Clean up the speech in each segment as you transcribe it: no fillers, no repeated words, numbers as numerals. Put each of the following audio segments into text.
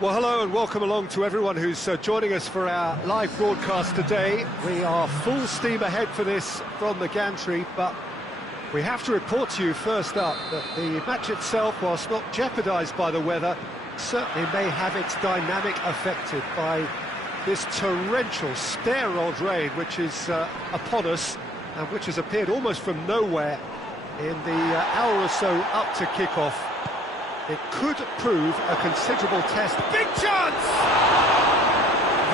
Well, hello and welcome along to everyone who's joining us for our live broadcast today. We are full steam ahead for this from the gantry, but we have to report to you first up that the match itself, whilst not jeopardised by the weather, certainly may have its dynamic affected by this torrential stair-rod rain which is upon us and which has appeared almost from nowhere in the hour or so up to kick-off. It could prove a considerable test. Big chance!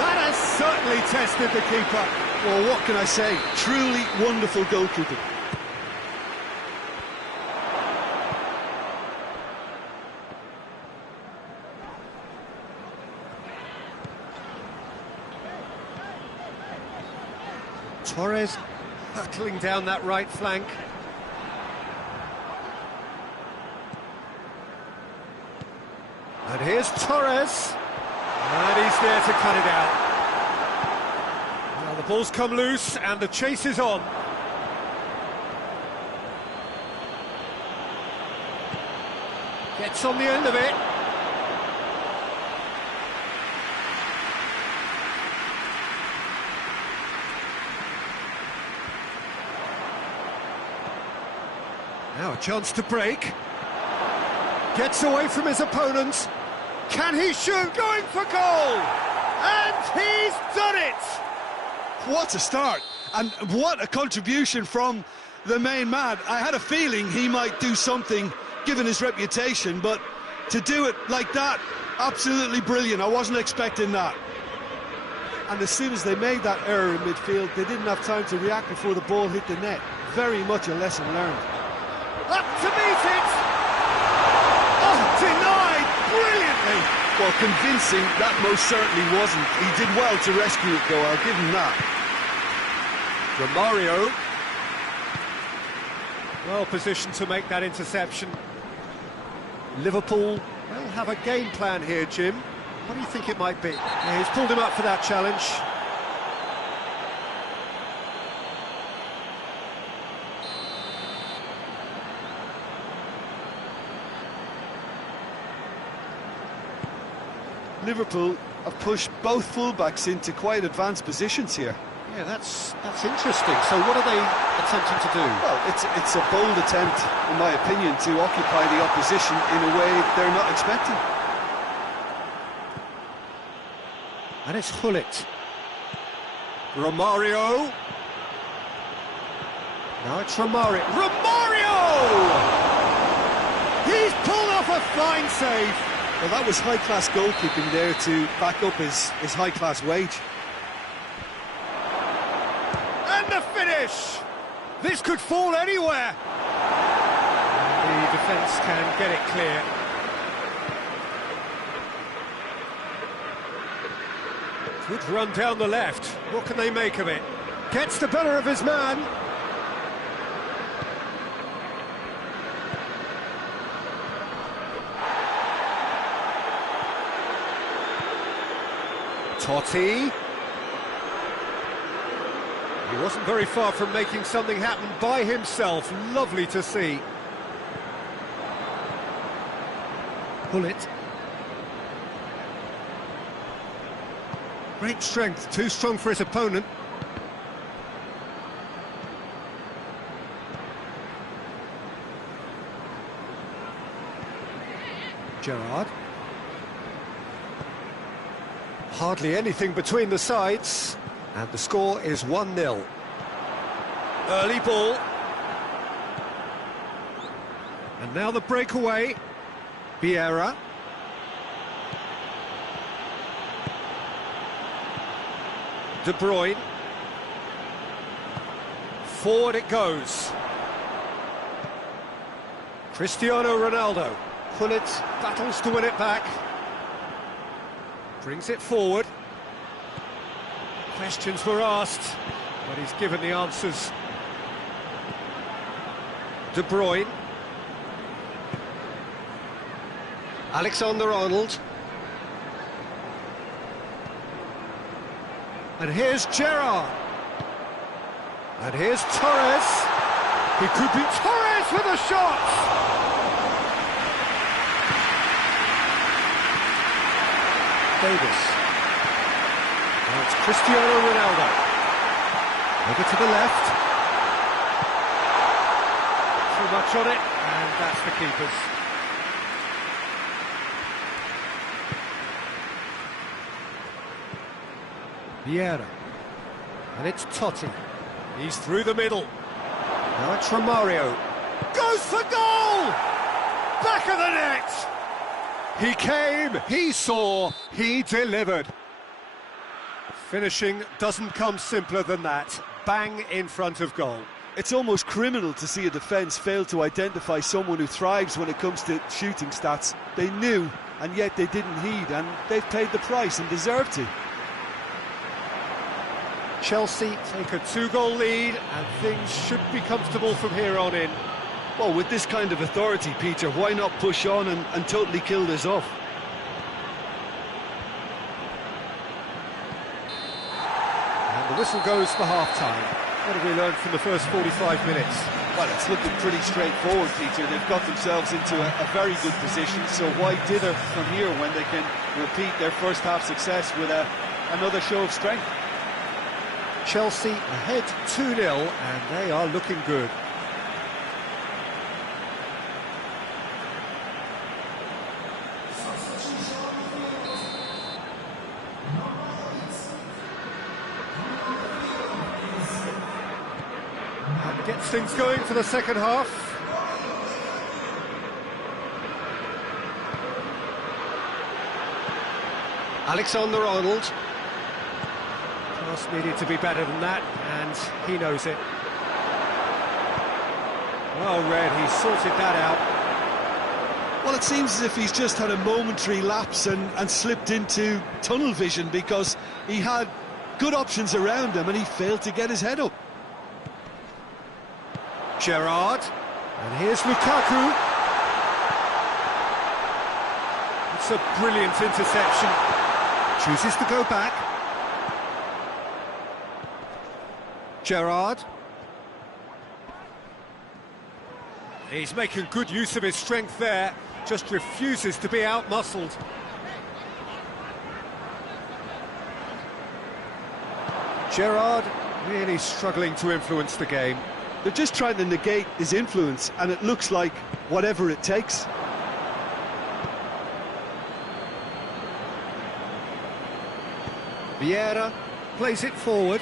That has certainly tested the keeper. Well, what can I say? Truly wonderful goalkeeping. Torres hurtling down that right flank. And here's Torres, and he's there to cut it out. Now the ball's come loose, and the chase is on. Gets on the end of it. Now a chance to break. Gets away from his opponents. Can he shoot? Going for goal! And he's done it! What a start, and what a contribution from the main man. I had a feeling he might do something, given his reputation, but to do it like that, absolutely brilliant. I wasn't expecting that. And as soon as they made that error in midfield, they didn't have time to react before the ball hit the net. Very much a lesson learned. Up to meet it! Oh, denied brilliantly! Well, convincing, that most certainly wasn't. He did well to rescue it, though, I'll give him that. Romario. Well positioned to make that interception. Liverpool will have a game plan here, Jim. What do you think it might be? Yeah, he's pulled him up for that challenge. Liverpool have pushed both fullbacks into quite advanced positions here. Yeah, that's interesting. So what are they attempting to do? Well, it's a bold attempt, in my opinion, to occupy the opposition in a way they're not expecting. And it's Hullet. Romario. Now it's Romario. Romario! He's pulled off a fine save. Well, that was high-class goalkeeping there to back up his high-class wage. And the finish! This could fall anywhere. The defence can get it clear. Good run down the left. What can they make of it? Gets the better of his man. Totti. He wasn't very far from making something happen by himself. Lovely to see. Hullet. Great strength, too strong for his opponent. Gerrard. Hardly anything between the sides, and the score is 1-0. Early ball. And now the breakaway. Vieira. De Bruyne. Forward it goes. Cristiano Ronaldo. Hullet battles to win it back. Brings it forward. Questions were asked, but he's given the answers. De Bruyne. Alexander-Arnold. And here's Gerrard. And here's Torres. He could be Torres with a shot! Davis. Now it's Cristiano Ronaldo. Over to the left. Too much on it, and that's the keeper's. Vieira. And it's Totti. He's through the middle. Now it's Romario. Goes for goal! Back of the net! He came, he saw, he delivered. Finishing doesn't come simpler than that. Bang in front of goal. It's almost criminal to see a defence fail to identify someone who thrives when it comes to shooting stats. They knew, and yet they didn't heed, and they've paid the price and deserve to. Chelsea take a 2-goal lead, and things should be comfortable from here on in. Well, with this kind of authority, Peter, why not push on and totally kill this off? And the whistle goes for half-time. What have we learned from the first 45 minutes? Well, it's looking pretty straightforward, Peter. They've got themselves into a very good position, so why dither from here when they can repeat their first half success with another show of strength? Chelsea ahead 2-0, and they are looking good. And gets things going for the second half. Alexander-Arnold. Pass needed to be better than that, and he knows it. Well read, he sorted that out. Well, it seems as if he's just had a momentary lapse and slipped into tunnel vision, because he had good options around him and he failed to get his head up. Gerrard, and here's Lukaku. It's a brilliant interception. Chooses to go back. Gerrard. He's making good use of his strength there, just refuses to be out-muscled. Gerrard really struggling to influence the game. They're just trying to negate his influence, and it looks like whatever it takes. Vieira plays it forward.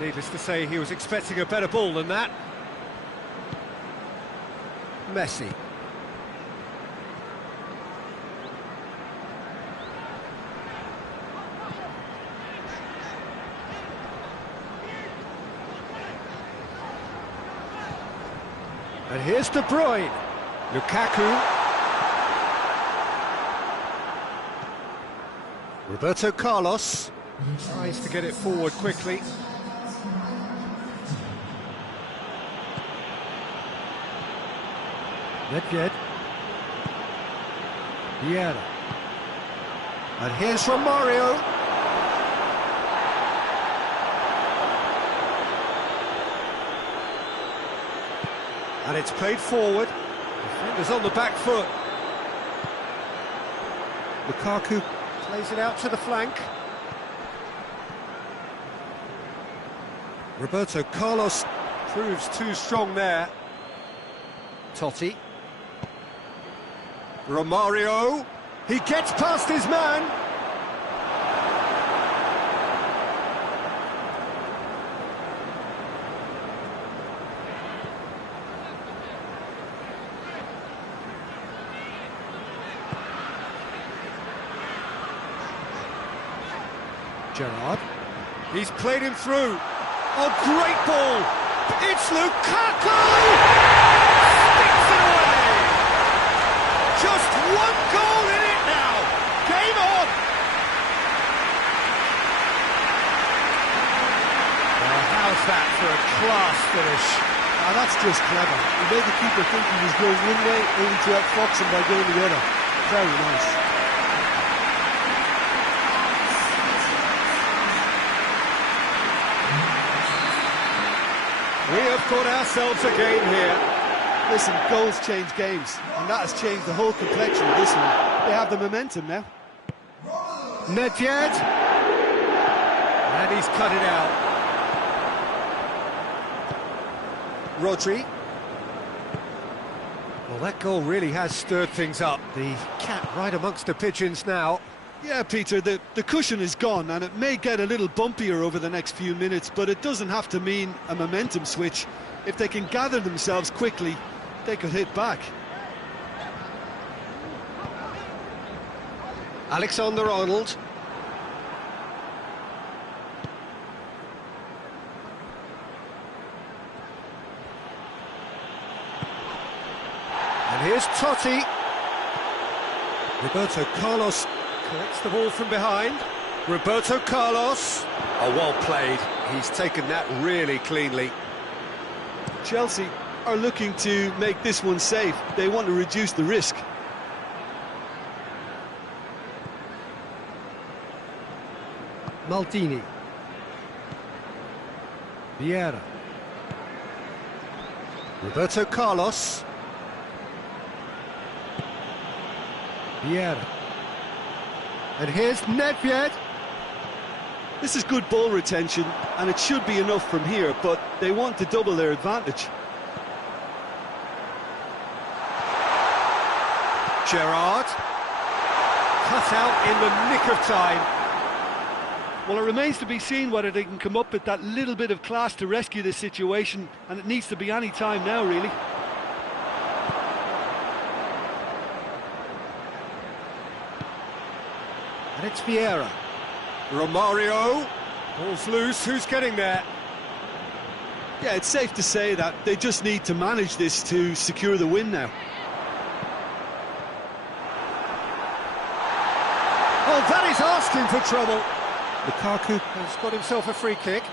Needless to say, he was expecting a better ball than that. Messi. And here's De Bruyne. Lukaku. Roberto Carlos tries to get it forward quickly. Nedved. Vieira. And here's Romario. And it's played forward. Defender's on the back foot. Lukaku plays it out to the flank. Roberto Carlos proves too strong there. Totti. Romario. He gets past his man. Gerrard. He's played him through. Oh, great ball! It's Lukaku! Sticks it away! Just one goal in it now! Game on! Well, how's that for a class finish? Now that's just clever. He made the keeper think he was going one way, only to outfox him by going the other. Very nice. We have got ourselves a game here. Listen, goals change games, and that has changed the whole complexion of this one. They have the momentum now. Nedved. And he's cut it out. Rodri. Well, that goal really has stirred things up. The cat right amongst the pigeons now. Yeah, Peter, the cushion is gone, and it may get a little bumpier over the next few minutes, but it doesn't have to mean a momentum switch. If they can gather themselves quickly, they could hit back. Alexander-Arnold. And here's Totti. Roberto Carlos collects the ball from behind. Roberto Carlos. Oh, well played. He's taken that really cleanly. Chelsea are looking to make this one safe. They want to reduce the risk. Maldini. Vieira. Roberto Carlos. Vieira. And here's Nedved. This is good ball retention, and it should be enough from here, but they want to double their advantage. Gerrard. Cut out in the nick of time. Well, it remains to be seen whether they can come up with that little bit of class to rescue this situation, and it needs to be any time now, really. And it's Vieira. Romario. Ball's loose. Who's getting there? Yeah, it's safe to say that they just need to manage this to secure the win now. Oh, that is asking for trouble. Lukaku has got himself a free kick.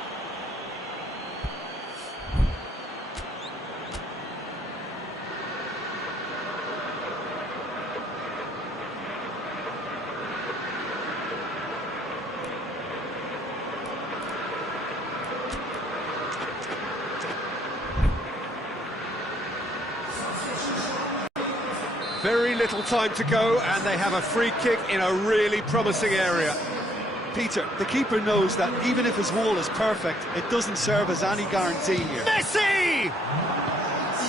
Very little time to go, and they have a free kick in a really promising area. Peter, the keeper knows that even if his wall is perfect, it doesn't serve as any guarantee here. Messi!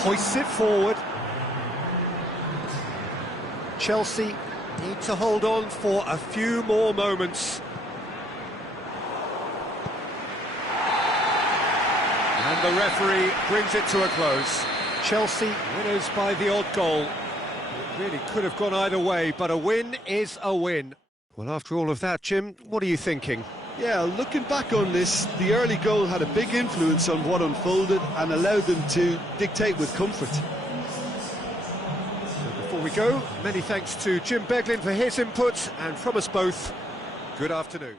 Hoists it forward. Chelsea need to hold on for a few more moments. And the referee brings it to a close. Chelsea winners by the odd goal. It really could have gone either way, but a win is a win. Well, after all of that, Jim, what are you thinking? Yeah, looking back on this, the early goal had a big influence on what unfolded and allowed them to dictate with comfort. So before we go, many thanks to Jim Beglin for his input, and from us both, good afternoon.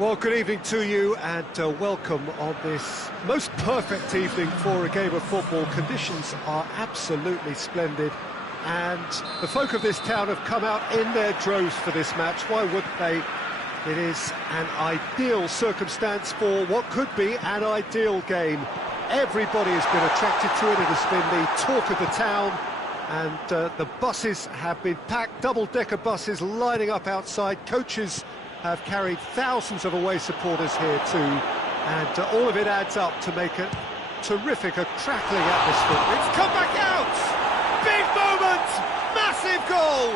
Well, good evening to you and welcome on this most perfect evening for a game of football. Conditions are absolutely splendid and the folk of this town have come out in their droves for this match. Why wouldn't they? It is an ideal circumstance for what could be an ideal game. Everybody has been attracted to it. It has been the talk of the town and the buses have been packed, double-decker buses lining up outside. Coaches have carried thousands of away supporters here too, and all of it adds up to make a terrific, a crackling atmosphere. It's come back out! Big moment! Massive goal!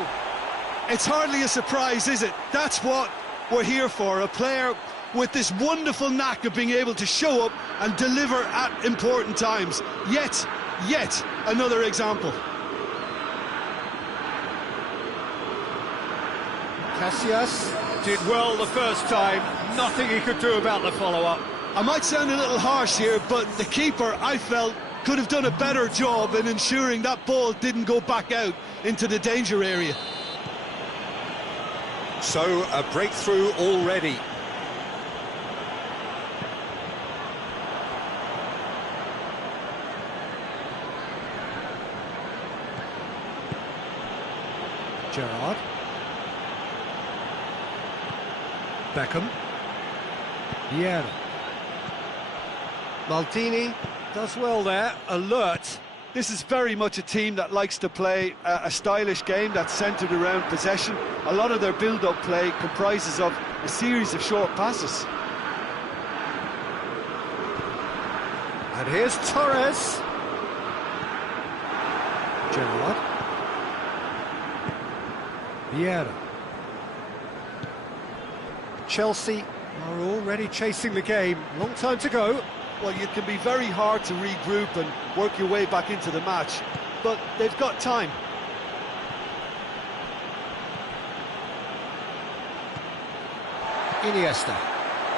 It's hardly a surprise, is it? That's what we're here for, a player with this wonderful knack of being able to show up and deliver at important times. Yet another example. Casillas did well the first time, nothing he could do about the follow-up. I might sound a little harsh here, but the keeper, I felt, could have done a better job in ensuring that ball didn't go back out into the danger area. So, a breakthrough already. Gerrard. Beckham. Vieira. Maldini does well there, alert. This is very much a team that likes to play a stylish game that's centred around possession. A lot of their build-up play comprises of a series of short passes. And here's Torres. Gerrard. Vieira. Chelsea are already chasing the game. Long time to go. Well, it can be very hard to regroup and work your way back into the match, but they've got time. Iniesta.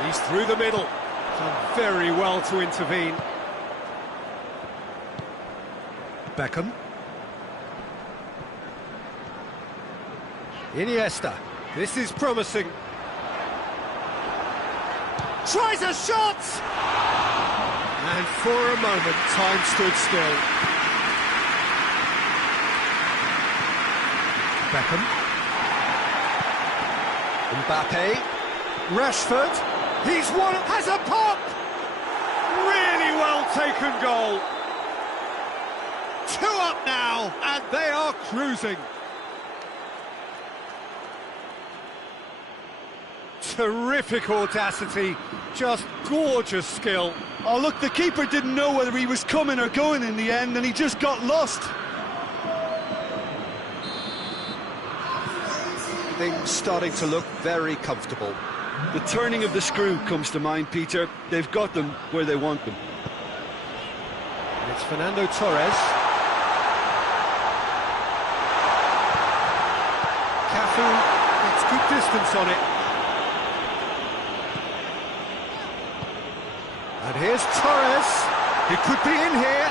He's through the middle. Done very well to intervene. Beckham. Iniesta. This is promising. Tries a shot! And for a moment, time stood still. Beckham. Mbappe. Rashford. He's one. Has a pop! Really well taken goal. 2 up now, and they are cruising. Terrific audacity, just gorgeous skill. Oh, look, the keeper didn't know whether he was coming or going in the end, and he just got lost. Things starting to look very comfortable. The turning of the screw comes to mind, Peter. They've got them where they want them. And it's Fernando Torres. Cafu gets good distance on it. And here's Torres. He could be in here.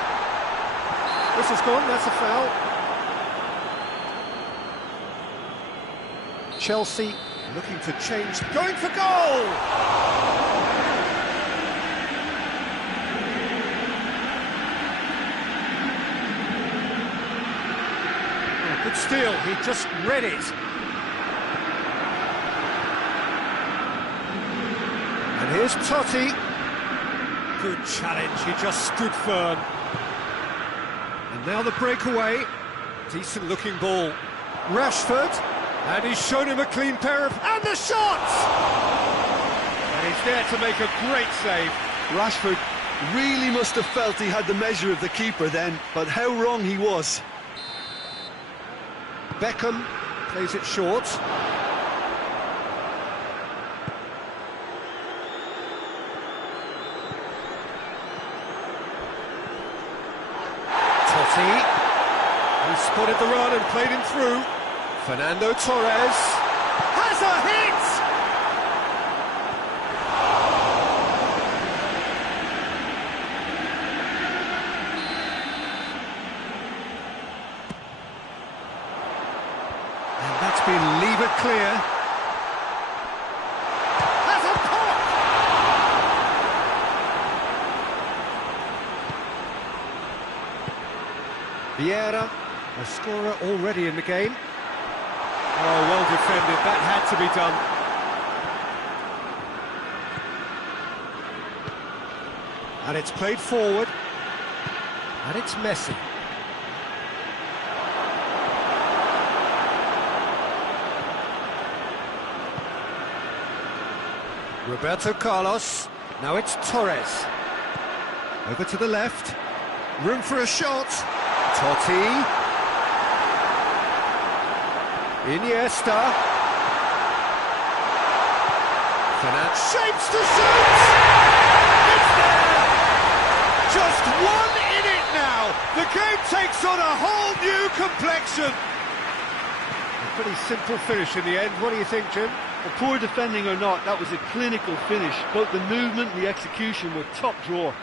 This is gone, that's a foul. Chelsea looking to change, going for goal! Oh, good steal, he just read it. And here's Totti. Good challenge, he just stood firm. And now the breakaway. Decent looking ball. Rashford. And he's shown him a clean pair of... And the shot! And he's there to make a great save. Rashford really must have felt he had the measure of the keeper then, but how wrong he was. Beckham plays it short. He spotted the run and played him through. Fernando Torres has a hit! And that's been levered clear. Has a pop! Vieira, a scorer already in the game. Oh, well defended, that had to be done. And it's played forward. And it's Messi. Roberto Carlos. Now it's Torres. Over to the left. Room for a shot. Totti. Iniesta. Fernandes shapes to shoot! It's there! Just one in it now! The game takes on a whole new complexion! A pretty simple finish in the end. What do you think, Jim? Well, poor defending or not, that was a clinical finish. Both the movement and the execution were top drawer.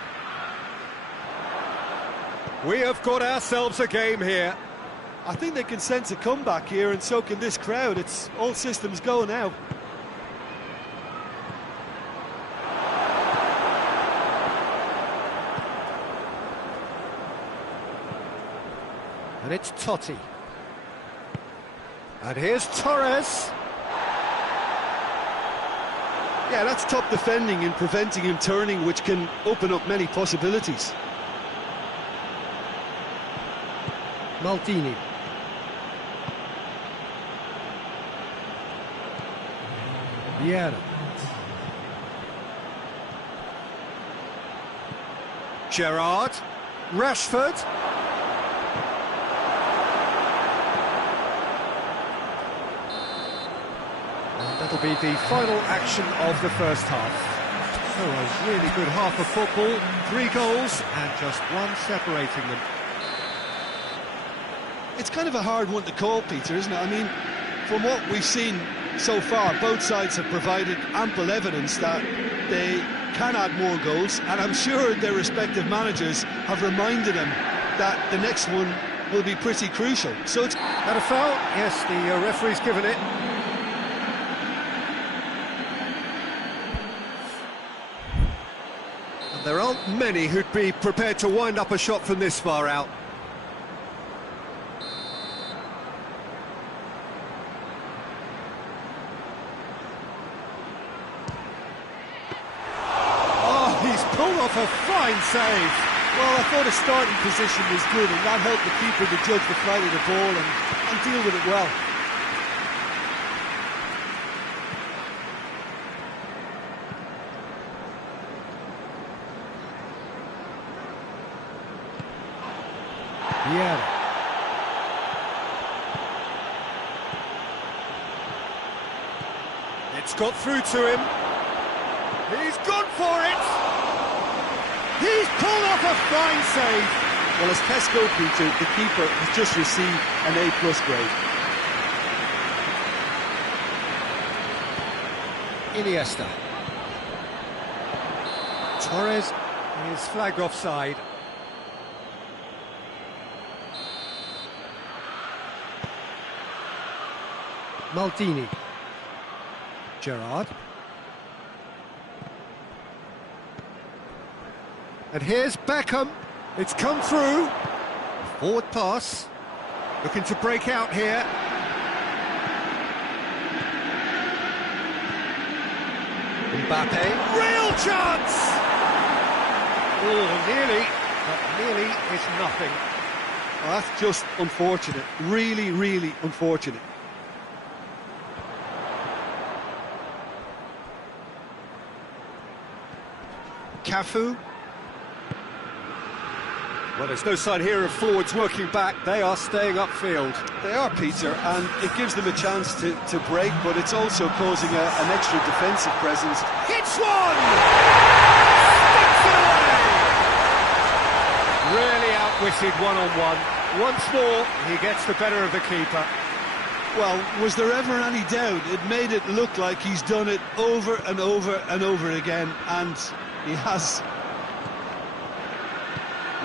We have got ourselves a game here. I think they can sense a comeback here, and so can this crowd. It's all systems go now. And it's Totti. And here's Torres. Yeah, that's top defending and preventing him turning, which can open up many possibilities. Maldini. Vieira. Gerrard. Rashford. And that'll be the final action of the first half. So a really good half of football, 3 goals and just one separating them. It's kind of a hard one to call, Peter, isn't it? I mean, from what we've seen so far, both sides have provided ample evidence that they can add more goals, and I'm sure their respective managers have reminded them that the next one will be pretty crucial. So it's That a foul? Yes, the referee's given it. And there aren't many who'd be prepared to wind up a shot from this far out. Pulled off a fine save. Well, I thought his starting position was good, and that helped the keeper to judge the flight of the ball and deal with it well. Yeah. It's got through to him. He's gone for it. He's pulled off a fine save. Well, as tests go, Peter, the keeper has just received an A+ grade. Iniesta. Torres is flagged offside. Maldini. Gerrard. And here's Beckham. It's come through. Forward pass. Looking to break out here. Mbappe. Real chance! Oh, nearly. But nearly is nothing. Well, that's just unfortunate. Really, really unfortunate. Cafu. Well, there's no sign here of forwards working back. They are staying upfield. They are, Peter, and it gives them a chance to break, but it's also causing an extra defensive presence. Hits one! Sticks it away! Really outwitted one-on-one. Once more, he gets the better of the keeper. Well, was there ever any doubt? It made it look like he's done it over and over and over again, and he has.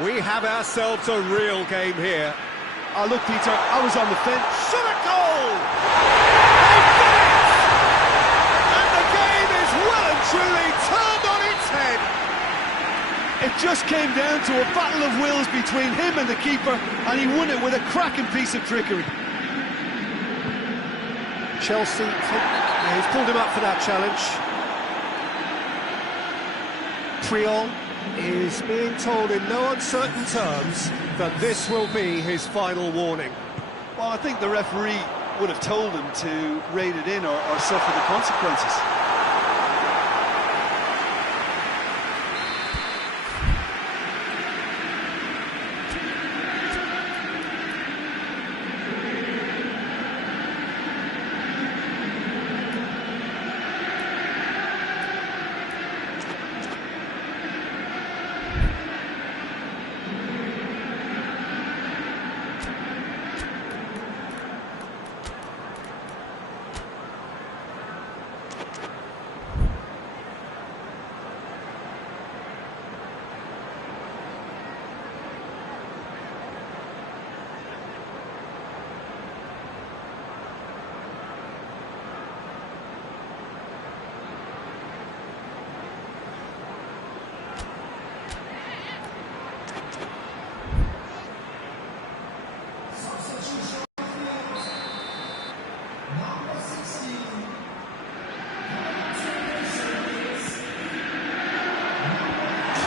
We have ourselves a real game here. Oh, look, Peter, I was on the fence. Shot a goal! They've done it! And the game is well and truly turned on its head. It just came down to a battle of wills between him and the keeper, and he won it with a cracking piece of trickery. Chelsea, he's pulled him up for that challenge. Priol is being told in no uncertain terms that this will be his final warning. Well, I think the referee would have told him to rein it in or suffer the consequences.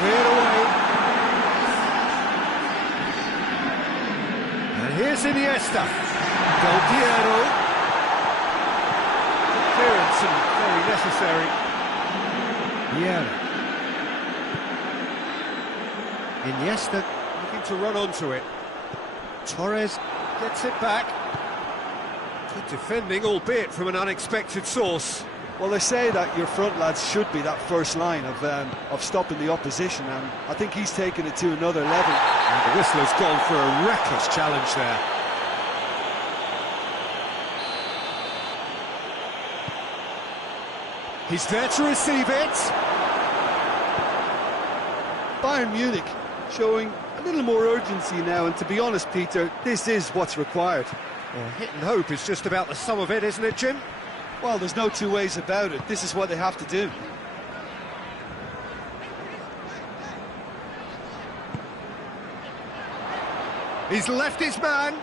Cleared away. And here's Iniesta. Del Piero. Clearance and very necessary. Vieira. Iniesta looking to run onto it. Torres gets it back. Good defending, albeit from an unexpected source. Well, they say that your front lads should be that first line of stopping the opposition, and I think he's taken it to another level. And the whistler's gone for a reckless challenge there. He's there to receive it. Bayern Munich showing a little more urgency now, and to be honest, Peter, this is what's required. Well, hit and hope is just about the sum of it, isn't it, Jim? Well, there's no two ways about it. This is what they have to do. He's left his man.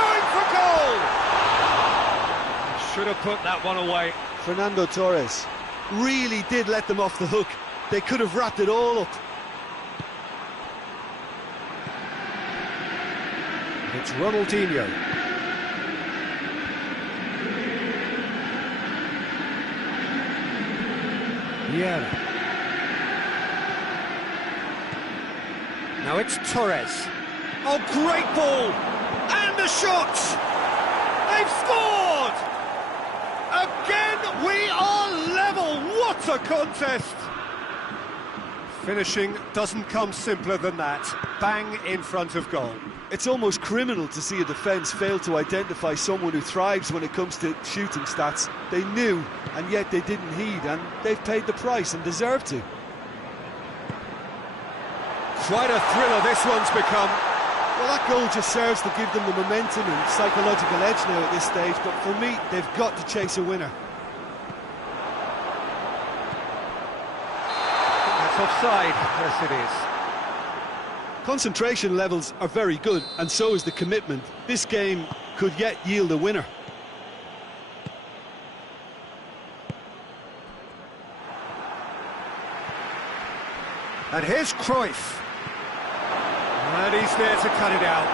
Going for goal! Should have put that one away. Fernando Torres really did let them off the hook. They could have wrapped it all up. It's Ronaldinho. Vieira. Now it's Torres. Oh, great ball! And the shot! They've scored! Again, we are level! What a contest! Finishing doesn't come simpler than that. Bang in front of goal. It's almost criminal to see a defence fail to identify someone who thrives when it comes to shooting stats. They knew, and yet they didn't heed, and they've paid the price and deserve to. Quite a thriller this one's become. Well, that goal just serves to give them the momentum and psychological edge now at this stage, but for me, they've got to chase a winner. That's offside. Yes, it is. Concentration levels are very good, and so is the commitment. This game could yet yield a winner. And here's Cruyff. And he's there to cut it out.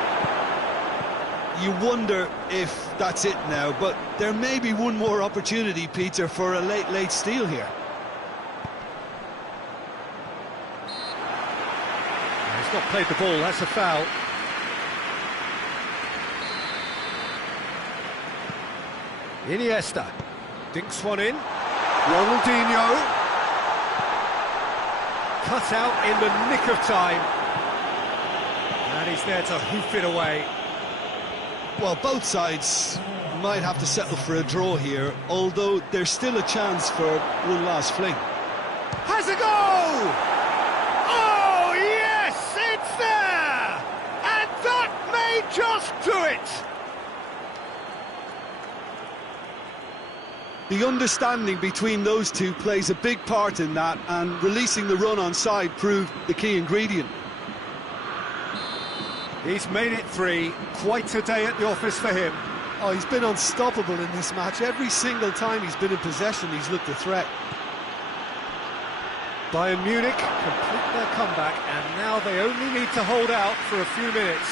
You wonder if that's it now, but there may be one more opportunity, Peter, for a late steal here. He's not played the ball, that's a foul. Iniesta dinks one in. Ronaldinho. Cut out in the nick of time. And he's there to hoof it away. Well, both sides might have to settle for a draw here, although there's still a chance for one last fling. Has a go! Oh, yes, it's there! And that may just do it! The understanding between those two plays a big part in that, and releasing the run on side proved the key ingredient. He's made it 3. Quite a day at the office for him. Oh, he's been unstoppable in this match. Every single time he's been in possession, he's looked a threat. Bayern Munich complete their comeback, and now they only need to hold out for a few minutes.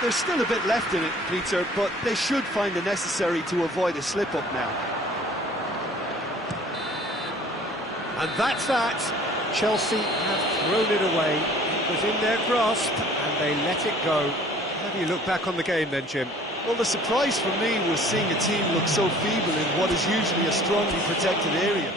There's still a bit left in it, Peter, but they should find the necessary to avoid a slip-up now. And that's that. Chelsea have thrown it away. It was in their grasp, and they let it go. How do you look back on the game then, Jim? Well, the surprise for me was seeing a team look so feeble in what is usually a strongly protected area.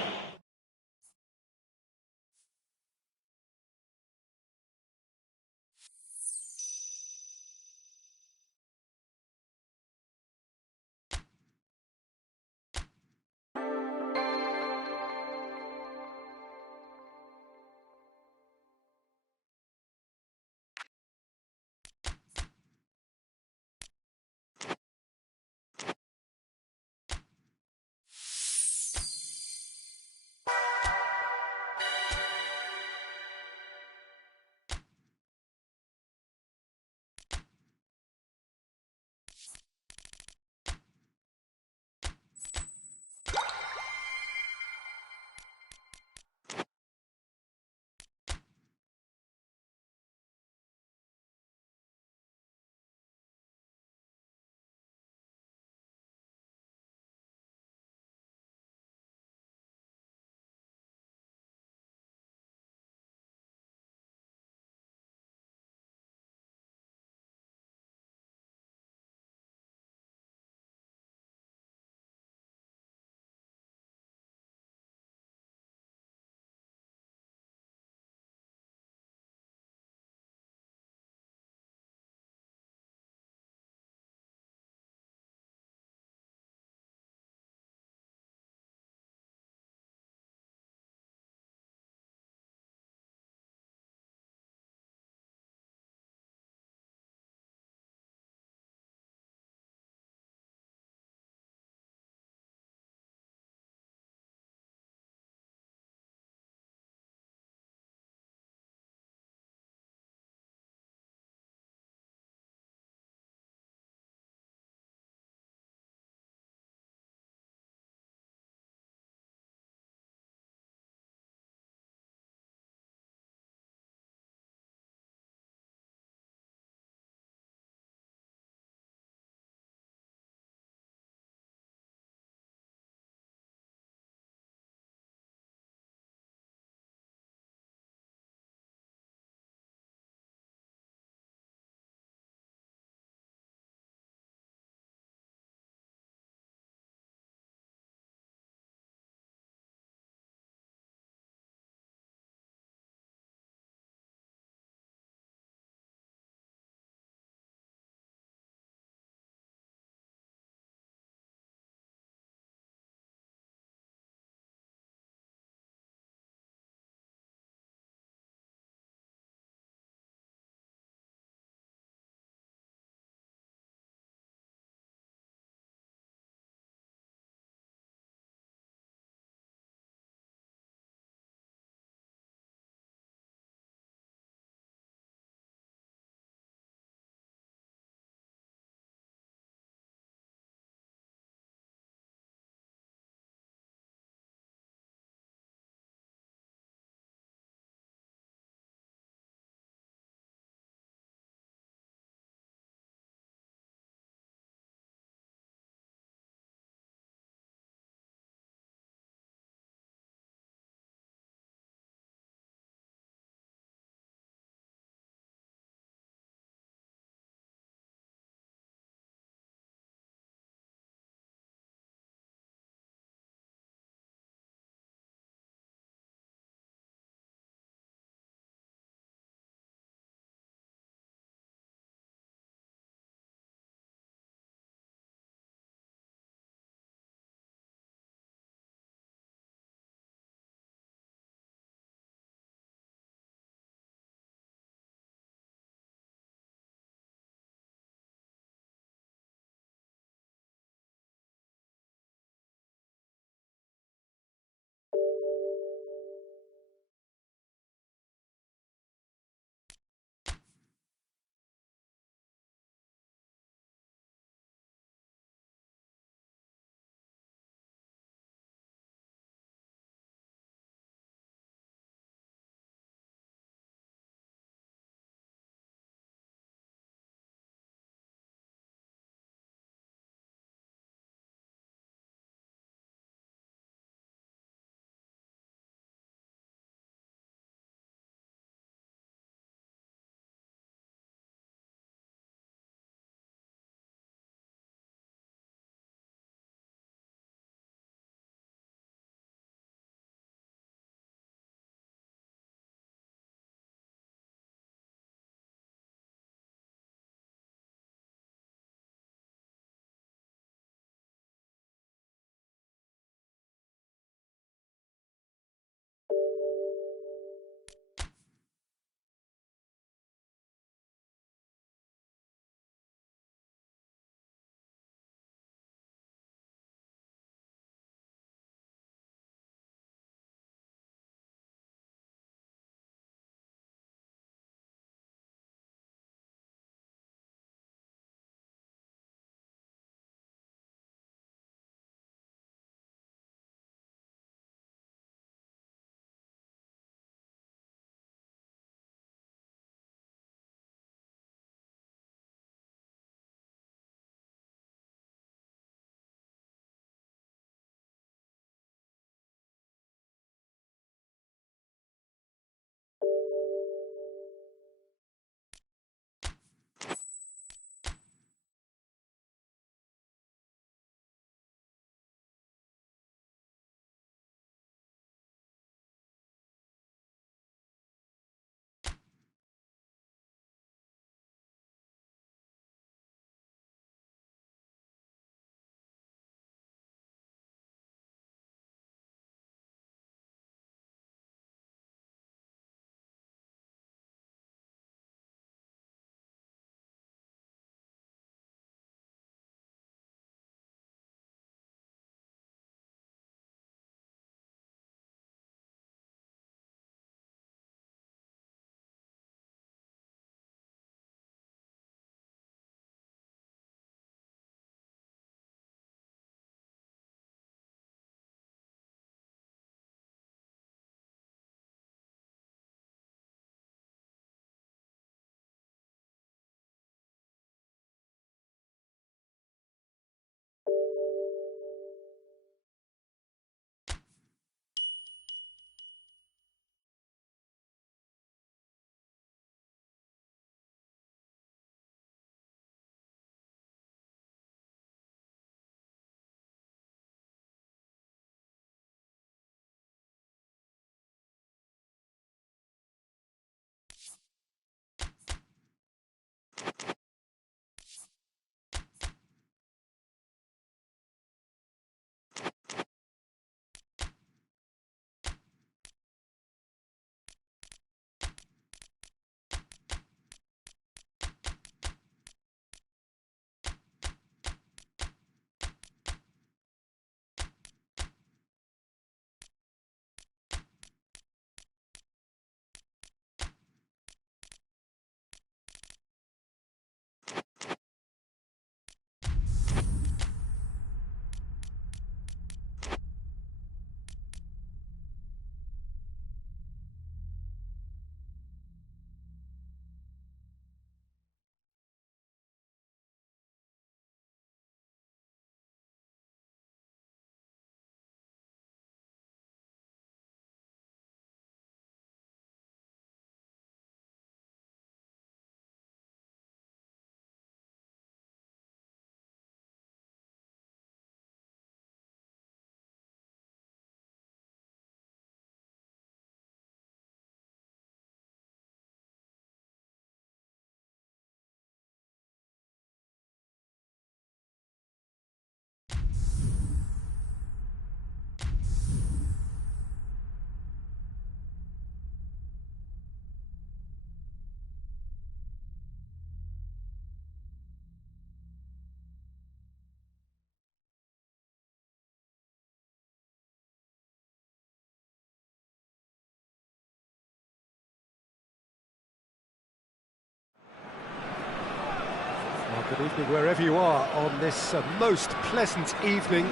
Good evening wherever you are on this most pleasant evening.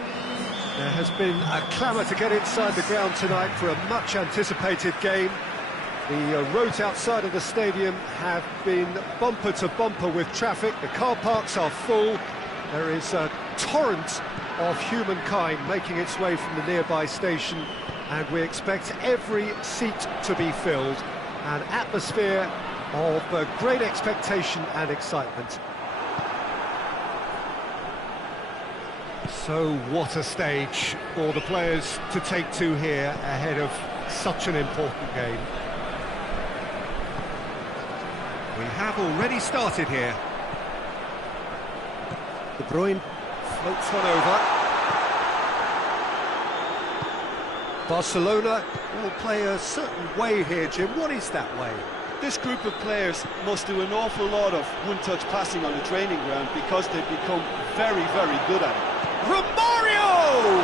There has been a clamour to get inside the ground tonight for a much-anticipated game. The roads outside of the stadium have been bumper to bumper with traffic. The car parks are full. There is a torrent of humankind making its way from the nearby station, and we expect every seat to be filled. An atmosphere of great expectation and excitement. So what a stage for the players to take to here ahead of such an important game. We have already started here. De Bruyne floats one over. Barcelona will play a certain way here, Jim. What is that way? This group of players must do an awful lot of one-touch passing on the training ground because they've become very, very good at it. Romario!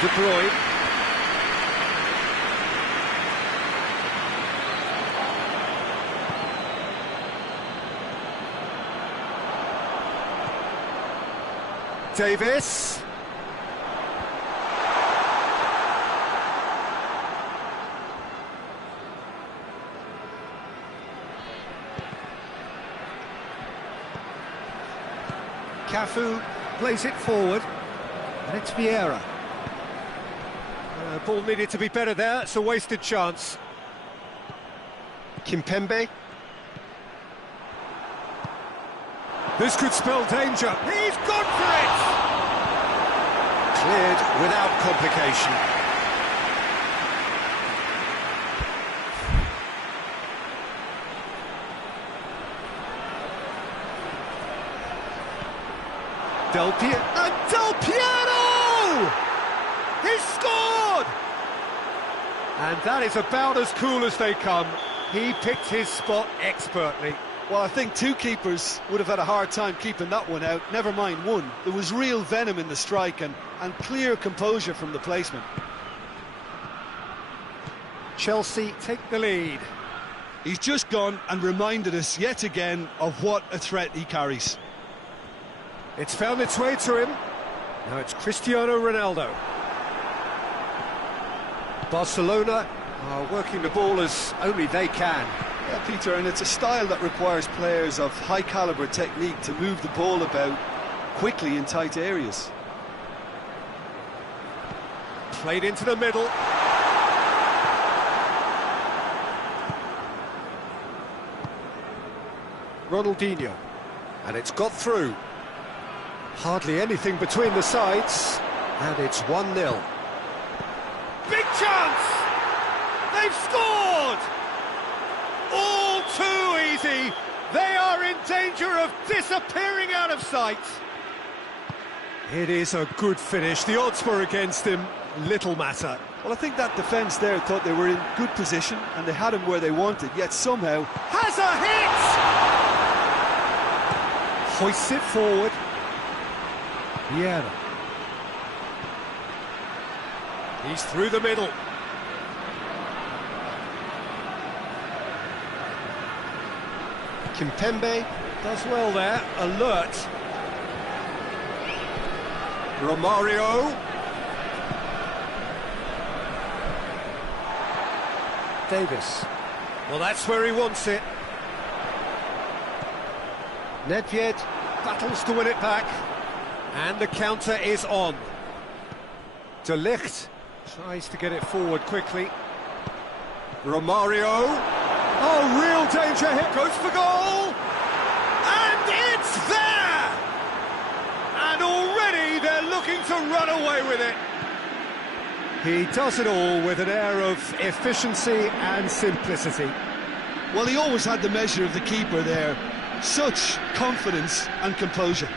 De Bruyne. Davis. Cafu plays it forward, and it's Vieira. Ball needed to be better there, it's a wasted chance. Kimpembe. This could spell danger. He's gone for it! Cleared without complication. Del Piero! He's scored! And that is about as cool as they come. He picked his spot expertly. Well, I think two keepers would have had a hard time keeping that one out, never mind one. There was real venom in the strike and clear composure from the placement. Chelsea take the lead. He's just gone and reminded us yet again of what a threat he carries. It's found its way to him. Now it's Cristiano Ronaldo. Barcelona are working the ball as only they can. Yeah, Peter, and it's a style that requires players of high-caliber technique to move the ball about quickly in tight areas. Played into the middle. Ronaldinho. And it's got through. Hardly anything between the sides, and it's 1-0. Big chance! They've scored! All too easy. They are in danger of disappearing out of sight. It is a good finish. The odds were against him. Little matter. Well, I think that defence there thought they were in good position and they had him where they wanted, yet somehow... Has a hit! Hoists it forward. Vieira. He's through the middle. Kimpembe does well there, alert. Romario. Davis. Well, that's where he wants it. Nedved battles to win it back. And the counter is on. De Ligt tries to get it forward quickly. Romario. Oh, real danger here. Goes for goal. And it's there! And already they're looking to run away with it. He does it all with an air of efficiency and simplicity. Well, he always had the measure of the keeper there. Such confidence and composure.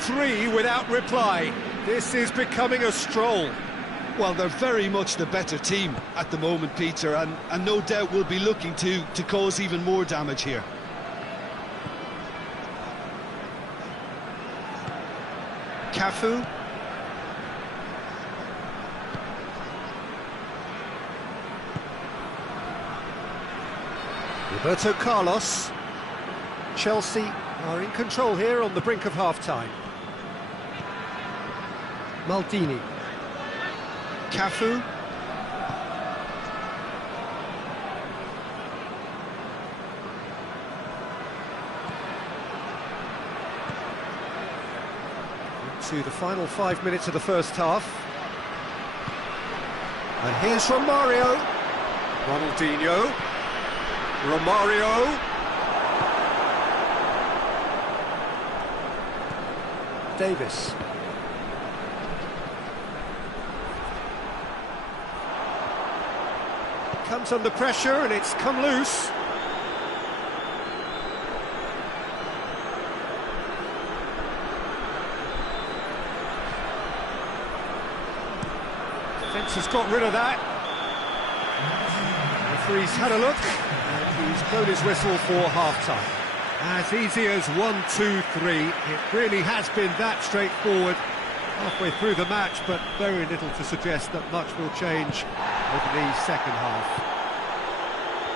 3 without reply. This is becoming a stroll. Well, they're very much the better team at the moment, Peter, and no doubt will be looking to cause even more damage here. Cafu. Roberto Carlos. Chelsea are in control here on the brink of half-time. Maldini. Cafu. To the final 5 minutes of the first half. And here's Romario. Ronaldinho. Romario. Davis. Comes under pressure and it's come loose. Defence has got rid of that. The referee's had a look and he's blown his whistle for half-time. As easy as 1, 2, 3. It really has been that straightforward halfway through the match, but very little to suggest that much will change over the second half.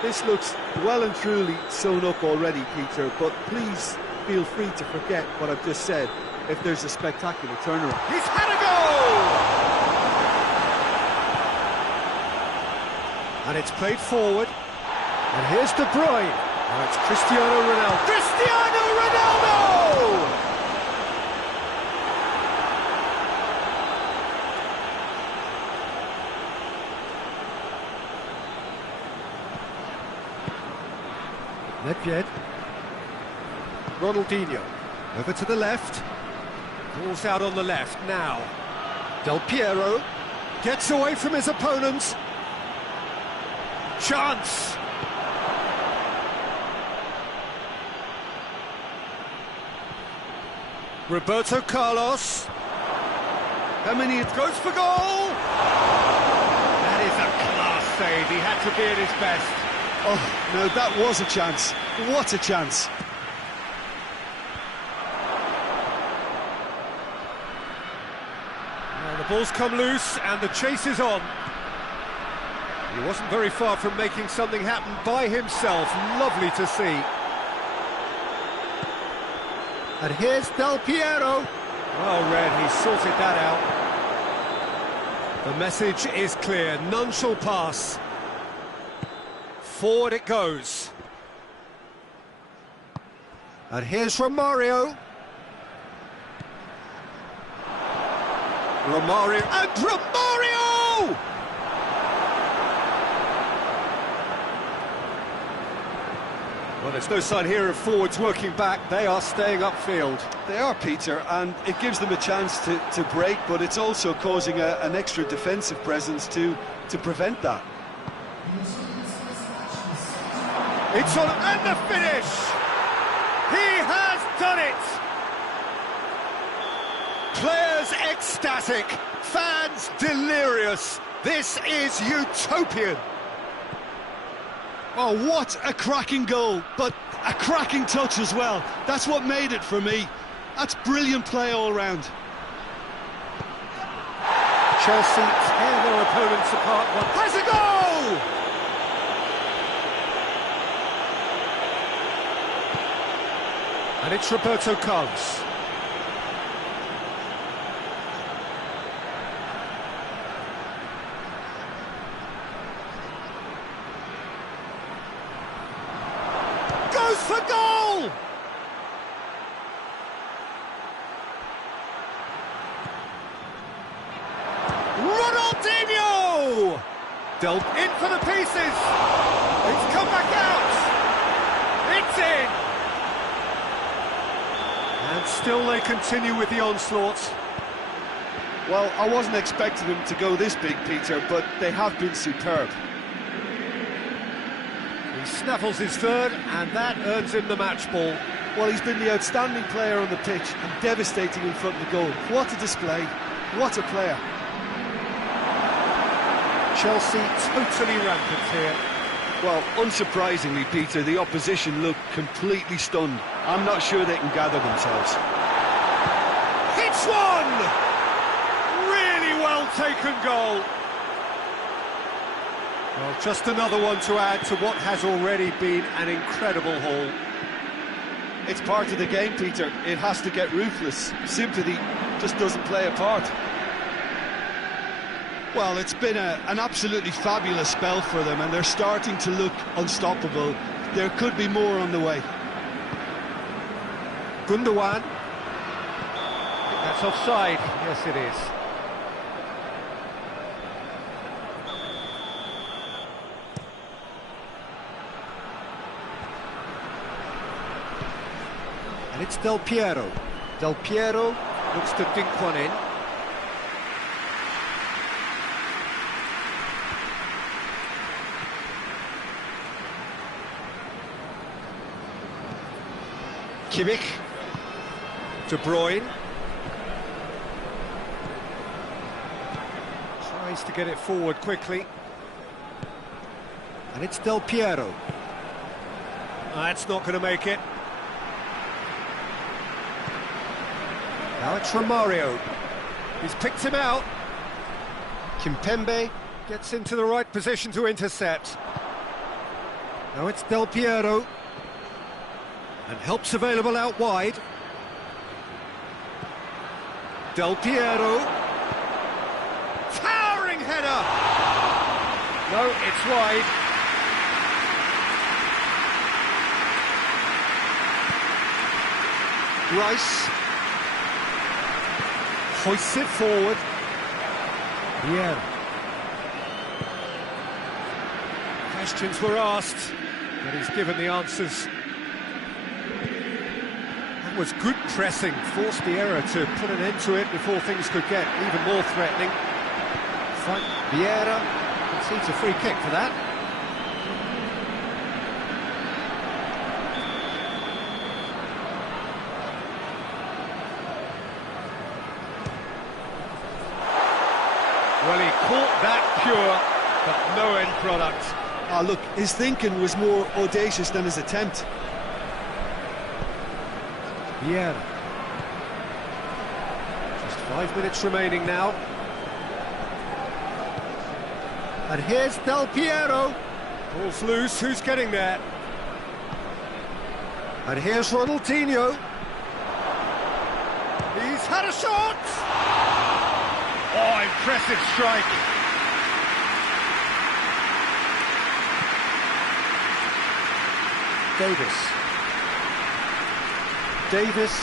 This looks well and truly sewn up already, Peter, but please feel free to forget what I've just said if there's a spectacular turnaround. He's had a goal! And it's played forward. And here's De Bruyne. Now it's Cristiano Ronaldo. Cristiano Ronaldo! Nedved. Ronaldinho. Over to the left. Balls out on the left now. Del Piero. Gets away from his opponents. Chance! Roberto Carlos. How many? It goes for goal! That is a class save. He had to be at his best. Oh, no, that was a chance. What a chance. Now the ball's come loose and the chase is on. He wasn't very far from making something happen by himself. Lovely to see. And here's Del Piero. Well read, he sorted that out. The message is clear, none shall pass. Forward it goes. And here's Romario. Romario, and Romario! Well, there's no sign here of forwards working back. They are staying upfield. They are, Peter, and it gives them a chance to break, but it's also causing an extra defensive presence to prevent that. It's on, and the finish! He has done it! Players ecstatic, fans delirious. This is utopian. Oh, what a cracking goal, but a cracking touch as well. That's what made it for me. That's brilliant play all round. Chelsea tear their opponents apart. One has a goal! And it's Roberto Carlos. Goes for goal! Ronaldinho! Dealt in for the pieces! It's come back out! It's in! And still they continue with the onslaught. Well, I wasn't expecting them to go this big, Peter, but they have been superb. He snaffles his third, and that earns him the match ball. Well, he's been the outstanding player on the pitch and devastating in front of the goal. What a display, what a player. Chelsea totally rampant here. Well, unsurprisingly, Peter, the opposition look completely stunned. I'm not sure they can gather themselves. Hits one! Really well taken goal. Well, just another one to add to what has already been an incredible haul. It's part of the game, Peter. It has to get ruthless. Sympathy just doesn't play a part. Well, it's been an absolutely fabulous spell for them, and they're starting to look unstoppable. There could be more on the way. Gundogan. That's offside. Yes, it is. And it's Del Piero. Del Piero looks to dink one in. Kimmich. De Bruyne. Tries to get it forward quickly. And it's Del Piero. That's not going to make it. Now it's Romario. He's picked him out. Kimpembe gets into the right position to intercept. Now it's Del Piero. And help's available out wide. Del Piero. Towering header! No, it's wide. Rice. Hoists it forward. Yeah. Questions were asked, but he's given the answers. That was good pressing, forced the error to put an end to it before things could get even more threatening. Frank Vieira concedes a free kick for that. Well, he caught that pure, but no end product. Ah, look, his thinking was more audacious than his attempt. Vieira. Just 5 minutes remaining now. And here's Del Piero. Ball's loose, who's getting there? And here's Ronaldinho. He's had a shot! Oh, impressive strike. Davis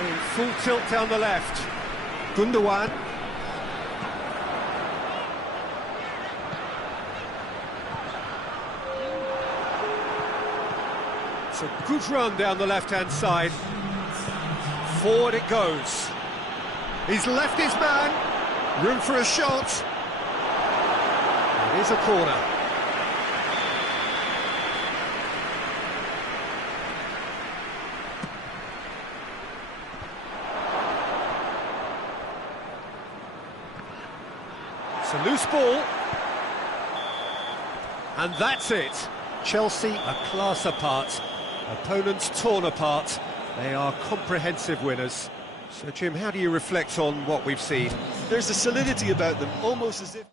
in full tilt down the left. Gundogan. It's a good run down the left-hand side. Forward it goes. He's left his man. Room for a shot. It is a corner. It's a loose ball. And that's it. Chelsea a class apart. Opponents torn apart. They are comprehensive winners. So, Jim, how do you reflect on what we've seen? There's a solidity about them, almost as if...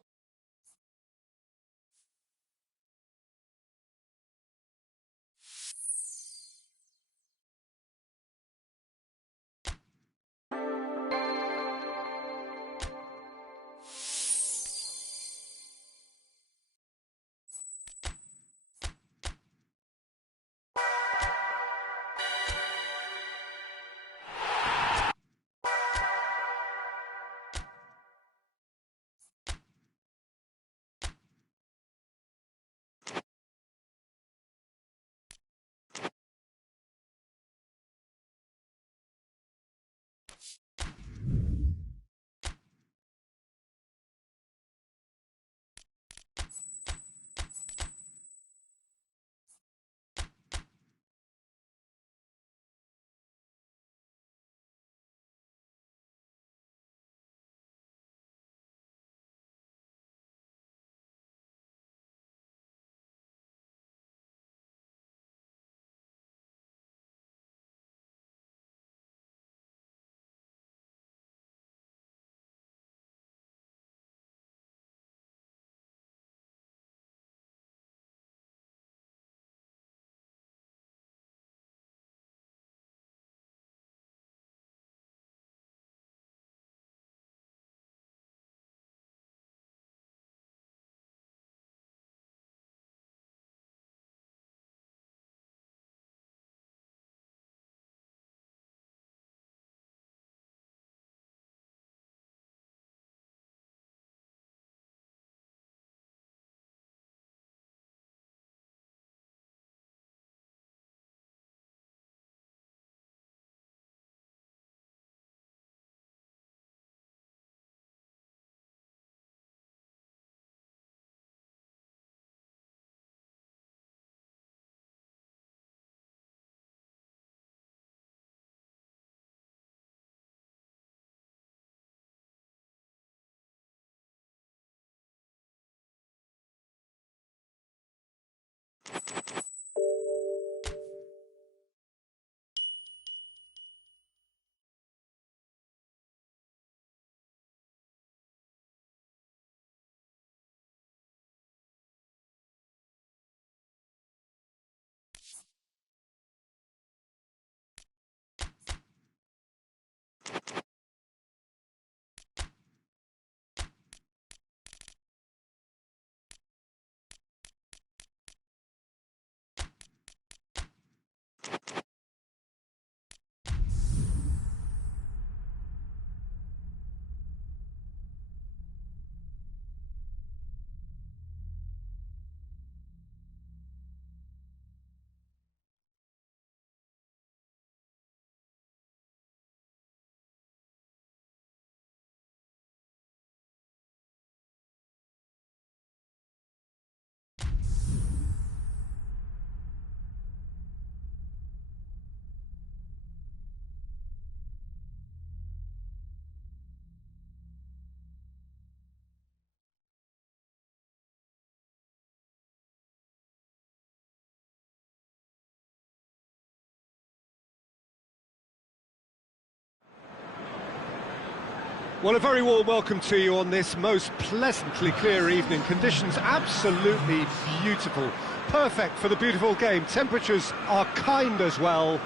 Well, a very warm welcome to you on this most pleasantly clear evening. Conditions absolutely beautiful. Perfect for the beautiful game. Temperatures are kind as well.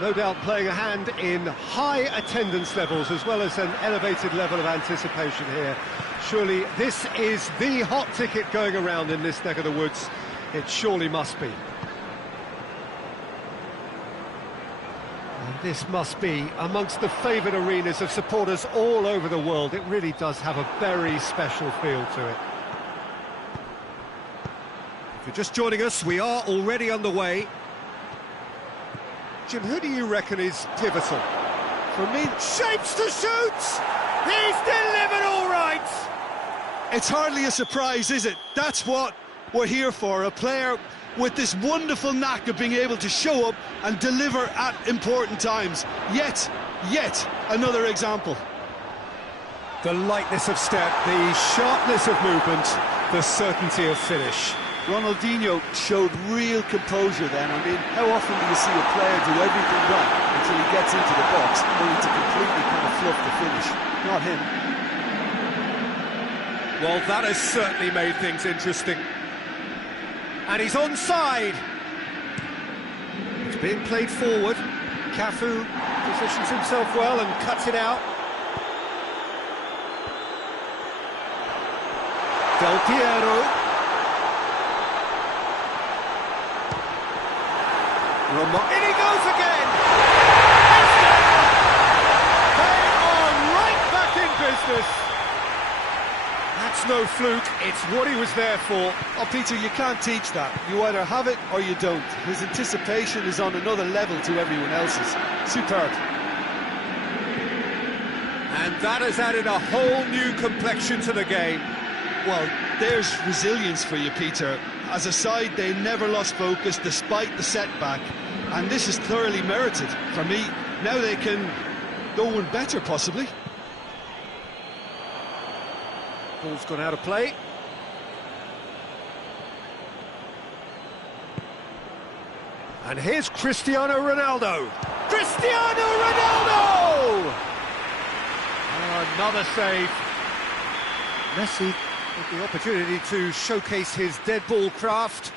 No doubt playing a hand in high attendance levels as well as an elevated level of anticipation here. Surely this is the hot ticket going around in this neck of the woods. It surely must be. This must be amongst the favoured arenas of supporters all over the world. It really does have a very special feel to it. If you're just joining us, we are already underway. Jim, who do you reckon is pivotal? For me, Shapes to shoot! He's delivered all right! it's hardly a surprise, is it? That's what we're here for, a player with this wonderful knack of being able to show up and deliver at important times. Yet another example. The lightness of step, the sharpness of movement, the certainty of finish. Ronaldinho showed real composure then. I mean, how often do you see a player do everything right until he gets into the box, only to completely kind of fluff the finish? Not him. Well, that has certainly made things interesting. And he's onside. It's being played forward. Cafu positions himself well and cuts it out. Del Piero. In he goes again! They are right back in business. That's no fluke, it's what he was there for. Oh, Peter, you can't teach that. You either have it or you don't. His anticipation is on another level to everyone else's. Superb. And that has added a whole new complexion to the game. Well, there's resilience for you, Peter. As a side, they never lost focus despite the setback, and this is thoroughly merited. For me, now they can go one better, possibly. Ball's gone out of play. And here's Cristiano Ronaldo. Cristiano Ronaldo! Oh, another save. Messi with the opportunity to showcase his dead ball craft.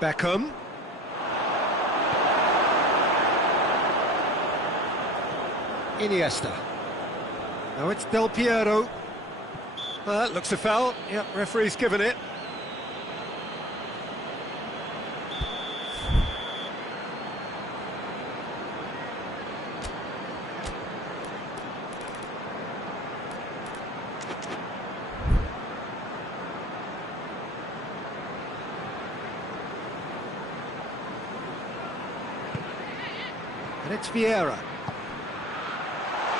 Beckham. Iniesta. Now it's Del Piero. Well, that looks a foul. Yep, referee's given it. And it's Vieira.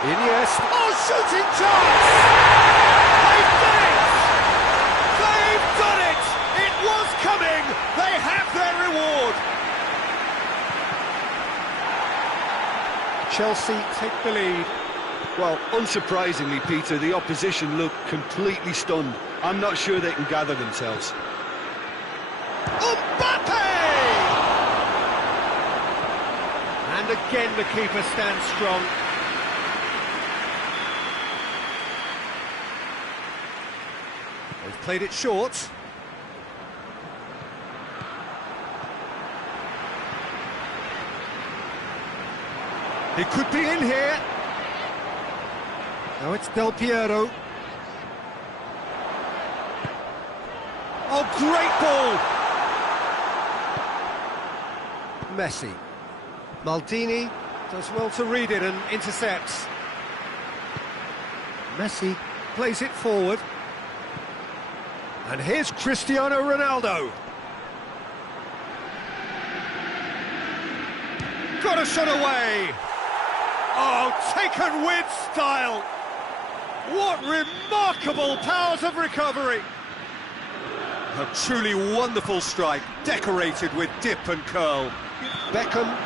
Iniesta. Oh, shooting chance! They've done it! They've done it! It was coming! They have their reward! Chelsea take the lead. Well, unsurprisingly, Peter, the opposition look completely stunned. I'm not sure they can gather themselves. Mbappe! And again the keeper stands strong. They've played it short. He could be in here. Now it's Del Piero. Oh, great ball! Messi. Maldini does well to read it and intercepts. Messi plays it forward. And here's Cristiano Ronaldo. Got a shot away. Oh, taken with style. What remarkable powers of recovery. A truly wonderful strike, decorated with dip and curl. Beckham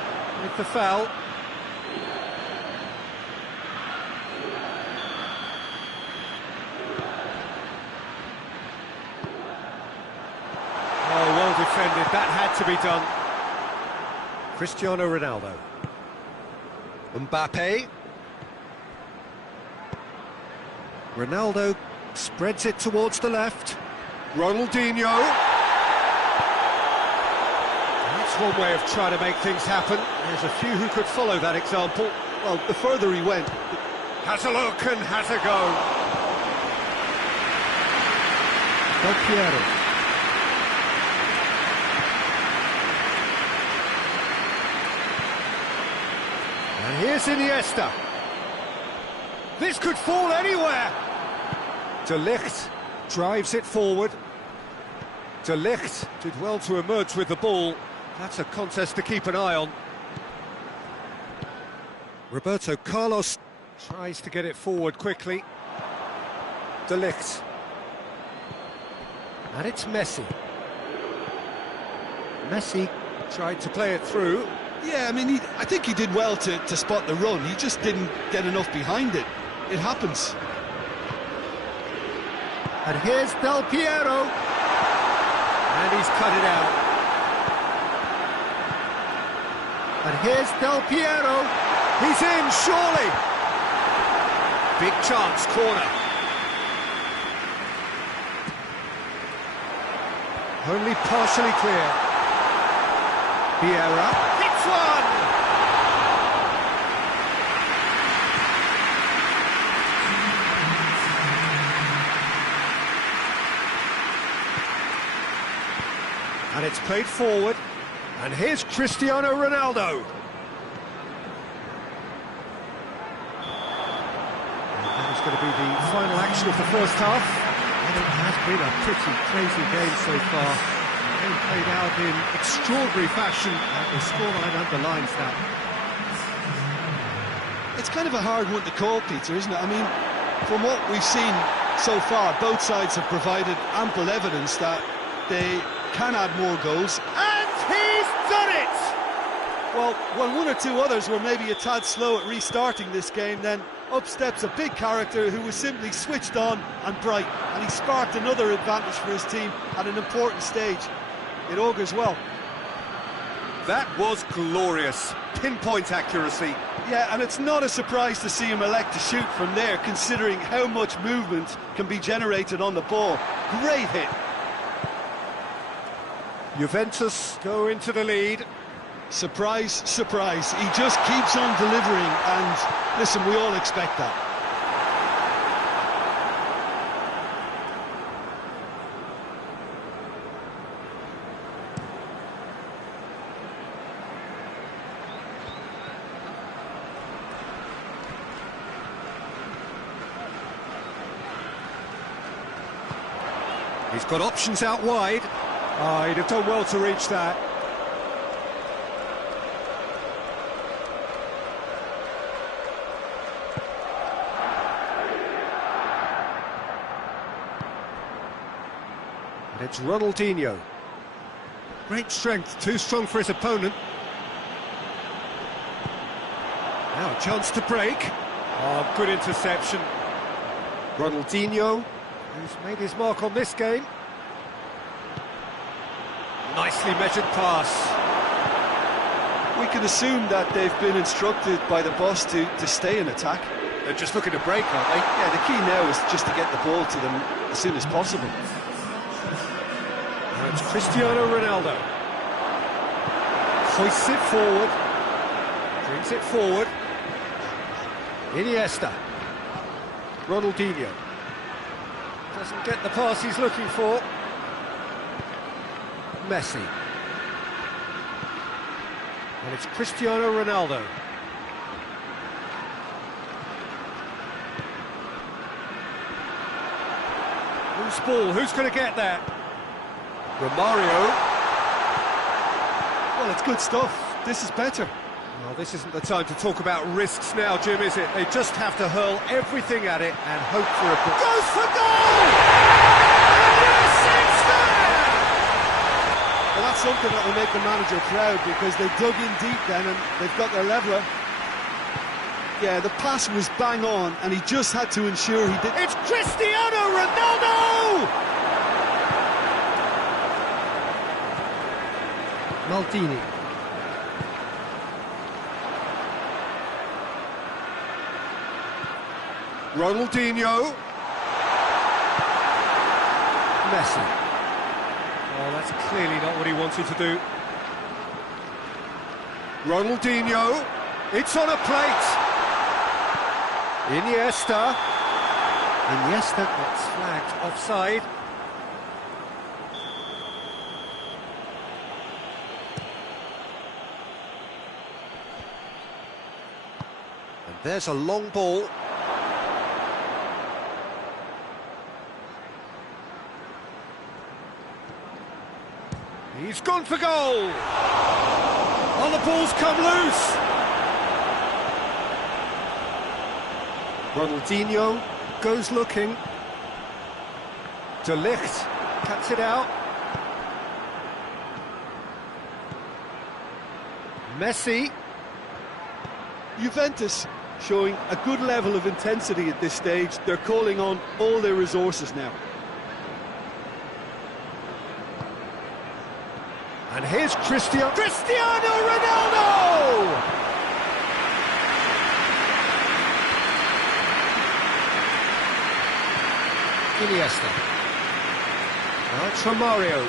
with the foul. Oh, well defended, that had to be done. Cristiano Ronaldo. Mbappe. Ronaldo spreads it towards the left. Ronaldinho. That's one way of trying to make things happen. There's a few who could follow that example. Well, the further he went... Has a look and has a go. Del Piero. And here's Iniesta. This could fall anywhere. De Ligt drives it forward. De Ligt did well to emerge with the ball. That's a contest to keep an eye on. Roberto Carlos tries to get it forward quickly. De Ligt. And it's Messi. Messi tried to play it through. Yeah, I mean, I think he did well to spot the run. He just didn't get enough behind it. It happens. And here's Del Piero. And he's cut it out. And here's Del Piero. He's in, surely. Big chance, corner. Only partially clear. Vieira hits one! And it's played forward. And here's Cristiano Ronaldo. And that is going to be the final action of the first half. And it has been a pretty crazy game so far. The game played out in extraordinary fashion, and the scoreline underlines that. It's kind of a hard one to call, Peter, isn't it? I mean, from what we've seen so far, both sides have provided ample evidence that they can add more goals. And he's done it! Well, when one or two others were maybe a tad slow at restarting this game, then up steps a big character who was simply switched on and bright, and he sparked another advantage for his team at an important stage. It augurs well. That was glorious. Pinpoint accuracy. Yeah, and it's not a surprise to see him elect to shoot from there, considering how much movement can be generated on the ball. Great hit. Juventus go into the lead. Surprise, surprise. He just keeps on delivering, and listen, we all expect that. He's got options out wide. Oh, he'd have done well to reach that. And it's Ronaldinho. Great strength, too strong for his opponent. Now a chance to break. Oh, good interception. Ronaldinho, who's made his mark on this game. Nicely measured pass. We can assume that they've been instructed by the boss to stay in attack. They're just looking to break, aren't they? Yeah, the key now is just to get the ball to them as soon as possible. Now it's Cristiano Ronaldo. Hoists it forward. Brings it forward. Iniesta. Ronaldinho. Doesn't get the pass he's looking for. Messi. And it's Cristiano Ronaldo. Loose ball, who's going to get that? Romario. Well, it's good stuff. This is better. Well, this isn't the time to talk about risks now, Jim, is it? They just have to hurl everything at it and hope for a goal. Goes for goal! Yes, it's there! Well, that's something that will make the manager proud, because they dug in deep then and they've got their leveller. Yeah, the pass was bang on and he just had to ensure he did. It's Cristiano Ronaldo! Maldini. Ronaldinho. Messi. Oh, that's clearly not what he wanted to do. Ronaldinho. It's on a plate. Iniesta. Iniesta gets flagged offside. And there's a long ball. He's gone for goal! Oh, the ball's come loose! Ronaldinho goes looking. De Ligt cuts it out. Messi. Juventus showing a good level of intensity at this stage. They're calling on all their resources now. And here's Cristiano Ronaldo! Iniesta. Now it's Romario.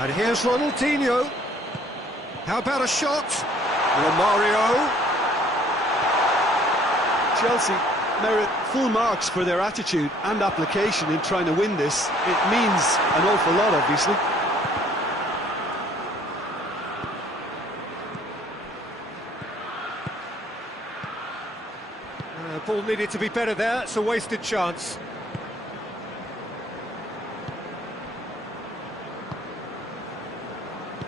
And here's Ronaldinho. How about a shot? Romario. Chelsea merit full marks for their attitude and application in trying to win this. It means an awful lot, obviously. The ball needed to be better there. It's a wasted chance.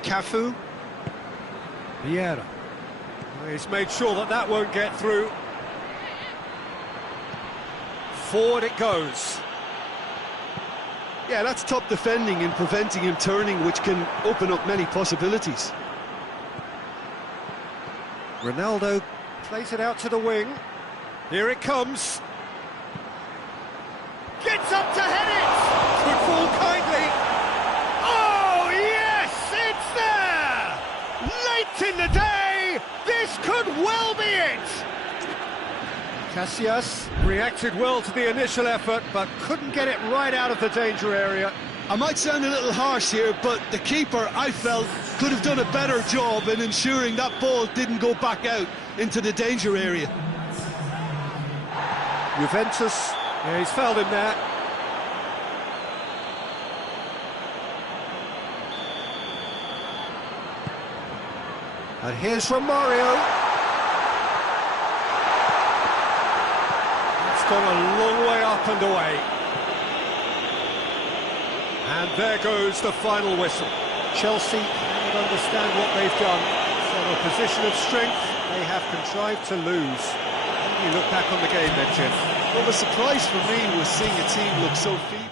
Cafu. Vieira. He's made sure that that won't get through. Forward it goes. Yeah, that's top defending and preventing him turning, which can open up many possibilities. Ronaldo plays it out to the wing. Here it comes. Gets up to head it! Could fall kindly. Oh, yes! It's there! Late in the day! This could well be it! Casillas reacted well to the initial effort, but couldn't get it right out of the danger area. I might sound a little harsh here, but the keeper, I felt, could have done a better job in ensuring that ball didn't go back out into the danger area. Juventus, yeah, he's fouled him there. And here's Romario. It's gone a long way up and away. And there goes the final whistle. Chelsea cannot understand what they've done. From a position of strength, they have contrived to lose. You look back on the game then, Jim. Well, the surprise for me was seeing a team look so feeble.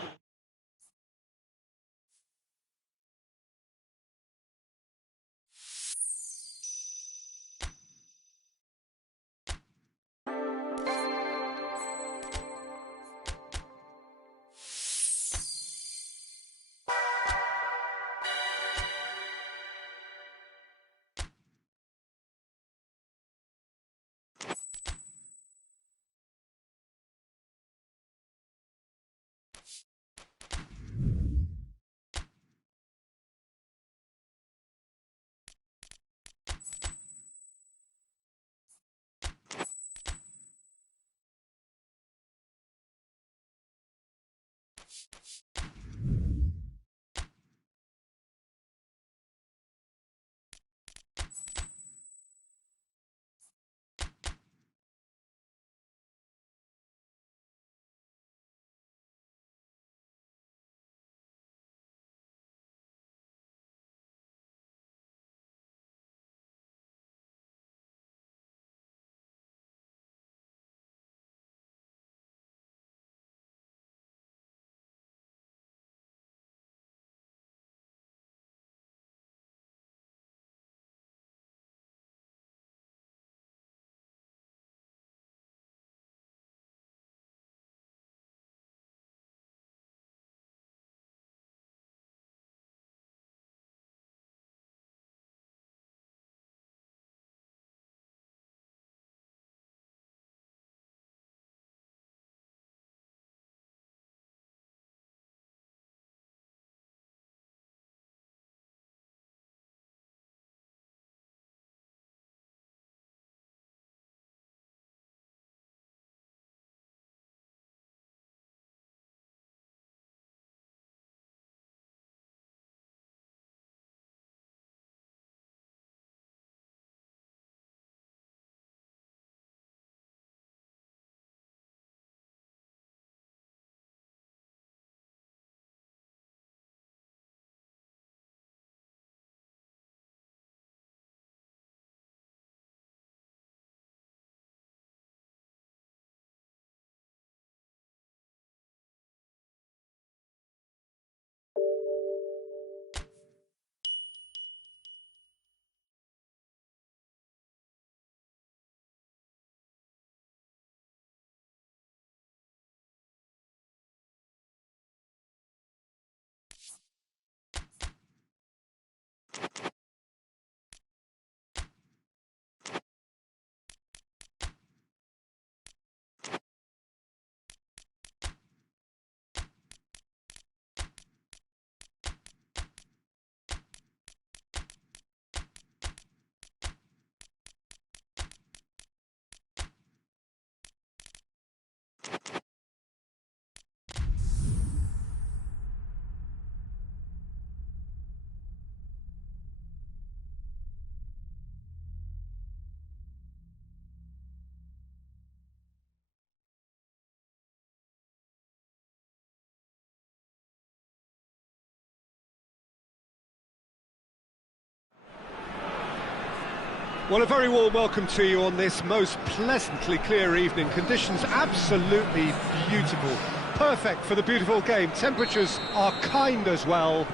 Well, a very warm welcome to you on this most pleasantly clear evening. Conditions absolutely beautiful. Perfect for the beautiful game. Temperatures are kind as well.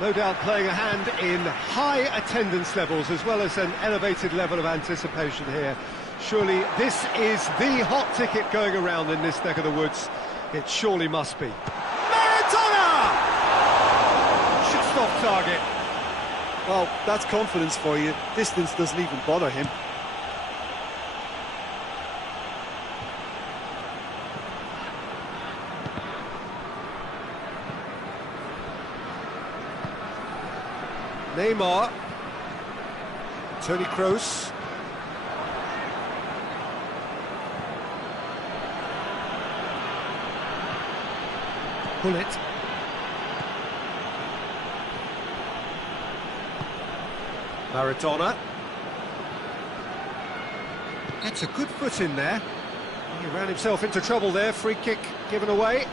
No doubt playing a hand in high attendance levels as well as an elevated level of anticipation here. Surely this is the hot ticket going around in this neck of the woods. It surely must be. Maradona! Shoots off target. Well, that's confidence for you. Distance doesn't even bother him. Neymar. Toni Kroos. Bullet. Maradona. Gets a good foot in there. He ran himself into trouble there. Free kick given away.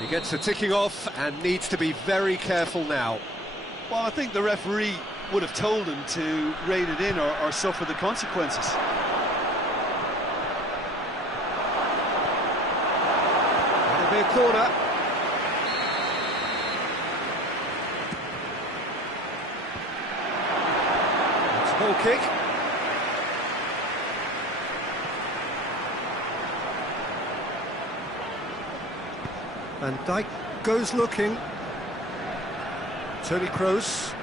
He gets a ticking off and needs to be very careful now. Well, I think the referee would have told him to rein it in or suffer the consequences. That'll be a corner. It's a ball kick. Van Dijk goes looking. Toni Kroos.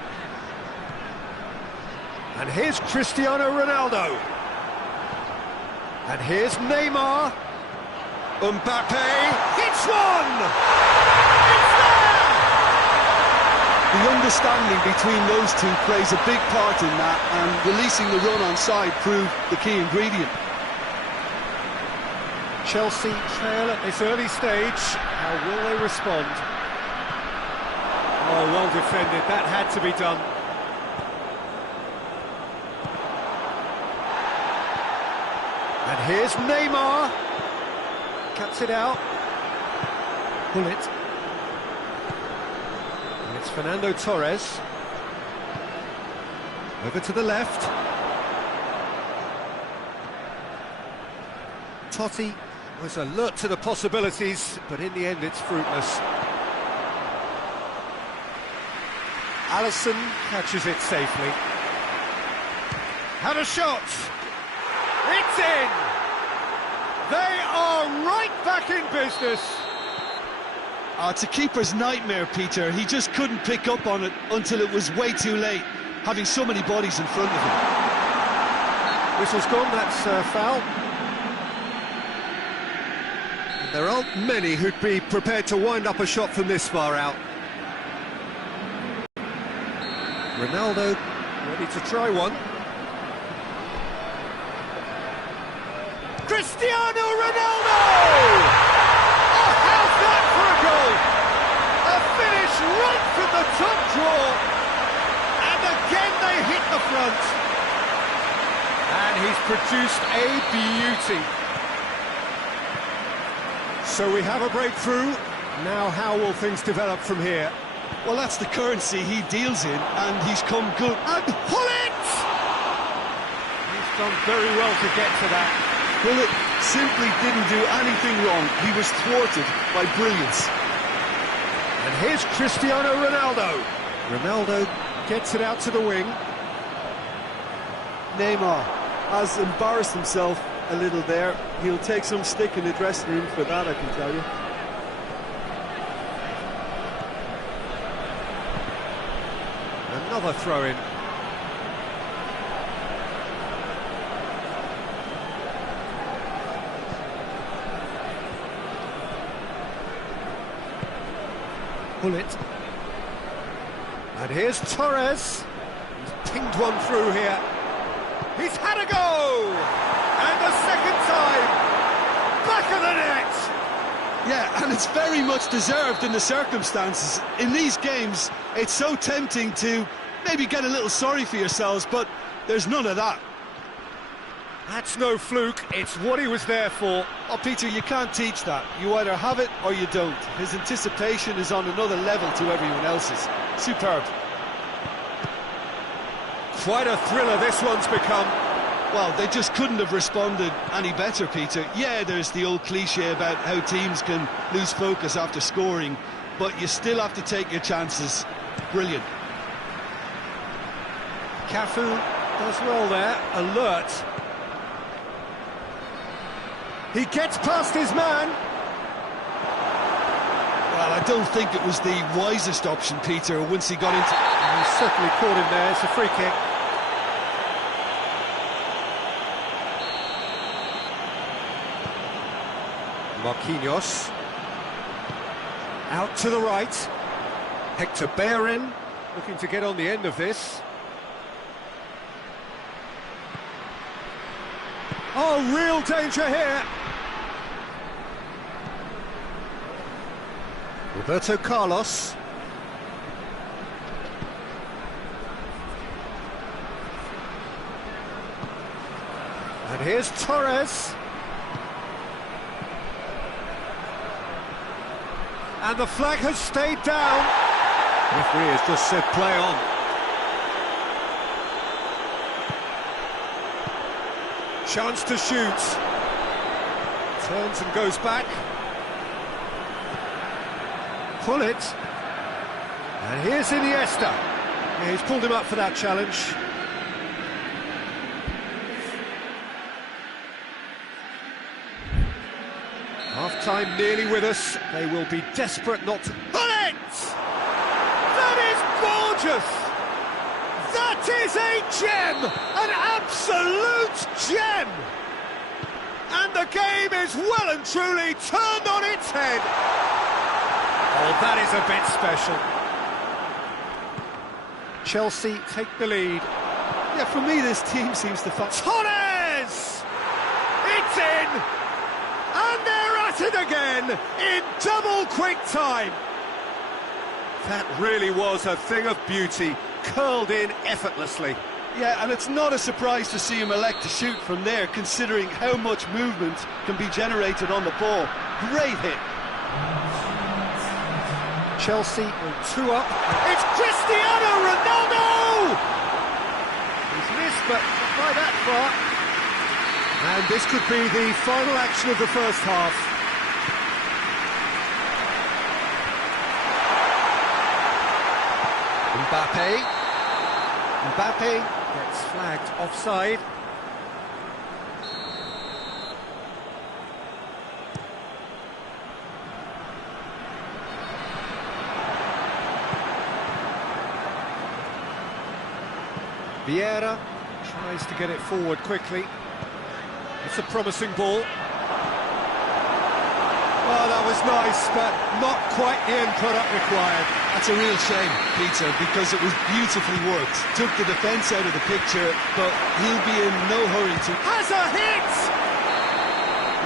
And here's Cristiano Ronaldo. And here's Neymar. Mbappe. It's one! It's there! The understanding between those two plays a big part in that, and releasing the run on side proved the key ingredient. Chelsea trail at this early stage. How will they respond? Oh, well defended. That had to be done. And here's Neymar. Cuts it out. Bullet. And it's Fernando Torres. Over to the left. Totti was alert to the possibilities, but in the end it's fruitless. Alisson catches it safely. Had a shot. It's in. They are right back in business. It's a keeper's nightmare, Peter. He just couldn't pick up on it until it was way too late, having so many bodies in front of him. Whistle's gone, that's foul. And there aren't many who'd be prepared to wind up a shot from this far out. Ronaldo ready to try one. Cristiano Ronaldo! Oh, how's that for a goal? A finish right from the top draw. And again they hit the front. And he's produced a beauty. So we have a breakthrough. Now how will things develop from here? Well, that's the currency he deals in, and he's come good. And Bullet! He's done very well to get to that. Bullet simply didn't do anything wrong. He was thwarted by brilliance. And here's Cristiano Ronaldo. Ronaldo gets it out to the wing. Neymar has embarrassed himself a little there. He'll take some stick in the dressing room for that, I can tell you. Another throw-in. Bullet. And here's Torres. He's pinged one through here. He's had a go! And a second time! Back of the net! Yeah, and it's very much deserved in the circumstances. In these games, it's so tempting to maybe get a little sorry for yourselves, but there's none of that. That's no fluke, it's what he was there for. Oh, Peter, you can't teach that. You either have it or you don't. His anticipation is on another level to everyone else's. Superb. quite a thriller this one's become. Well, they just couldn't have responded any better, Peter. Yeah, there's the old cliche about how teams can lose focus after scoring, but you still have to take your chances. Brilliant. Cafu does well there, alert. He gets past his man. Well, I don't think it was the wisest option, Peter, once he got into... He certainly caught him there, it's a free kick. Marquinhos. Out to the right. Hector Bellerin looking to get on the end of this. Oh, real danger here. Roberto Carlos. And here's Torres. And the flag has stayed down. The referee has just said play on. Chance to shoot. Turns and goes back. Pull it. And here's Iniesta. Yeah, he's pulled him up for that challenge. Half-time nearly with us. They will be desperate not to... Pull it! That is gorgeous! That is a gem! An absolute gem! And the game is well and truly turned on its head. Oh, that is a bit special. Chelsea take the lead. Yeah, for me, this team seems to... Torres! It's in! And they're at it again in double quick time. That really was a thing of beauty, curled in effortlessly. Yeah, and it's not a surprise to see him elect to shoot from there, considering how much movement can be generated on the ball. Great hit. Chelsea on 2 up. It's Cristiano Ronaldo! He's missed, but not by that far. And this could be the final action of the first half. Mbappe gets flagged offside. Vieira tries to get it forward quickly. It's a promising ball. Oh, that was nice, but not quite the end product required. That's a real shame, Peter, because it was beautifully worked. Took the defence out of the picture, but he'll be in no hurry to... Has a hit!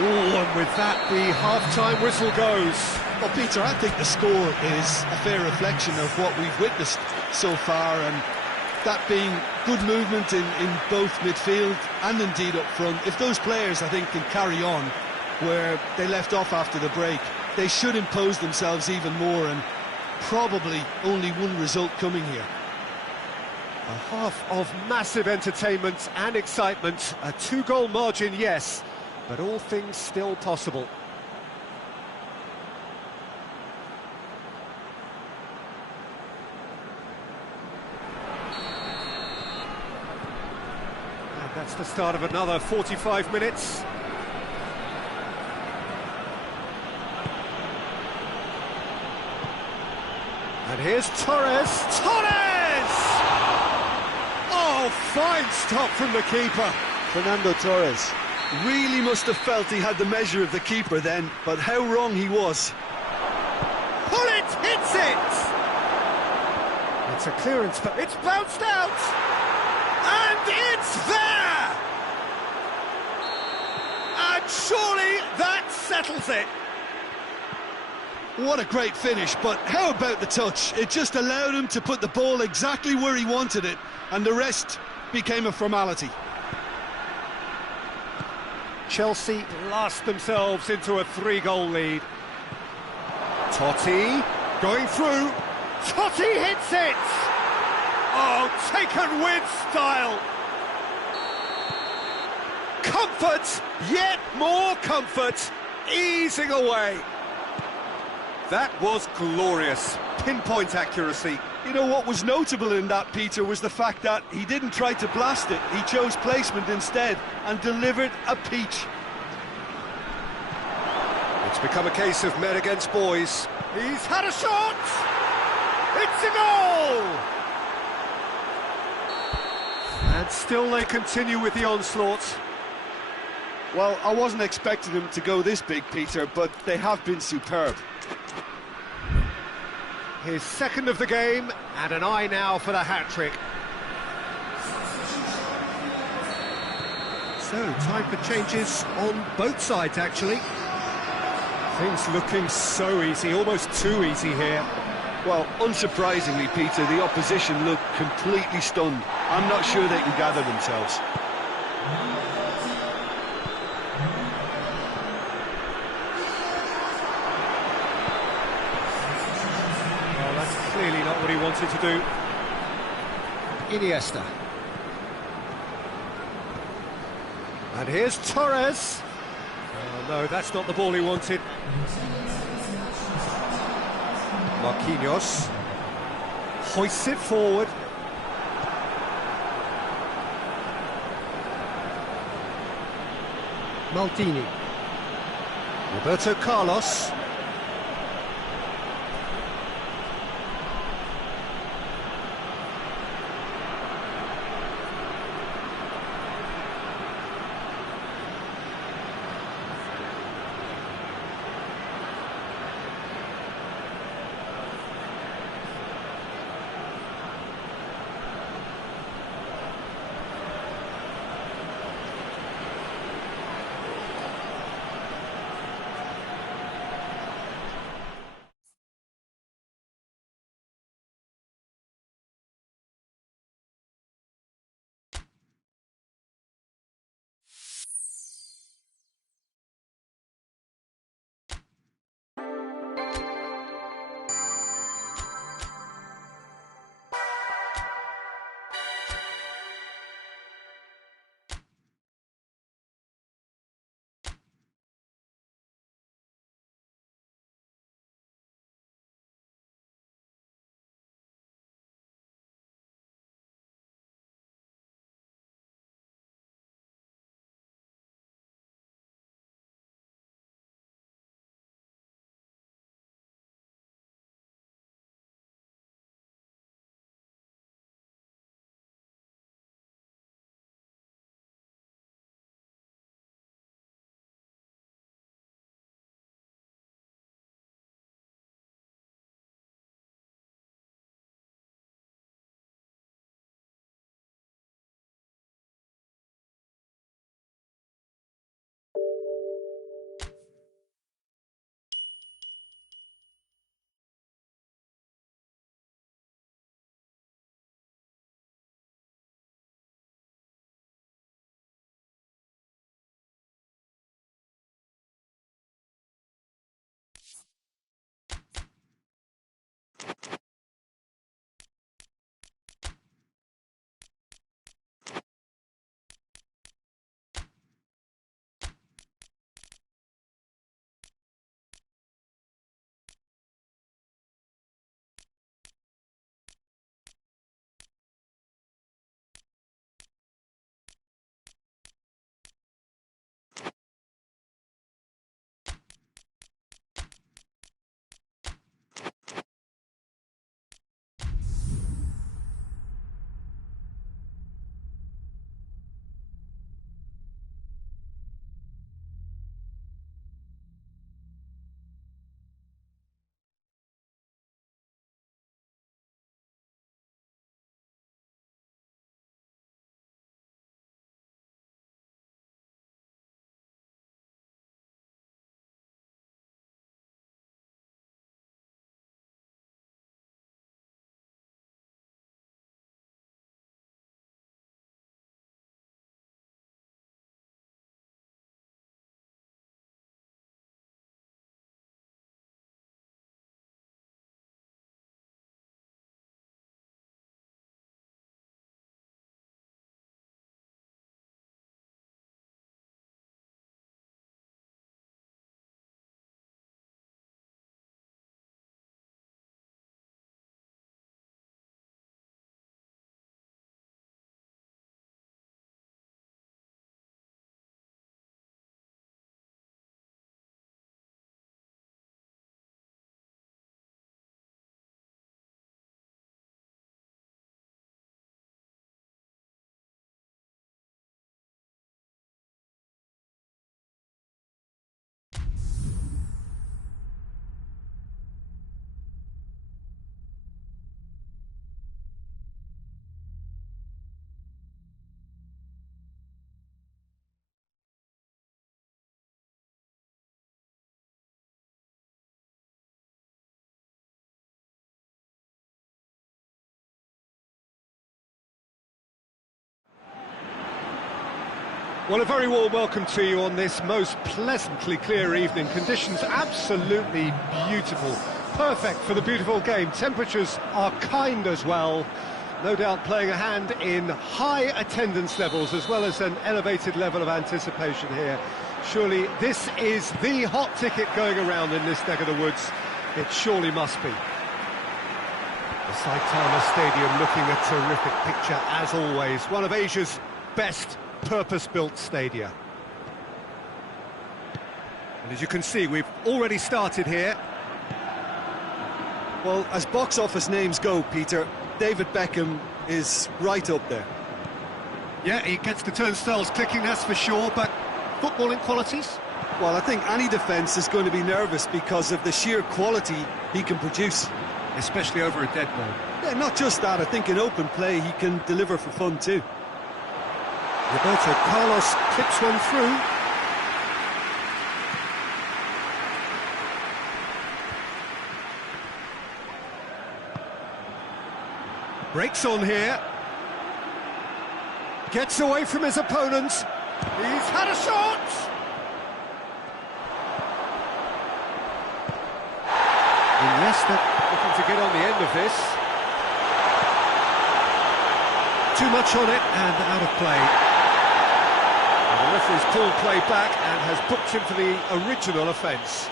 Oh, and with that, the half-time whistle goes. Well, Peter, I think the score is a fair reflection of what we've witnessed so far, and that being good movement in both midfield and indeed up front. If those players, I think, can carry on where they left off after the break, they should impose themselves even more, and probably only one result coming here. A half of massive entertainment and excitement. A 2-goal margin, yes, but all things still possible. And that's the start of another 45 minutes. And here's Torres. Torres! Oh, fine stop from the keeper. Fernando Torres really must have felt he had the measure of the keeper then, but how wrong he was. Pull it, hits it! It's a clearance, but it's bounced out! And it's there! And surely that settles it. What a great finish, but how about the touch? It just allowed him to put the ball exactly where he wanted it, and the rest became a formality. Chelsea blast themselves into a 3-goal lead. Totti going through. Totti hits it! Oh, taken with style. Comfort, yet more comfort, easing away. That was glorious. Pinpoint accuracy. You know what was notable in that, Peter, was the fact that he didn't try to blast it. He chose placement instead and delivered a peach. It's become a case of men against boys. He's had a shot! It's a goal! And still they continue with the onslaught. Well, I wasn't expecting them to go this big, Peter, but they have been superb. His second of the game, and an eye now for the hat-trick. So, time for changes on both sides, actually. Things looking so easy, almost too easy here. Well, unsurprisingly, Peter, the opposition look completely stunned. I'm not sure they can gather themselves. Well, that's clearly not what he wanted to do. Iniesta. And here's Torres. Oh, no, that's not the ball he wanted. Marquinhos hoists it forward. Maldini. Roberto Carlos. Well, a very warm welcome to you on this most pleasantly clear evening. Conditions absolutely beautiful. Perfect for the beautiful game. Temperatures are kind as well. No doubt playing a hand in high attendance levels as well as an elevated level of anticipation here. Surely this is the hot ticket going around in this neck of the woods. It surely must be. The Saitama Stadium looking a terrific picture as always. One of Asia's best purpose-built stadia. And as you can see, we've already started here. Well, as box office names go, Peter, David Beckham is right up there. Yeah, he gets the turnstiles clicking, that's for sure, but footballing qualities? Well, I think any defence is going to be nervous because of the sheer quality he can produce. Especially over a dead ball. Yeah, not just that, I think in open play he can deliver for fun too. Roberto Carlos clips one through. Breaks on here. Gets away from his opponent. He's had a shot! Iniesta looking to get on the end of this. Too much on it and out of play. And the referee's pulled play back and has booked him for the original offence.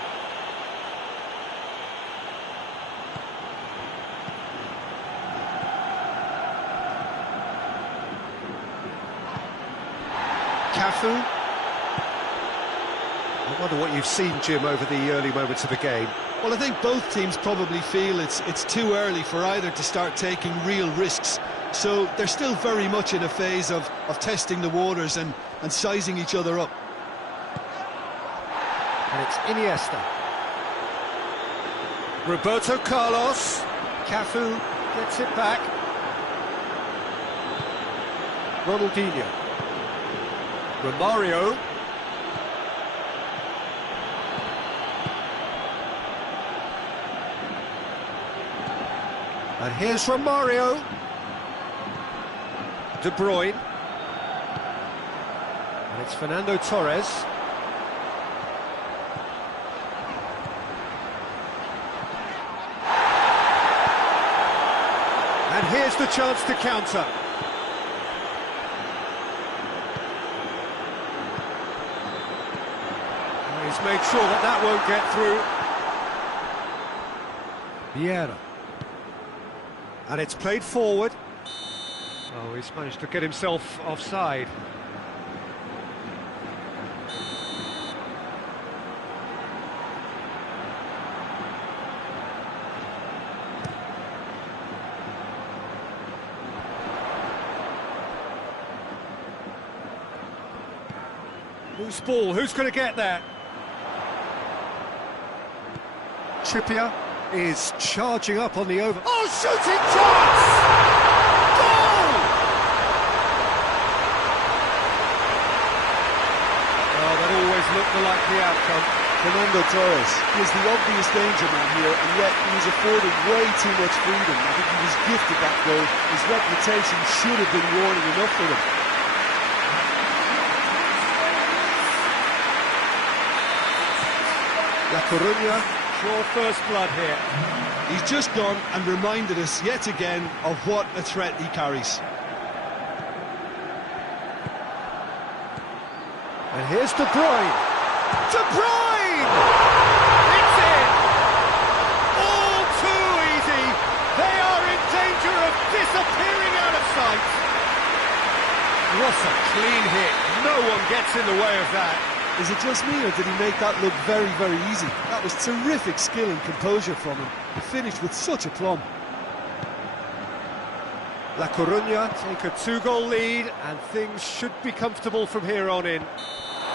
Cafu. I wonder what you've seen, Jim, over the early moments of the game. Well, I think both teams probably feel it's too early for either to start taking real risks. So they're still very much in a phase of testing the waters and sizing each other up. And it's Iniesta. Roberto Carlos. Cafu gets it back. Ronaldinho. Romario. And here's Romario. De Bruyne. And it's Fernando Torres. And here's the chance to counter. And he's made sure that that won't get through. Vieira. And it's played forward. Oh, he's managed to get himself offside. Loose ball, who's going to get that? Trippier is charging up on the over. Oh, shooting chance! Goal! Oh, that always looked the likely outcome. Fernando Torres is the obvious danger man here, and yet he was afforded way too much freedom. I think he was gifted that goal. His reputation should have been warning enough for him. La Coruña, draw first blood here. He's just gone and reminded us yet again of what a threat he carries. And here's De Bruyne. De Bruyne! It's in! All too easy. They are in danger of disappearing out of sight. What a clean hit. No one gets in the way of that. Is it just me, or did he make that look very, very easy? That was terrific skill and composure from him. He finished with such aplomb. La Coruña take a 2-goal lead, and things should be comfortable from here on in.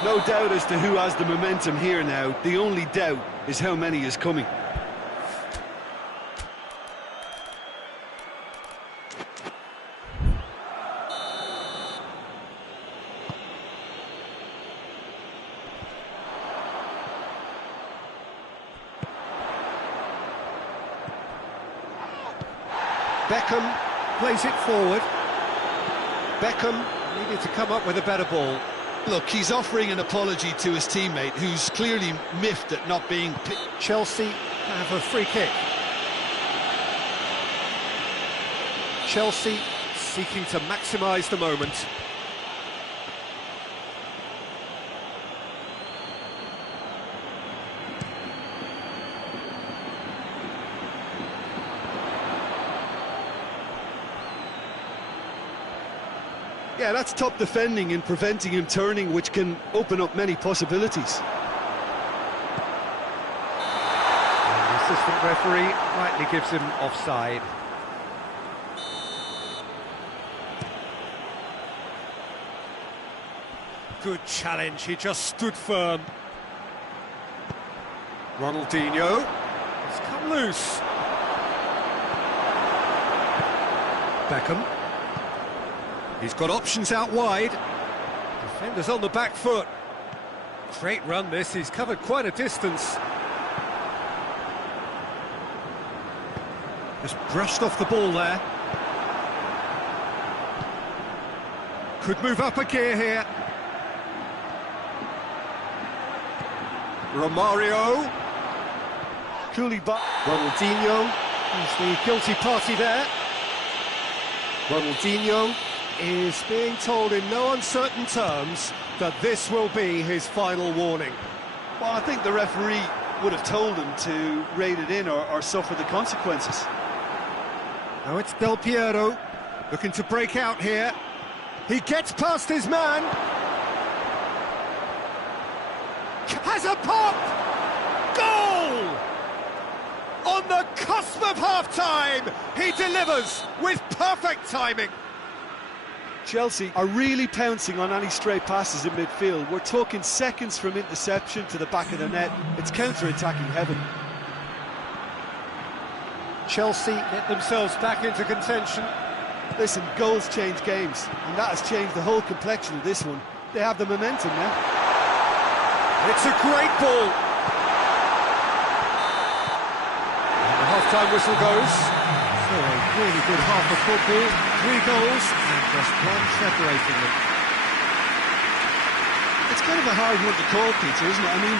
No doubt as to who has the momentum here now. The only doubt is how many is coming. Beckham plays it forward. Beckham needed to come up with a better ball. Look, he's offering an apology to his teammate, who's clearly miffed at not being picked. Chelsea have a free kick. Chelsea seeking to maximise the moment. Yeah, that's top defending and preventing him turning, which can open up many possibilities. And the assistant referee rightly gives him offside. Good challenge, he just stood firm. Ronaldinho has come loose. Beckham. He's got options out wide. Defenders on the back foot. Great run this, he's covered quite a distance. Just brushed off the ball there. Could move up a gear here. Romario. Koulibaly. Ronaldinho. He's the guilty party there. Ronaldinho is being told in no uncertain terms that this will be his final warning. Well, I think the referee would have told him to rein it in or suffer the consequences. Now it's Del Piero looking to break out here. He gets past his man. Has a pop! Goal! On the cusp of half-time, he delivers with perfect timing. Chelsea are really pouncing on any stray passes in midfield. We're talking seconds from interception to the back of the net. It's counter-attacking heaven. Chelsea get themselves back into contention. Listen, goals change games, and that has changed the whole complexion of this one. They have the momentum now. It's a great ball. And the half-time whistle goes. So a really good half of football, 3 goals and just one separating them. It's kind of a hard one to call, Peter, isn't it? I mean,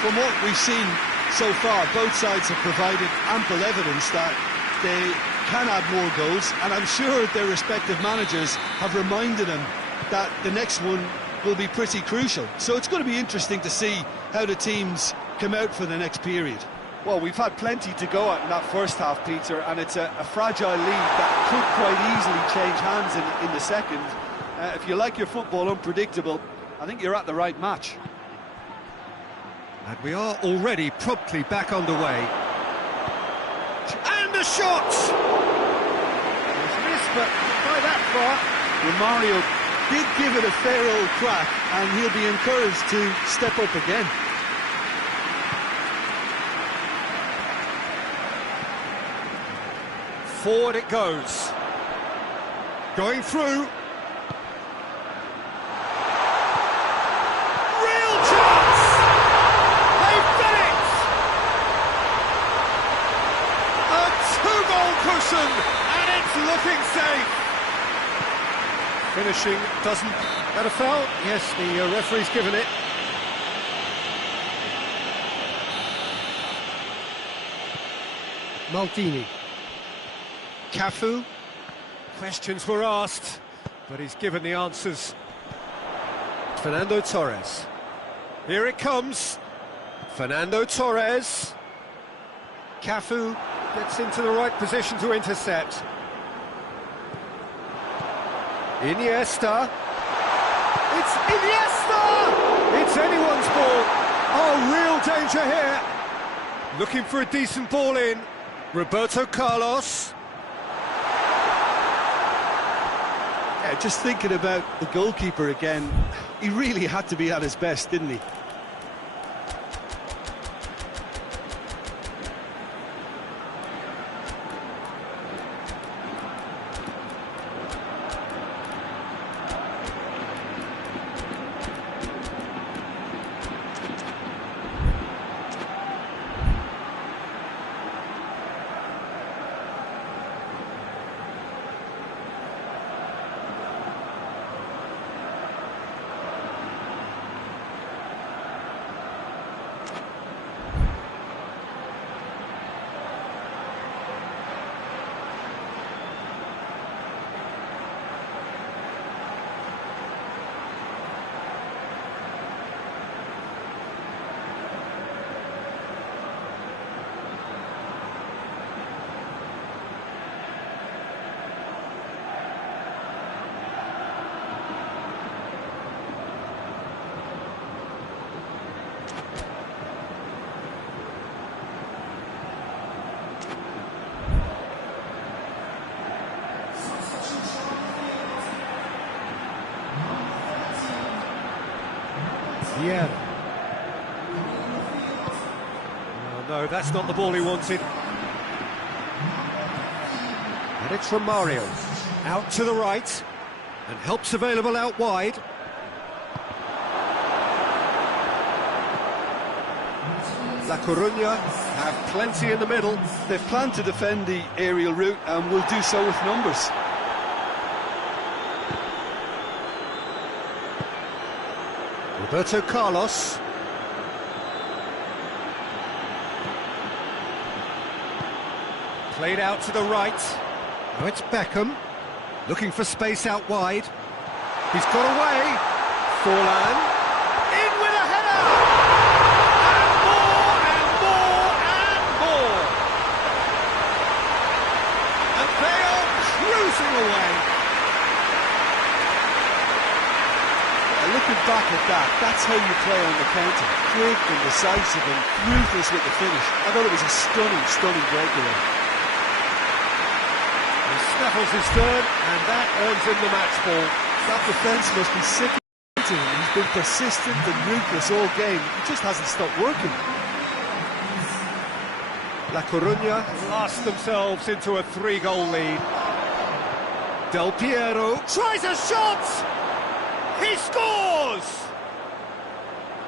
from what we've seen so far, both sides have provided ample evidence that they can add more goals, and I'm sure their respective managers have reminded them that the next one will be pretty crucial. So it's going to be interesting to see how the teams come out for the next period. Well, we've had plenty to go at in that first half, Peter, and it's a fragile lead that could quite easily change hands in the second. If you like your football unpredictable, I think you're at the right match. And we are already promptly back underway. And the shot! There's missed, but not by that far. Romario did give it a fair old crack, and he'll be encouraged to step up again. Forward it goes. Going through. Real chance! They've done it! A 2-goal cushion, and it's looking safe. Finishing doesn't... That a foul? Yes, the referee's given it. Maldini. Cafu. Questions were asked, but he's given the answers. Fernando Torres. Here it comes. Fernando Torres. Cafu gets into the right position to intercept. Iniesta. It's Iniesta! It's anyone's ball. Oh, real danger here. Looking for a decent ball in. Roberto Carlos. Yeah, just thinking about the goalkeeper again, he really had to be at his best, didn't he? Yeah. No, that's not the ball he wanted. And it's Romario. Out to the right. And help's available out wide. La Coruña have plenty in the middle. They've planned to defend the aerial route and will do so with numbers. Roberto Carlos. Played out to the right. Now it's Beckham. Looking for space out wide. He's got away. Forlan. In with a header! And more, and more, and more! And they are cruising away. Looking back at that, that's how you play on the counter. Quick and decisive and ruthless with the finish. I thought it was a stunning, stunning breakaway. He snaffles his third, and that earns him the match ball. That defence must be sick to him. He's been persistent and ruthless all game. He just hasn't stopped working. La Coruña last themselves into a 3-goal lead. Del Piero tries a shot! He scores!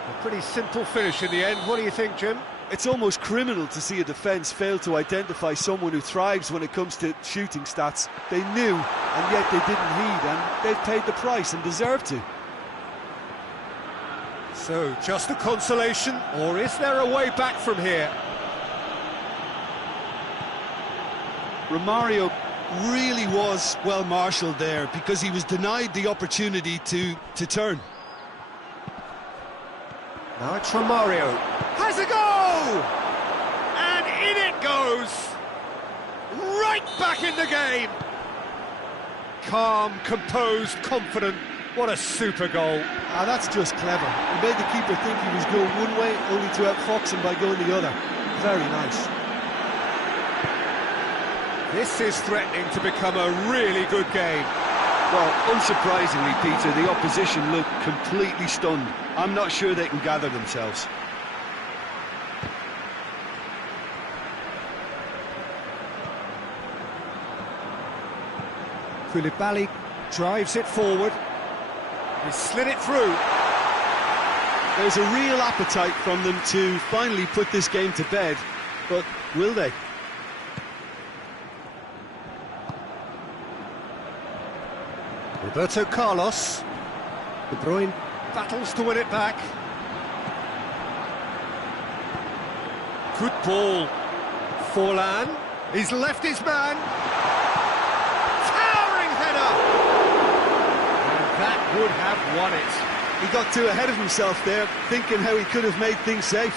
A pretty simple finish in the end. What do you think, Jim? It's almost criminal to see a defence fail to identify someone who thrives when it comes to shooting stats. They knew, and yet they didn't heed, and they've paid the price and deserve to. So, just a consolation, or is there a way back from here? Romario really was well marshalled there because he was denied the opportunity to turn. Now it's Romario. Has a go! And in it goes! Right back in the game! Calm, composed, confident. What a super goal. That's just clever. He made the keeper think he was going one way, only to outfox him by going the other. Very nice. This is threatening to become a really good game. Well, unsurprisingly, Peter, the opposition look completely stunned. I'm not sure they can gather themselves. Koulibaly drives it forward. He slid it through. There's a real appetite from them to finally put this game to bed, but will they? Roberto Carlos. De Bruyne battles to win it back. Good ball. Forlan. He's left his man. Towering header! And that would have won it. He got too ahead of himself there, thinking how he could have made things safe.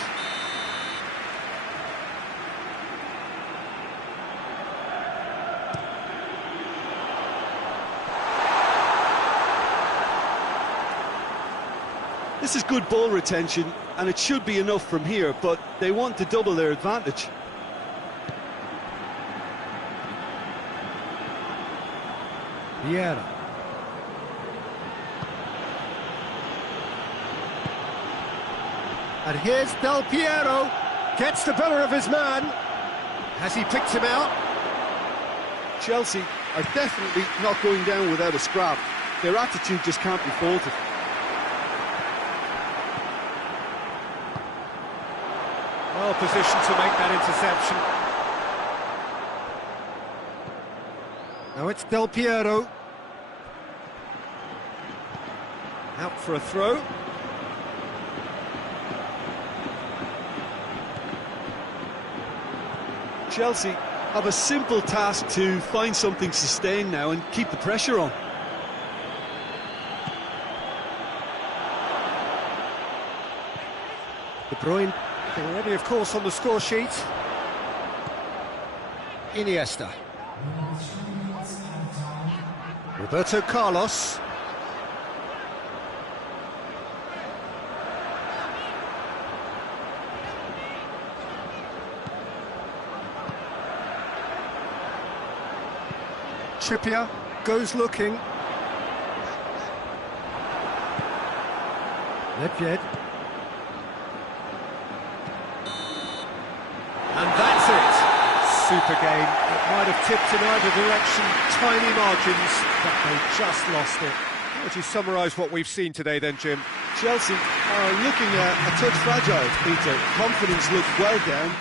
This is good ball retention, and it should be enough from here, but they want to double their advantage. Vieira. And here's Del Piero. Gets the better of his man. Has he picked him out? Chelsea are definitely not going down without a scrap. Their attitude just can't be faulted. Well positioned to make that interception. Now it's Del Piero. Out for a throw. Chelsea have a simple task to find something sustained now and keep the pressure on. De Bruyne already, of course, on the score sheet. Iniesta. Roberto Carlos. Trippier goes looking. Ledfjed. And that's it. Super game. It might have tipped in either direction, tiny margins, but they just lost it. How would you summarise what we've seen today then, Jim? Chelsea are looking a touch fragile, Peter. Confidence looked well down.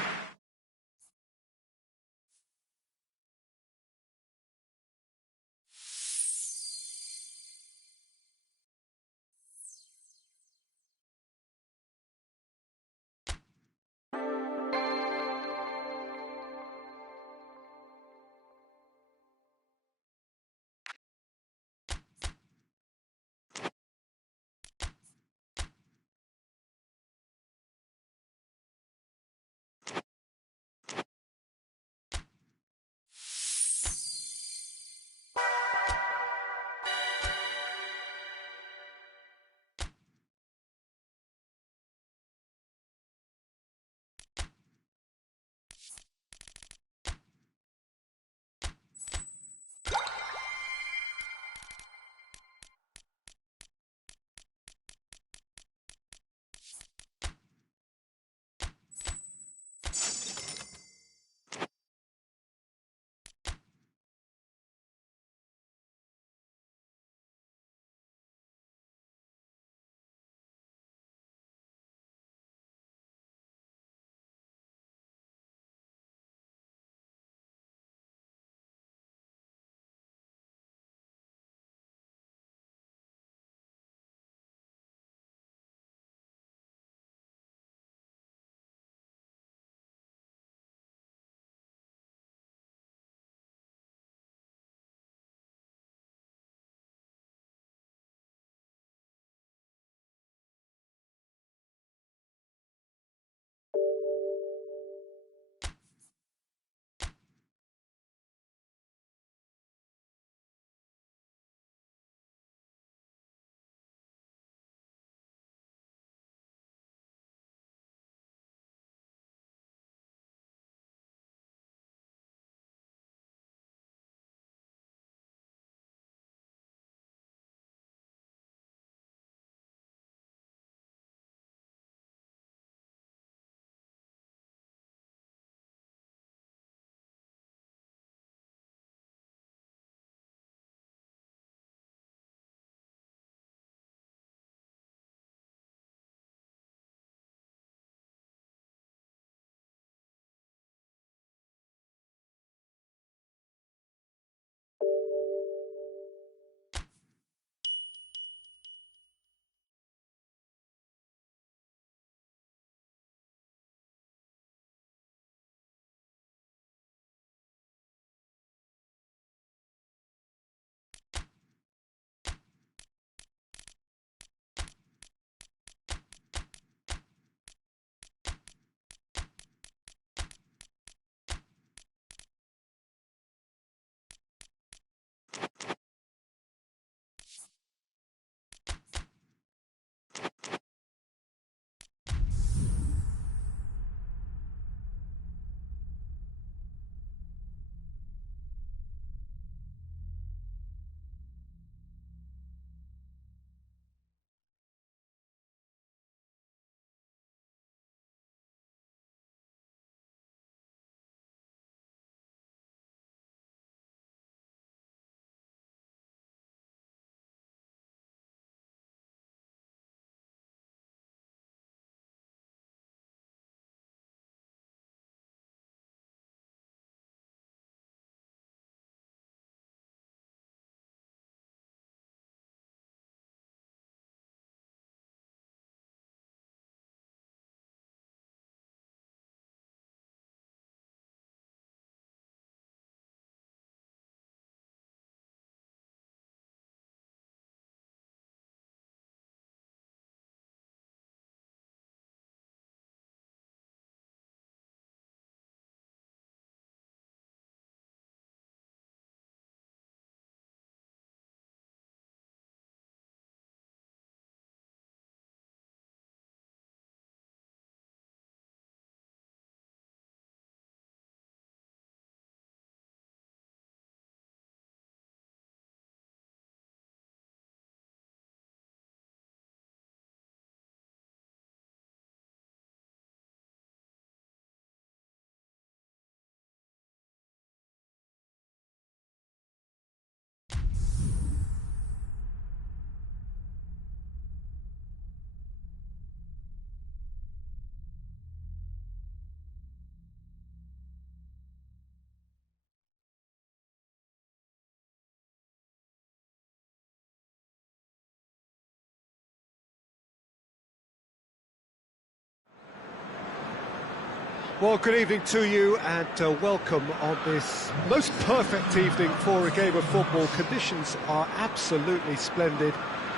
Well, good evening to you and welcome on this most perfect evening for a game of football. Conditions are absolutely splendid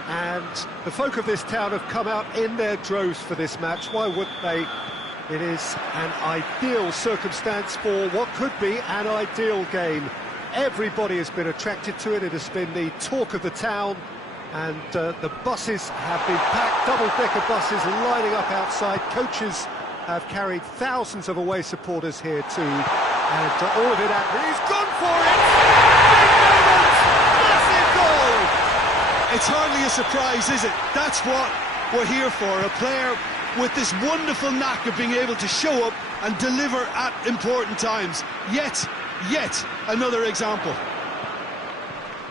and the folk of this town have come out in their droves for this match. Why wouldn't they? It is an ideal circumstance for what could be an ideal game. Everybody has been attracted to it. It has been the talk of the town and the buses have been packed, double-decker buses lining up outside. Coaches have carried thousands of away supporters here too, and all of it out. He's gone for it! Big moment! Massive goal! It's hardly a surprise, is it? That's what we're here for, a player with this wonderful knack of being able to show up and deliver at important times. Yet another example.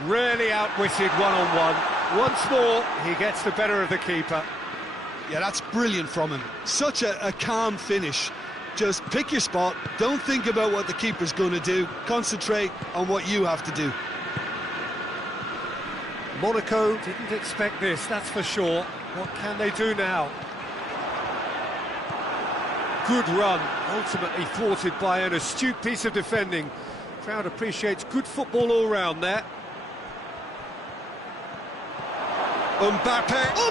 Really outwitted one-on-one. Once more, he gets the better of the keeper. Yeah, that's brilliant from him. Such a calm finish. Just pick your spot, don't think about what the keeper's going to do, concentrate on what you have to do. Monaco didn't expect this, that's for sure. What can they do now? Good run, ultimately thwarted by an astute piece of defending. Crowd appreciates good football all round there. Mbappe!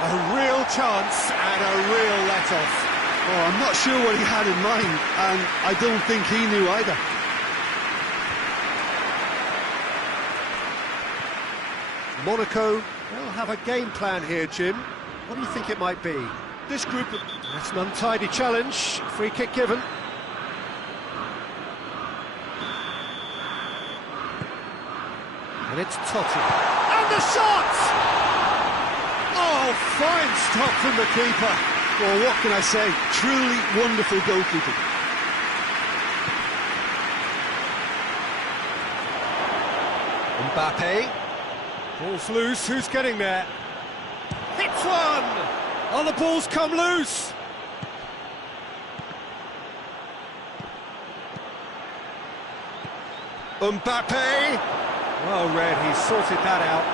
A real chance and a real let-off. Oh, I'm not sure what he had in mind, and I don't think he knew either. Monaco, they'll have a game plan here, Jim. What do you think it might be? This group... That's an untidy challenge, free kick given. And it's Totti. And the shot! Oh, fine stop from the keeper. Well, what can I say? Truly wonderful goalkeeping. Mbappe. Ball's loose, who's getting there? Hits one! Oh, the ball's come loose! Mbappe! Well read, he sorted that out.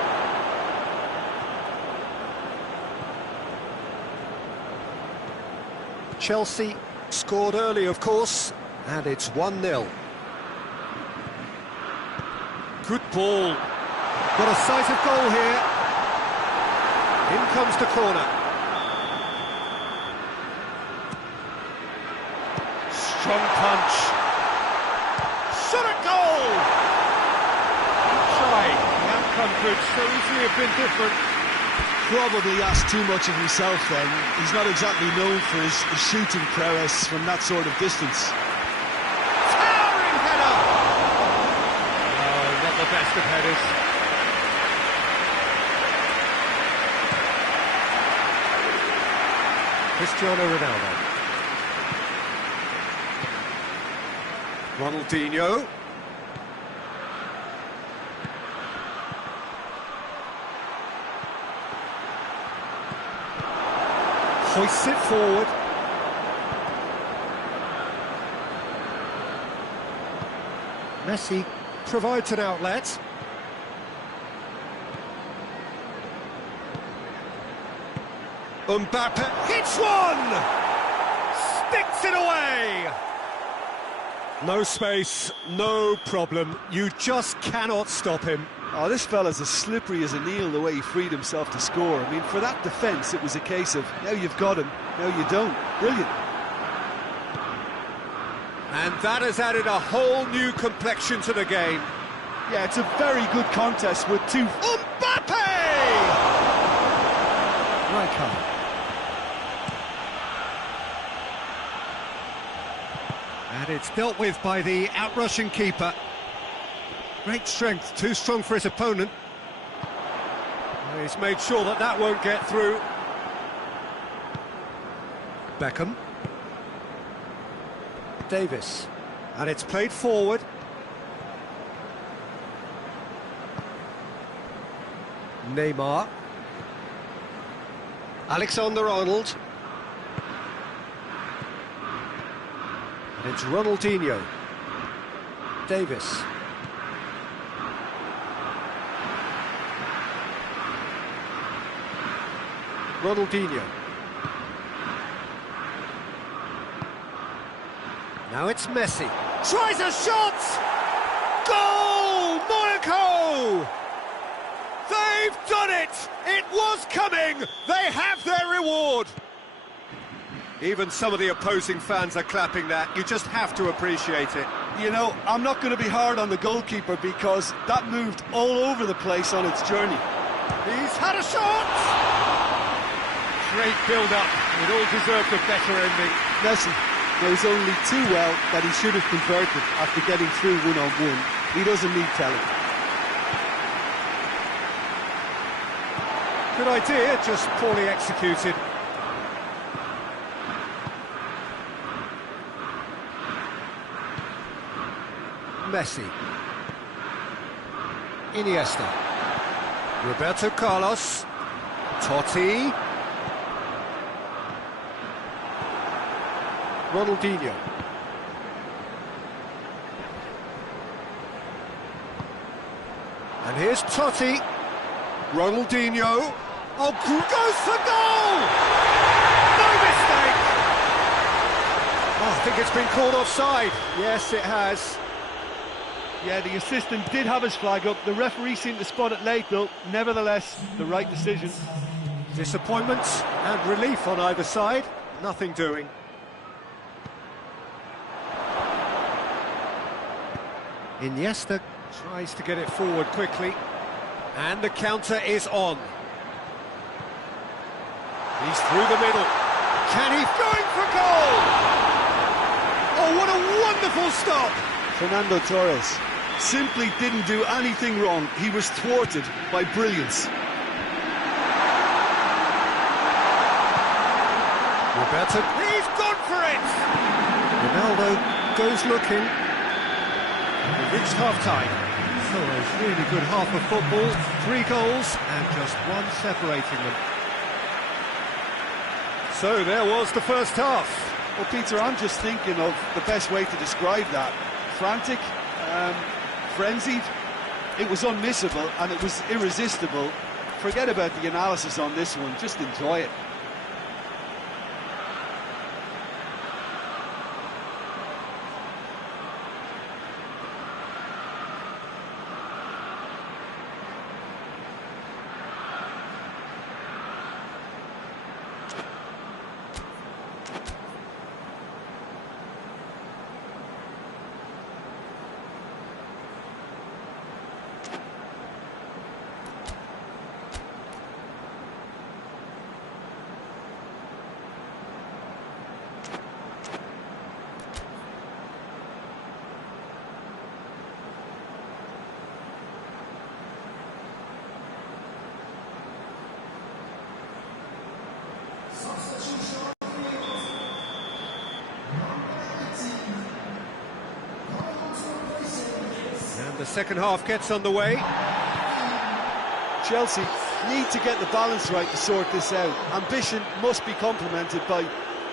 Chelsea scored early, of course, and it's 1-0. Good ball. Got a sight of goal here. In comes the corner. Strong punch. Shot at goal! Try. The outcome could so easily have been different. Probably asked too much of himself then. He's not exactly known for his shooting prowess from that sort of distance. Towering header! Oh, not the best of headers. Cristiano Ronaldo. Ronaldinho. Hoists it forward. Messi provides an outlet. Mbappe hits one! Sticks it away! No space, no problem. You just cannot stop him. Oh, this fella's as slippery as an eel the way he freed himself to score. I mean, for that defence, it was a case of, now you've got him, now you don't. Brilliant. And that has added a whole new complexion to the game. Yeah, it's a very good contest with two... Mbappe! Myclub. And it's dealt with by the outrushing keeper. Great strength, too strong for his opponent. He's made sure that that won't get through. Beckham. Davis. And it's played forward. Neymar. Alexander-Arnold. And it's Ronaldinho. Davis. Ronaldinho. Now it's Messi. Tries a shot! Goal! Monaco! They've done it! It was coming! They have their reward! Even some of the opposing fans are clapping that. You just have to appreciate it. You know, I'm not going to be hard on the goalkeeper because that moved all over the place on its journey. He's had a shot! Great build-up. It all deserved a better ending. Messi knows only too well that he should have converted after getting through one-on-one. He doesn't need telling. Good idea, just poorly executed. Messi. Iniesta. Roberto Carlos. Totti. Ronaldinho. And here's Totti. Ronaldinho. Oh, goes for goal! No mistake! Oh, I think it's been called offside. Yes, it has. Yeah, the assistant did have his flag up. The referee seemed to spot it late, though. Nevertheless, the right decision. Disappointment and relief on either side. Nothing doing. Iniesta tries to get it forward quickly. And the counter is on. He's through the middle. Can he? Going for goal! Oh, what a wonderful stop! Fernando Torres simply didn't do anything wrong. He was thwarted by brilliance. Roberto, he's gone for it! Ronaldo goes looking. We've reached half-time. So a really good half of football. 3 goals and just one separating them. So there was the first half. Well, Peter, I'm just thinking of the best way to describe that. Frantic, frenzied. It was unmissable and it was irresistible. Forget about the analysis on this one, just enjoy it. The second half gets underway. Chelsea need to get the balance right to sort this out. Ambition must be complemented by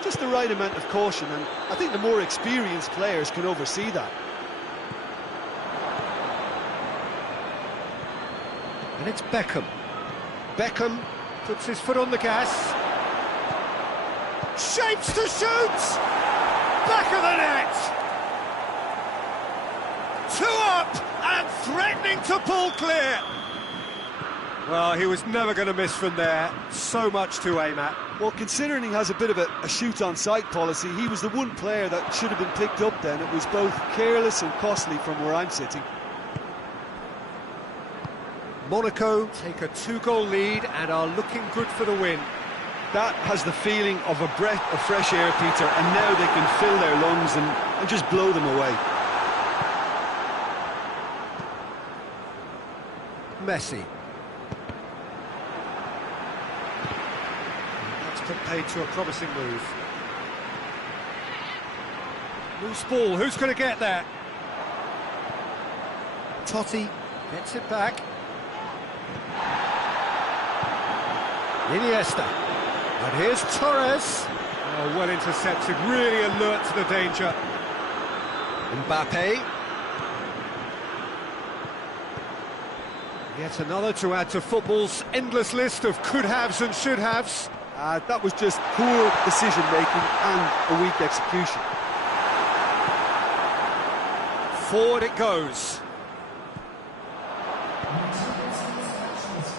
just the right amount of caution, and I think the more experienced players can oversee that. And it's Beckham. Beckham puts his foot on the gas. Shapes to shoot! Back of the net! 2 up and threatening to pull clear. Well, he was never going to miss from there. So much to aim at. Well, considering he has a bit of a shoot-on-sight policy, he was the one player that should have been picked up then. It was both careless and costly from where I'm sitting. Monaco take a 2-goal lead and are looking good for the win. That has the feeling of a breath of fresh air, Peter, and now they can fill their lungs and just blow them away. Messi. That's put paid to a promising move. Loose ball, who's going to get that? Totti gets it back. Iniesta. And here's Torres. Oh, well intercepted, really alert to the danger. Mbappe. Yet another to add to football's endless list of could-haves and should-haves. That was just poor decision-making and a weak execution. Forward it goes.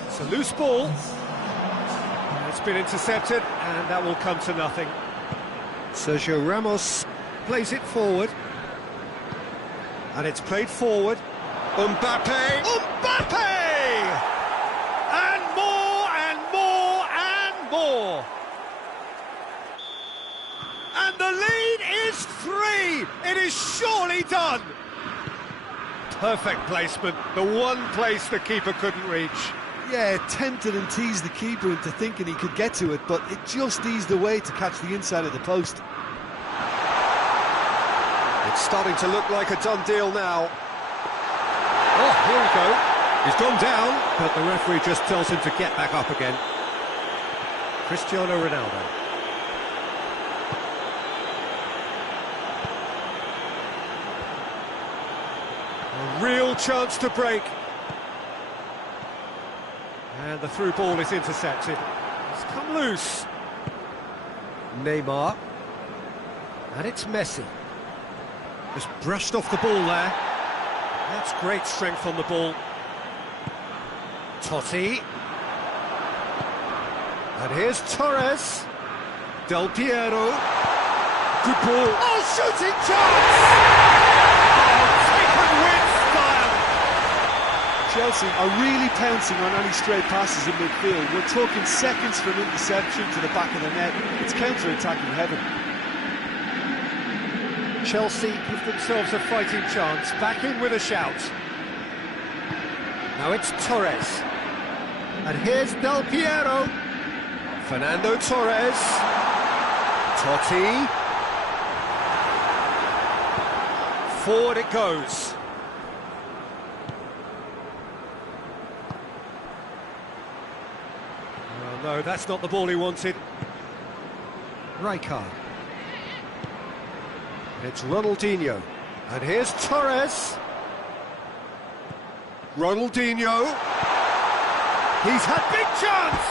It's a loose ball. And it's been intercepted, and that will come to nothing. Sergio Ramos plays it forward. And it's played forward. Mbappe! Mbappe! And more, and more, and more! And the lead is 3! It is surely done! Perfect placement, the one place the keeper couldn't reach. Yeah, tempted and teased the keeper into thinking he could get to it, but it just eased away to catch the inside of the post. It's starting to look like a done deal now. Oh, here we go. He's gone down, but the referee just tells him to get back up again. Cristiano Ronaldo. A real chance to break. And the through ball is intercepted. It's come loose. Neymar. And it's Messi. Just brushed off the ball there. That's great strength on the ball. Totti. And here's Torres. Del Piero. Good ball. Oh, shooting chance! Oh, taken with style. Chelsea are really pouncing on any stray passes in midfield. We're talking seconds from interception to the back of the net. It's counter-attacking heaven. Chelsea give themselves a fighting chance, back in with a shout. Now it's Torres. And here's Del Piero. Fernando Torres. Totti. Forward it goes. Oh no, that's not the ball he wanted. Rijkaard. It's Ronaldinho, and here's Torres. Ronaldinho. He's had big chance.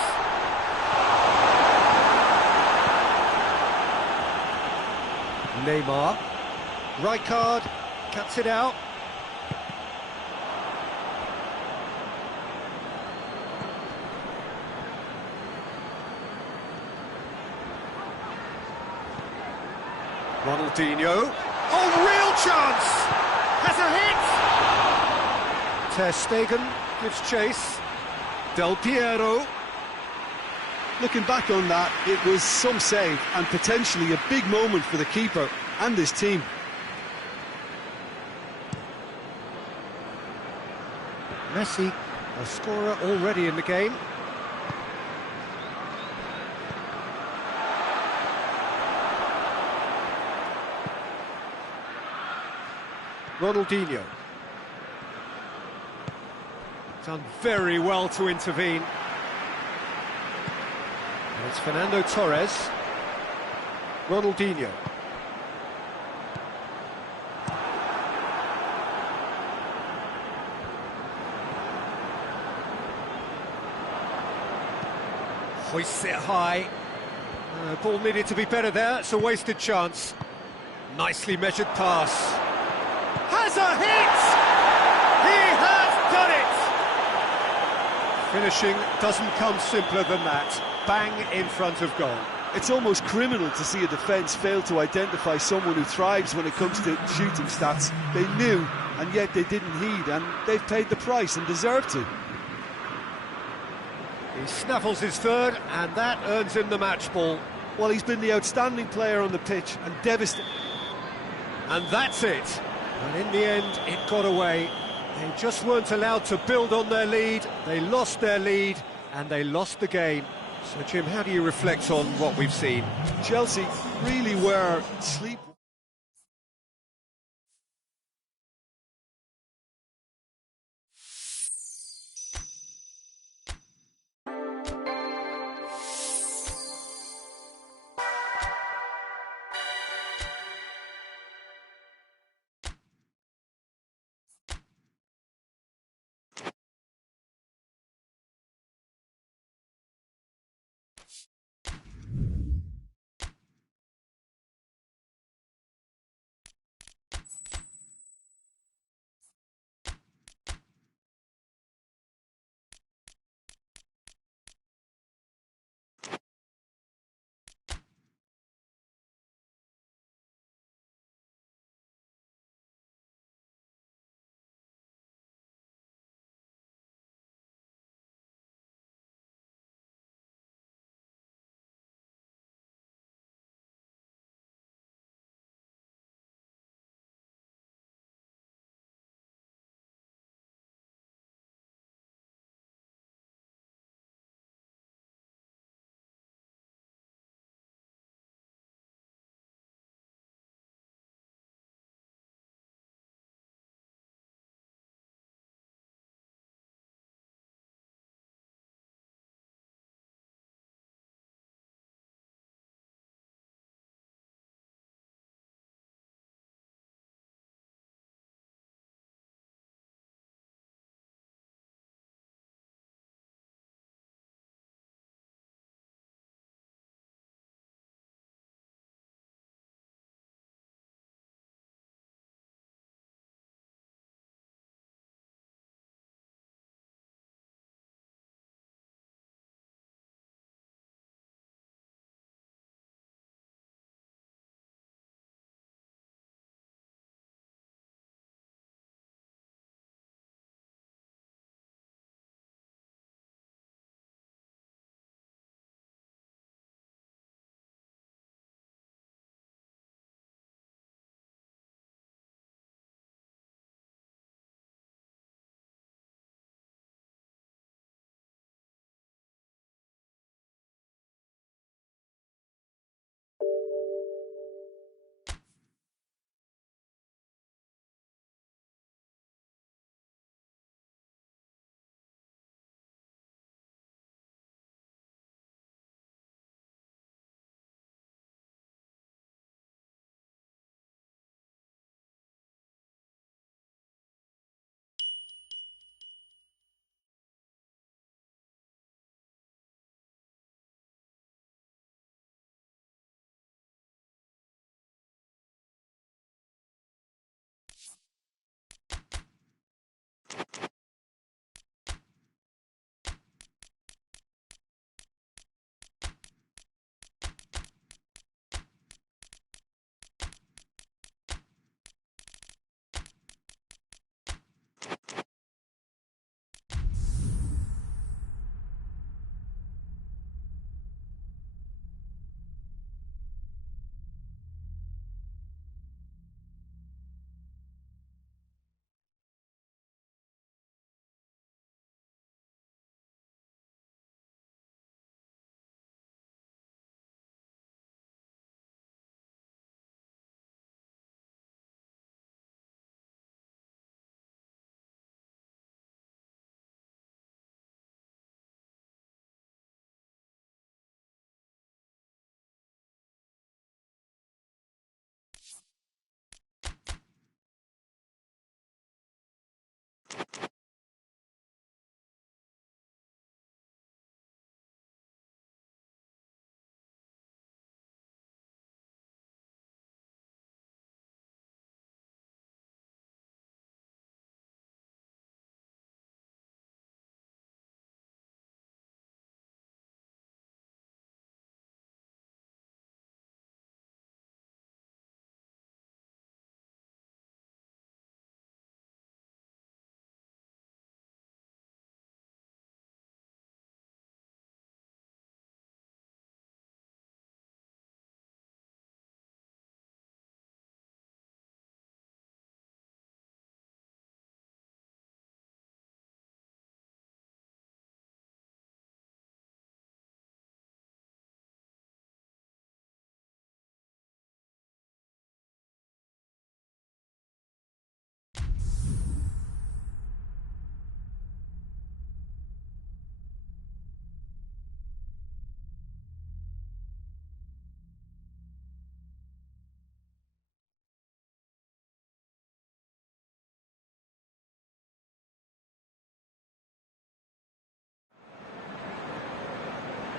Neymar. Rijkaard cuts it out. Ronaldinho. Oh, real chance! Has a hit! Ter Stegen gives chase. Del Piero. Looking back on that, it was some save and potentially a big moment for the keeper and his team. Messi, a scorer already in the game. Ronaldinho. Done very well to intervene. And it's Fernando Torres. Ronaldinho. Hoists it high. Ball needed to be better there. It's a wasted chance. Nicely measured pass. Has a hit! He has done it! Finishing doesn't come simpler than that. Bang in front of goal. It's almost criminal to see a defence fail to identify someone who thrives when it comes to shooting stats. They knew, and yet they didn't heed, and they've paid the price and deserve to. He snaffles his third, and that earns him the match ball. Well, he's been the outstanding player on the pitch and devastating. And that's it. And in the end, it got away. They just weren't allowed to build on their lead. They lost their lead, and they lost the game. So, Jim, how do you reflect on what we've seen? Chelsea really were sleep.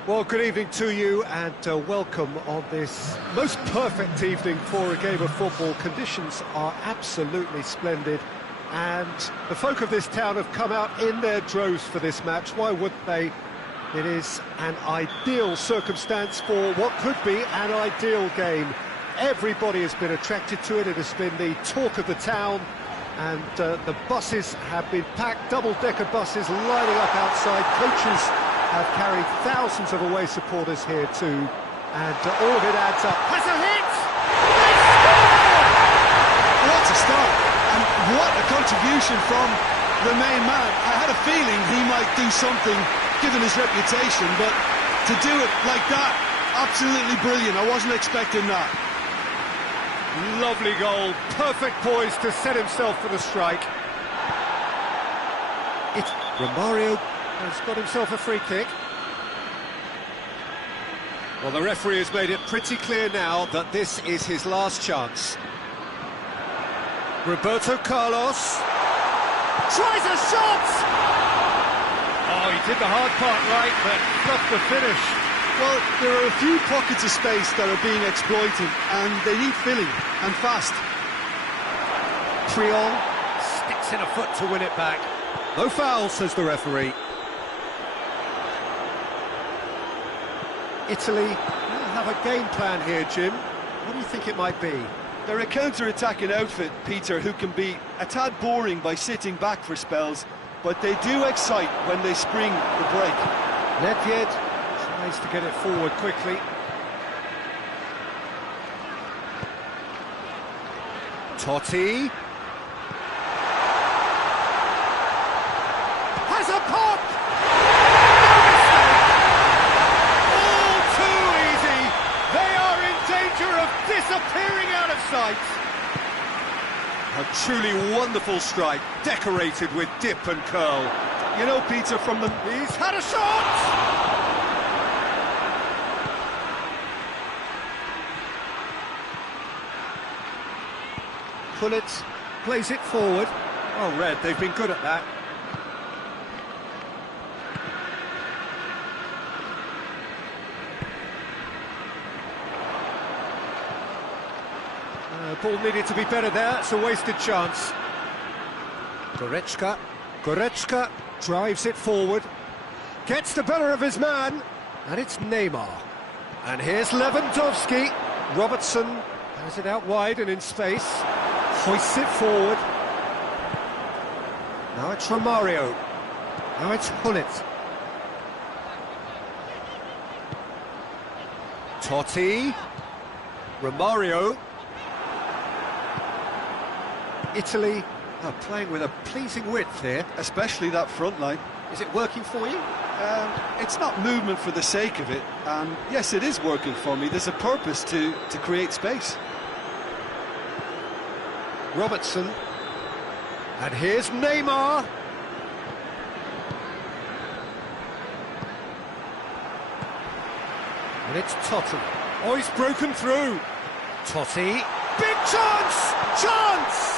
Well, good evening to you and welcome on this most perfect evening for a game of football. Conditions are absolutely splendid and the folk of this town have come out in their droves for this match. Why wouldn't they? It is an ideal circumstance for what could be an ideal game. Everybody has been attracted to it. It has been the talk of the town and the buses have been packed, double-decker buses lining up outside. Coaches have carried thousands of away supporters here too, and all of it adds up. Has a hit! What a start, and what a contribution from the main man. I had a feeling he might do something, given his reputation, but to do it like that, absolutely brilliant. I wasn't expecting that. Lovely goal, perfect poise to set himself for the strike. It's Romario has got himself a free kick. Well, the referee has made it pretty clear now that this is his last chance. Roberto Carlos tries a shot! Oh, he did the hard part right, but not the finish. Well, there are a few pockets of space that are being exploited, and they need filling, and fast. Triol sticks in a foot to win it back. No foul, says the referee. Italy will have a game plan here, Jim. What do you think it might be? They're a counter-attacking outfit, Peter, who can be a tad boring by sitting back for spells, but they do excite when they spring the break. Nedved tries to get it forward quickly. Totti has a pop! All too easy! They are in danger of disappearing out of sight! A truly wonderful strike, decorated with dip and curl. You know, Peter, from the... He's had a shot! Pullet plays it forward. Oh, Red, they've been good at that. Ball needed to be better there, it's a wasted chance. Goretzka drives it forward, gets the better of his man, and it's Neymar. And here's Lewandowski. Robertson has it out wide and in space, hoists it forward. Now it's Romario, now it's Hullet. Totti, Romario. Italy are playing with a pleasing width here. Especially that front line. Is it working for you? It's not movement for the sake of it, and yes, it is working for me. There's a purpose to create space. Robertson. And here's Neymar. And it's Totti. Oh, he's broken through. Totti. Big chance! Chance!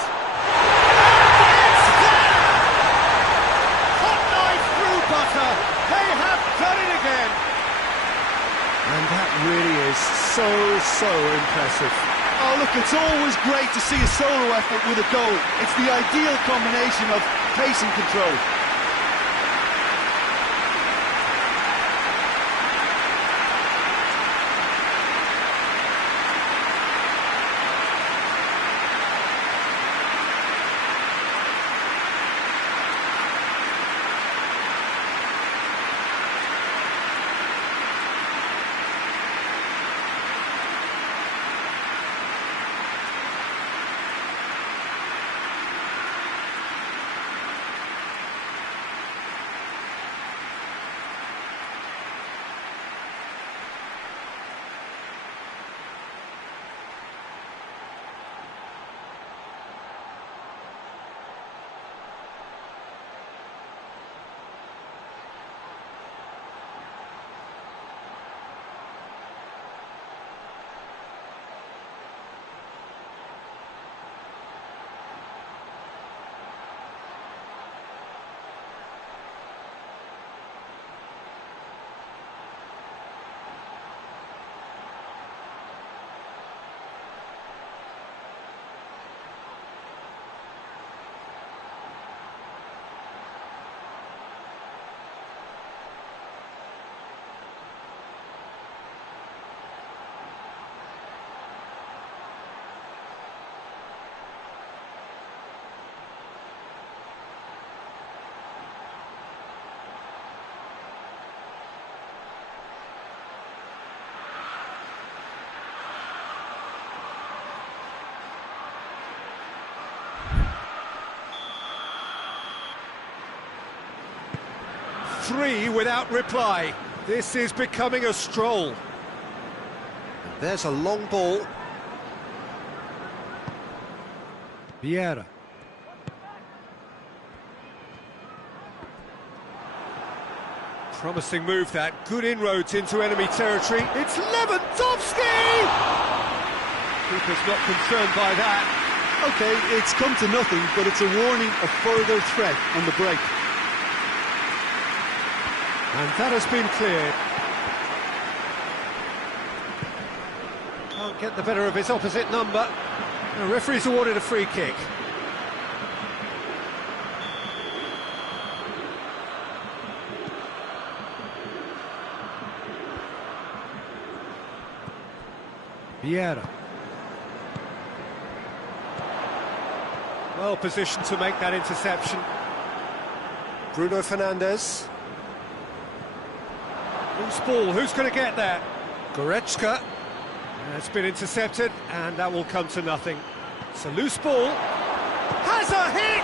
Butter, they have done it again. And that really is so impressive. Oh, look, it's always great to see a solo effort with a goal. It's the ideal combination of pace and control. 3 without reply. This is becoming a stroll. There's a long ball. Vieira. Promising move that, good inroads into enemy territory. It's Lewandowski! Keeper's not concerned by that. Okay, it's come to nothing, but it's a warning of further threat on the break. And that has been cleared. Can't get the better of his opposite number. The referee's awarded a free kick. Vieira. Well positioned to make that interception. Bruno Fernandes. Loose ball, who's going to get that? Goretzka. It's been intercepted, and that will come to nothing. It's a loose ball. Has a hit!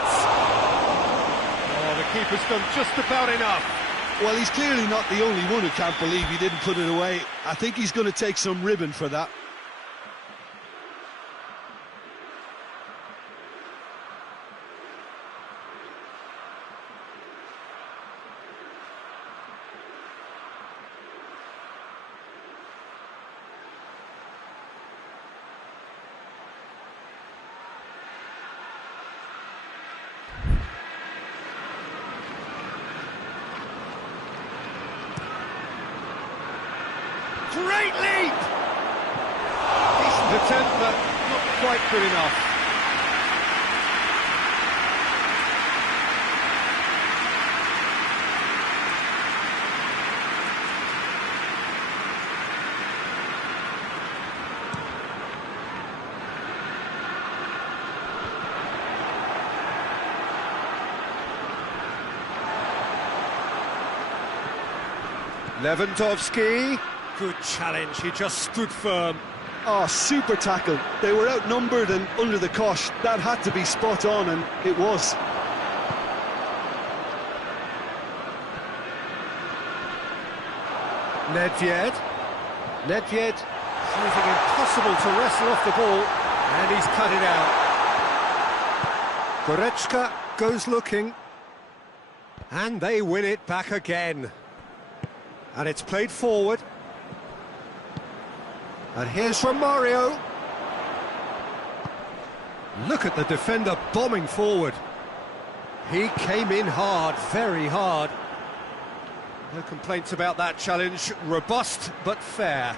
Oh, the keeper's done just about enough. Well, he's clearly not the only one who can't believe he didn't put it away. I think he's going to take some ribbon for that. Great leap! Decent attempt, but not quite good enough. Lewandowski. Good challenge, he just stood firm. Oh, super tackle. They were outnumbered and under the cosh. That had to be spot on, and it was. Nedved. Nedved proving impossible to wrestle off the ball, and he's cut it out. Goretzka goes looking, and they win it back again. And it's played forward. And here's from Mario. Look at the defender bombing forward. He came in hard, very hard. No complaints about that challenge. Robust but fair.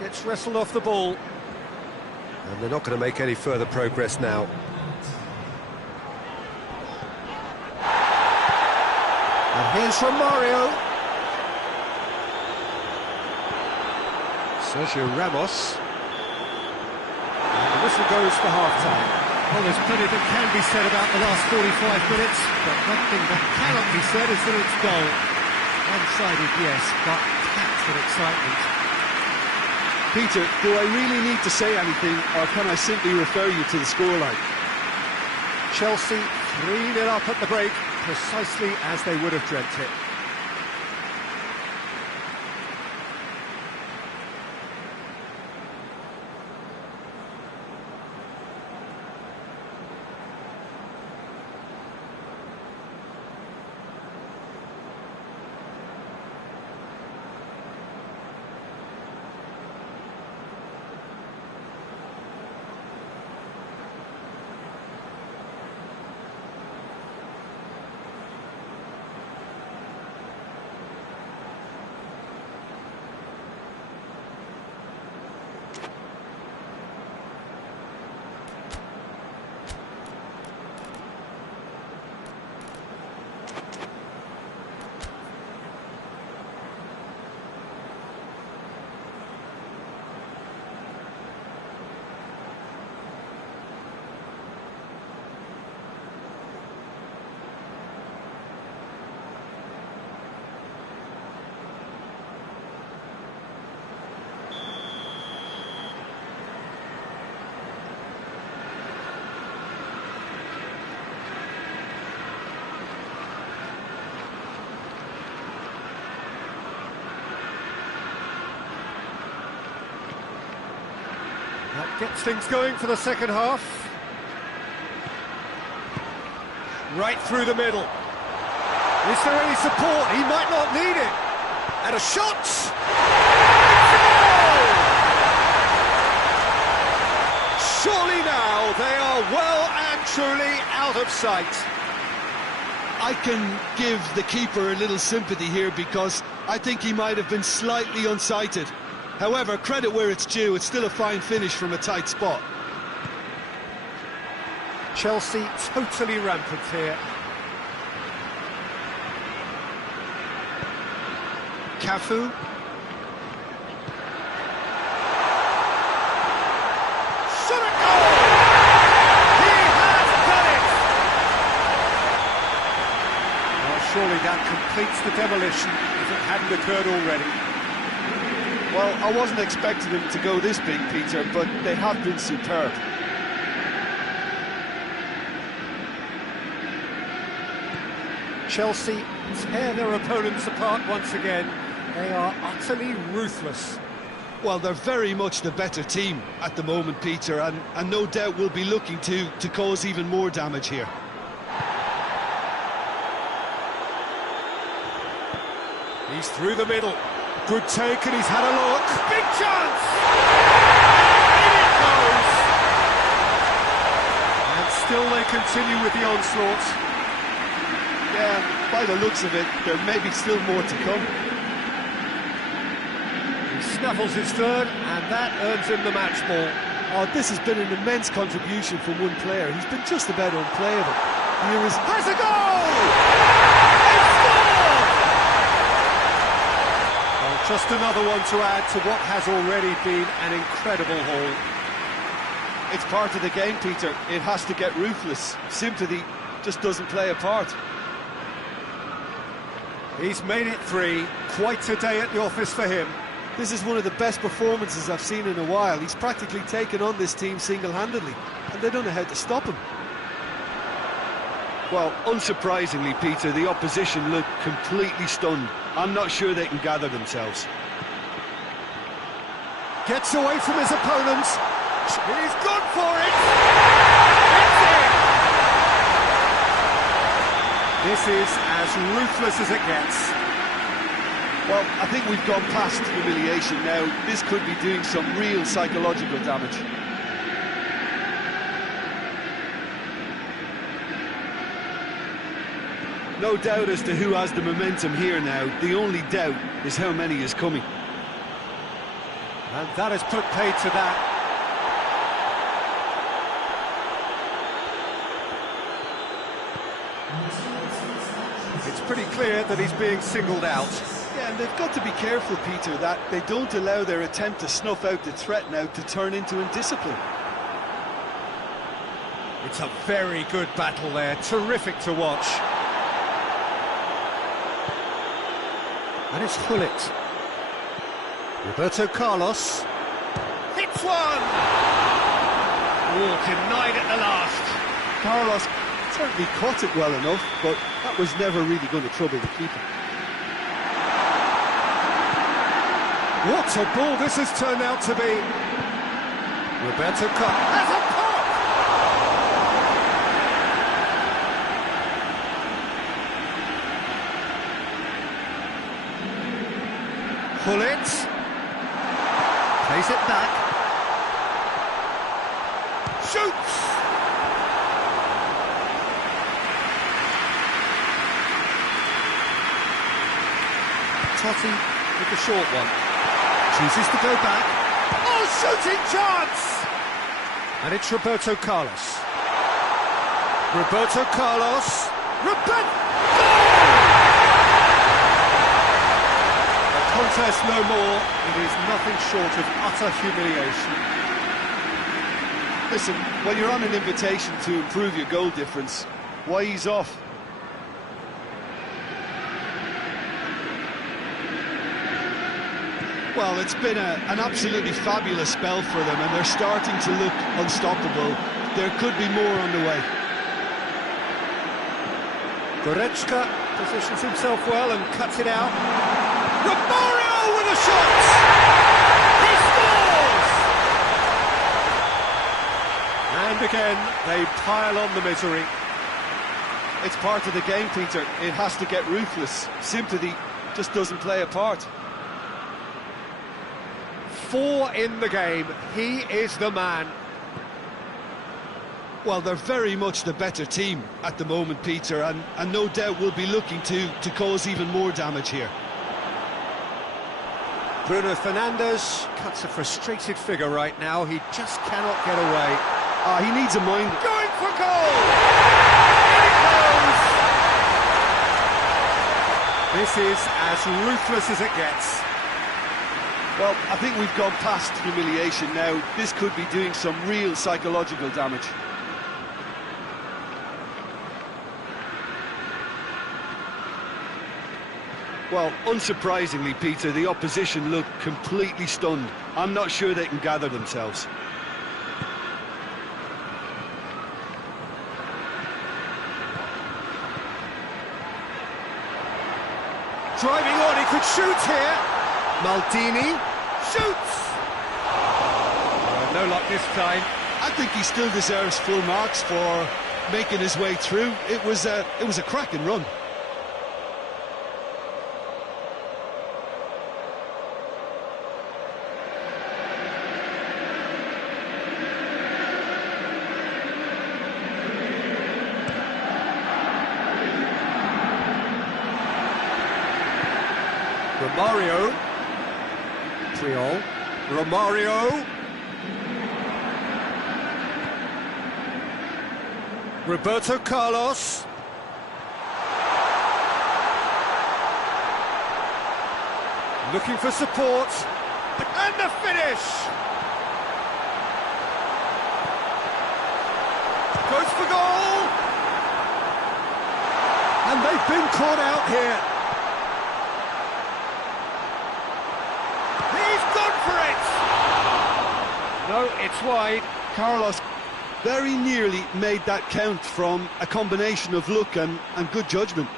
Gets wrestled off the ball. And they're not going to make any further progress now. And here's from Mario. Sergio Ramos. And the whistle goes for half-time. Well, there's plenty that can be said about the last 45 minutes, but one thing that cannot be said is that it's dull. One-sided, yes, but packed with excitement. Peter, do I really need to say anything, or can I simply refer you to the scoreline? Chelsea 3-0 up at the break, precisely as they would have dreamt it. Gets things going for the second half. Right through the middle. Is there any support? He might not need it. And a shot! Surely now they are well and truly out of sight. I can give the keeper a little sympathy here because I think he might have been slightly unsighted. However, credit where it's due, it's still a fine finish from a tight spot. Chelsea totally rampant here. Cafu. Shot a goal! He has done it! Well, surely that completes the demolition if it hadn't occurred already. Well, I wasn't expecting them to go this big, Peter, but they have been superb. Chelsea tear their opponents apart once again. They are utterly ruthless. Well, they're very much the better team at the moment, Peter, and no doubt will be looking to cause even more damage here. He's through the middle. Good take, and he's had a look. Big chance! In it goes! And still they continue with the onslaught. Yeah, by the looks of it, there may be still more to come. He snuffles his third, and that earns him the match ball. Oh, this has been an immense contribution from one player. He's been just about unplayable. Here is... Has a goal! He scored! Well, just another one to add to what has already been an incredible haul. It's part of the game, Peter. It has to get ruthless. Sympathy just doesn't play a part. He's made it 3. Quite a day at the office for him. This is one of the best performances I've seen in a while. He's practically taken on this team single-handedly, and they don't know how to stop him. Well, unsurprisingly, Peter, the opposition look completely stunned. I'm not sure they can gather themselves. Gets away from his opponents. He's gone for it! It's in! This is as ruthless as it gets. Well, I think we've gone past humiliation now. This could be doing some real psychological damage. No doubt as to who has the momentum here now. The only doubt is how many is coming. And that has put paid to that. It's pretty clear that he's being singled out. Yeah, and they've got to be careful, Peter, that they don't allow their attempt to snuff out the threat now to turn into indiscipline. It's a very good battle there, terrific to watch. And it's Hullet. Roberto Carlos. Hits one! Oh, denied at the last. Carlos certainly caught it well enough, but that was never really going to trouble the keeper. What a ball this has turned out to be. Roberto Carlos has a pop! Hullet plays it back. Shoots! Totti with the short one. Chooses to go back. Oh, shooting chance! And it's Roberto Carlos. Roberto Carlos. Goal! A contest no more. It is nothing short of utter humiliation. Listen, when you're on an invitation to improve your goal difference, why ease off? Well, it's been an absolutely fabulous spell for them, and they're starting to look unstoppable. There could be more on the way. Goretzka positions himself well and cuts it out. Romario with a shot! He scores! And again, they pile on the misery. It's part of the game, Peter. It has to get ruthless. Sympathy just doesn't play a part. 4 in the game. He is the man. Well, they're very much the better team at the moment, Peter, and no doubt will be looking to cause even more damage here. Bruno Fernandes cuts a frustrated figure right now. He just cannot get away. He needs a mind. Going for goal! In it goes! This is as ruthless as it gets. Well, I think we've gone past humiliation now. This could be doing some real psychological damage. Well, unsurprisingly, Peter, the opposition look completely stunned. I'm not sure they can gather themselves. Driving on, he could shoot here. Maldini shoots. No luck this time. I think he still deserves full marks for making his way through. It was a cracking run. Romario. Triol. Romario. Roberto Carlos. Looking for support. And the finish! Goes for goal! And they've been caught out here. No, it's wide. Carlos very nearly made that count from a combination of luck and good judgment.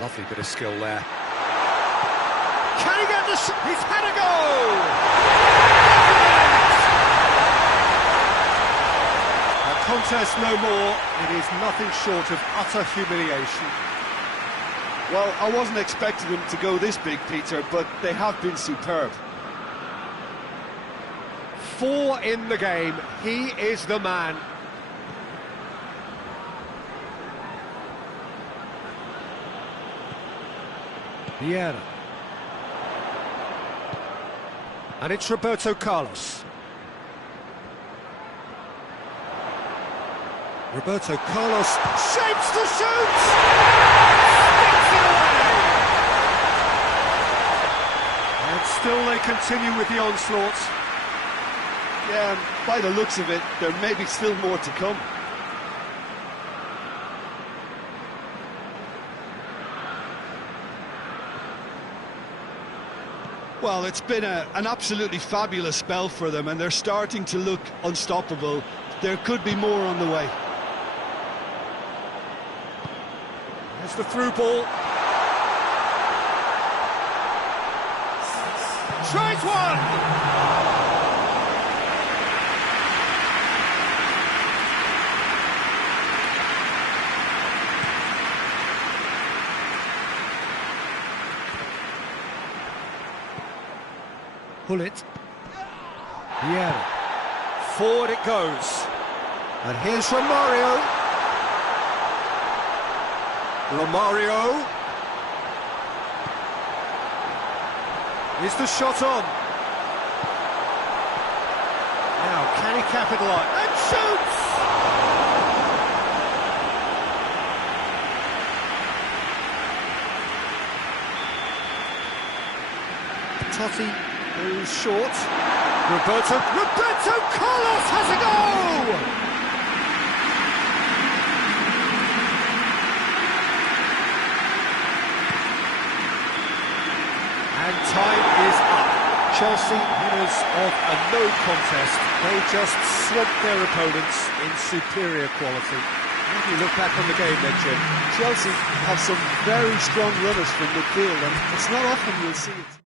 Lovely bit of skill there. Can he get the shot? He's had a go! A contest no more. It is nothing short of utter humiliation. Well, I wasn't expecting them to go this big, Peter, but they have been superb. 4 in the game. He is the man. Vieira. And it's Roberto Carlos. Roberto Carlos shapes to shoot! Sticks it away! And still they continue with the onslaught. Yeah, by the looks of it, there may be still more to come. Well, it's been an absolutely fabulous spell for them, and they're starting to look unstoppable. There could be more on the way. There's the through ball. Tries one! Pull it. Vieira. Forward it goes. And here's Romario. Romario. Is the shot on? Now, can he capitalise? And shoots! Totti goes short. Roberto Carlos has a go! And time Chelsea, winners of a no contest. They just swamped their opponents in superior quality. How do you look back on the game then, Jim? Chelsea have some very strong runners from midfield, and it's not often you'll see it.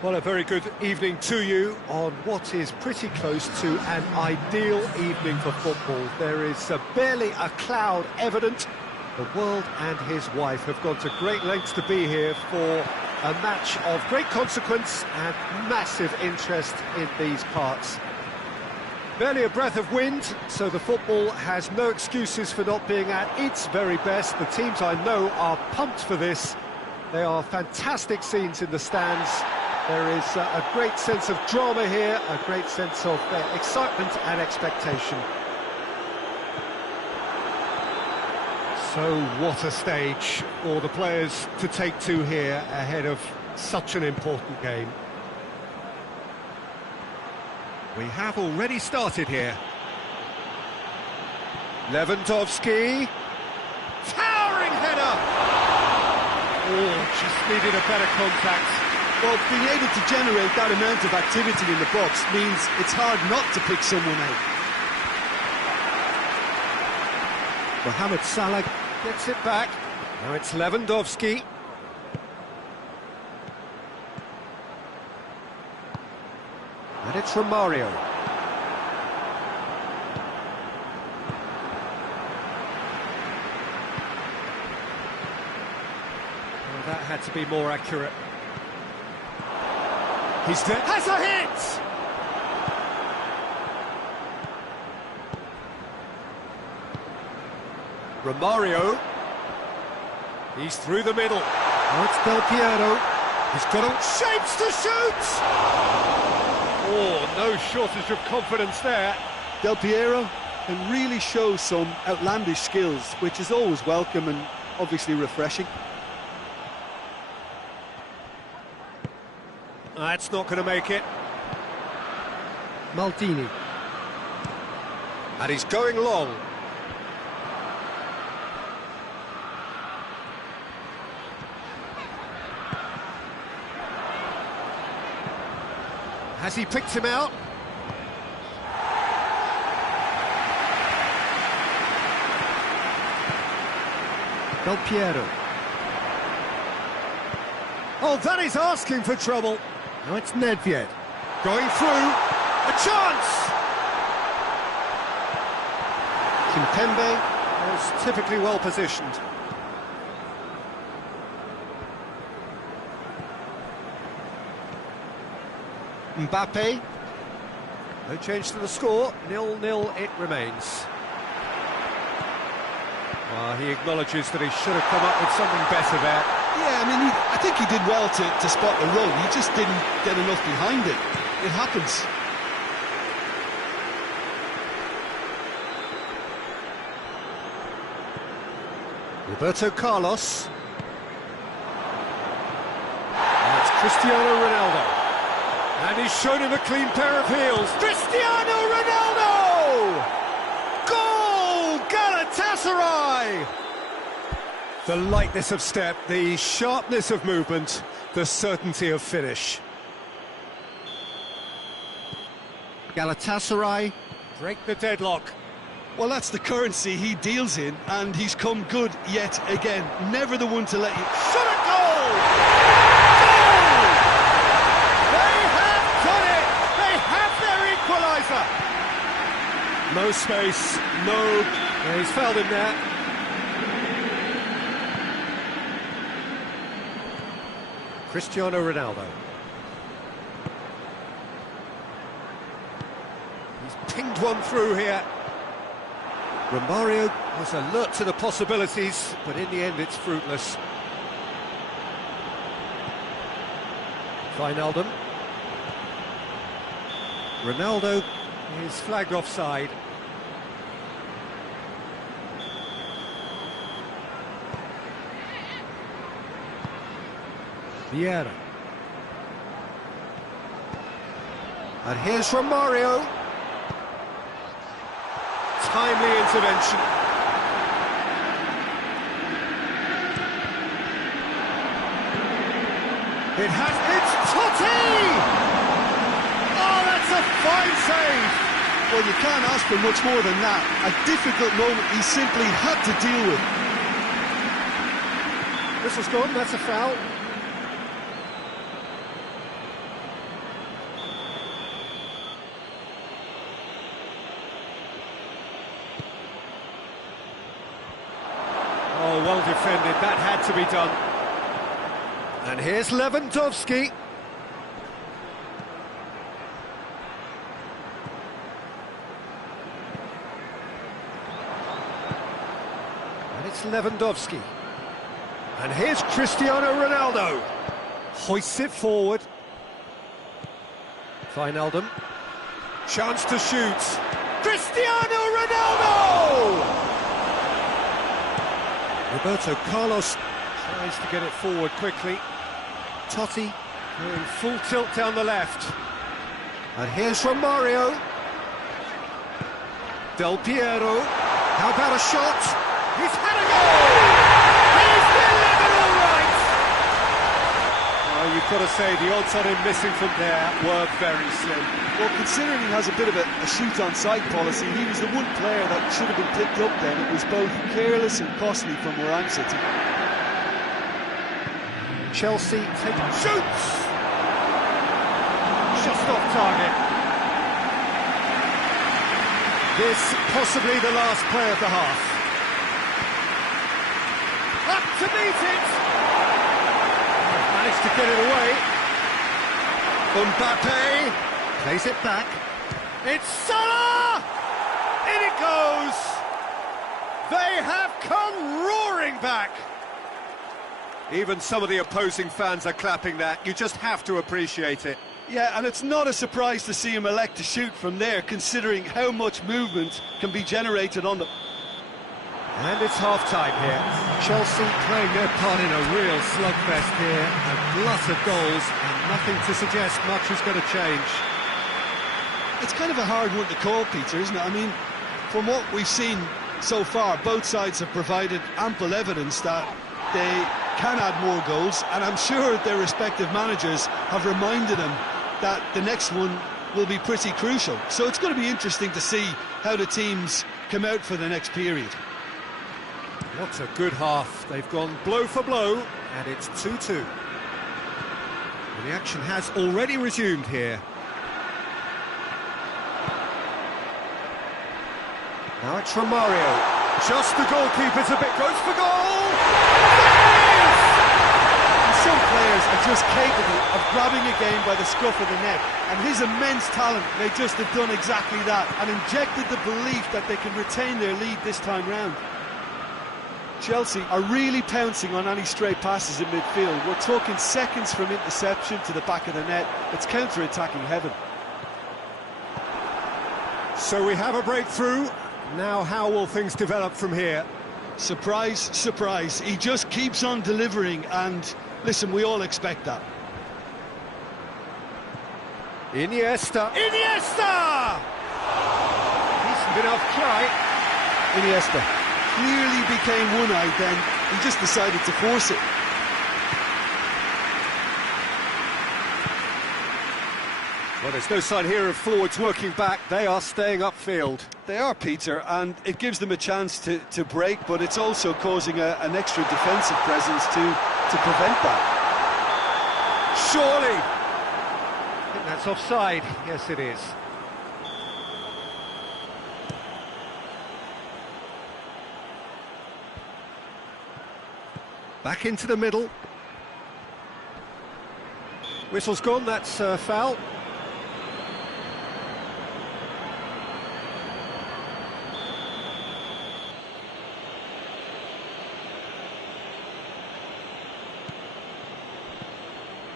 Well, a very good evening to you on what is pretty close to an ideal evening for football. There is barely a cloud evident. The world and his wife have gone to great lengths to be here for a match of great consequence and massive interest in these parts. Barely a breath of wind, so the football has no excuses for not being at its very best. The teams I know are pumped for this. They are fantastic scenes in the stands. There is a great sense of drama here, a great sense of excitement and expectation. So what a stage for the players to take to here ahead of such an important game. We have already started here. Lewandowski. Towering header! Oh, just needed a better contact. Well, being able to generate that amount of activity in the box means it's hard not to pick someone out. Mohamed Salah gets it back. Now it's Lewandowski. And it's Romario. Well, that had to be more accurate. He's there. Has a hit! Romario. He's through the middle. Now it's Del Piero. He's got all shapes to shoot! Oh, no shortage of confidence there. Del Piero can really show some outlandish skills, which is always welcome and obviously refreshing. That's not going to make it. Maldini. And he's going long. Has he picked him out? Del Piero. Oh, that is asking for trouble. Now it's Nedved. Going through. A chance! Kimpembe was typically well positioned. Mbappe. No change to the score. 0-0 it remains. He acknowledges that he should have come up with something better there. Yeah, I mean, I think he did well to spot the run. He just didn't get enough behind it. It happens. Roberto Carlos. That's Cristiano Ronaldo. And he's shown him a clean pair of heels. Cristiano Ronaldo! Goal! Galatasaray! The lightness of step, the sharpness of movement, the certainty of finish. Galatasaray break the deadlock. Well, that's the currency he deals in, and he's come good yet again. Never the one to let you... Shot a goal! Goal! They have done it! They have their equaliser! No space, no... Yeah, he's fouled him there. Cristiano Ronaldo. He's pinged one through here. Romario was alert to the possibilities, but in the end it's fruitless. Wijnaldum. Ronaldo is flagged offside. Vieira. And here's Romario. Timely intervention. It's Totti! Oh, that's a fine save! Well, you can't ask for much more than that. A difficult moment he simply had to deal with. Whistle's gone, that's a foul. Oh, well defended, that had to be done. And here's Lewandowski. And it's Lewandowski. And here's Cristiano Ronaldo. Hoists it forward. Wijnaldum. Chance to shoot. Cristiano Ronaldo! Roberto Carlos tries to get it forward quickly. Totti going full tilt down the left. And here's Romario. Del Piero. How about a shot? He's had a goal! He's delivered all right! Well, you've got to say the odds on him missing from there were very slim. Well, considering he has a bit of a shoot-on-sight policy, he was the one player that should have been picked up then. It was both careless and costly from where I'm sitting. Chelsea taking shoots! Just off target. This possibly the last play of the half. Up to meet it! Managed to get it away. Mbappe plays it back. It's Salah! In it goes! They have come roaring back! Even some of the opposing fans are clapping that. You just have to appreciate it. Yeah, and it's not a surprise to see him elect to shoot from there, considering how much movement can be generated on the... And it's half-time here. Chelsea playing their part in a real slugfest here. A glut of goals, and nothing to suggest much is going to change. It's kind of a hard one to call, Peter, isn't it? I mean, from what we've seen so far, both sides have provided ample evidence that they can add more goals, and I'm sure their respective managers have reminded them that the next one will be pretty crucial. So it's going to be interesting to see how the teams come out for the next period. What a good half. They've gone blow for blow, and it's 2-2. Well, the action has already resumed here. Now it's Romario. Just the goalkeeper's a bit goes for goal! And some players are just capable of grabbing a game by the scruff of the neck, and his immense talent may just have done exactly that and injected the belief that they can retain their lead this time round. Chelsea are really pouncing on any stray passes in midfield. We're talking seconds from interception to the back of the net. It's counter-attacking heaven. So we have a breakthrough. Now how will things develop from here? Surprise, surprise. He just keeps on delivering, and listen, we all expect that. Iniesta! Iniesta! Decent enough try. Iniesta clearly became one-eyed then. He just decided to force it. Well, there's no sign here of forwards working back. They are staying upfield. They are, Peter, and it gives them a chance to break, but it's also causing an extra defensive presence to prevent that. Surely! I think that's offside. Yes, it is. Back into the middle. Whistle's gone, that's foul.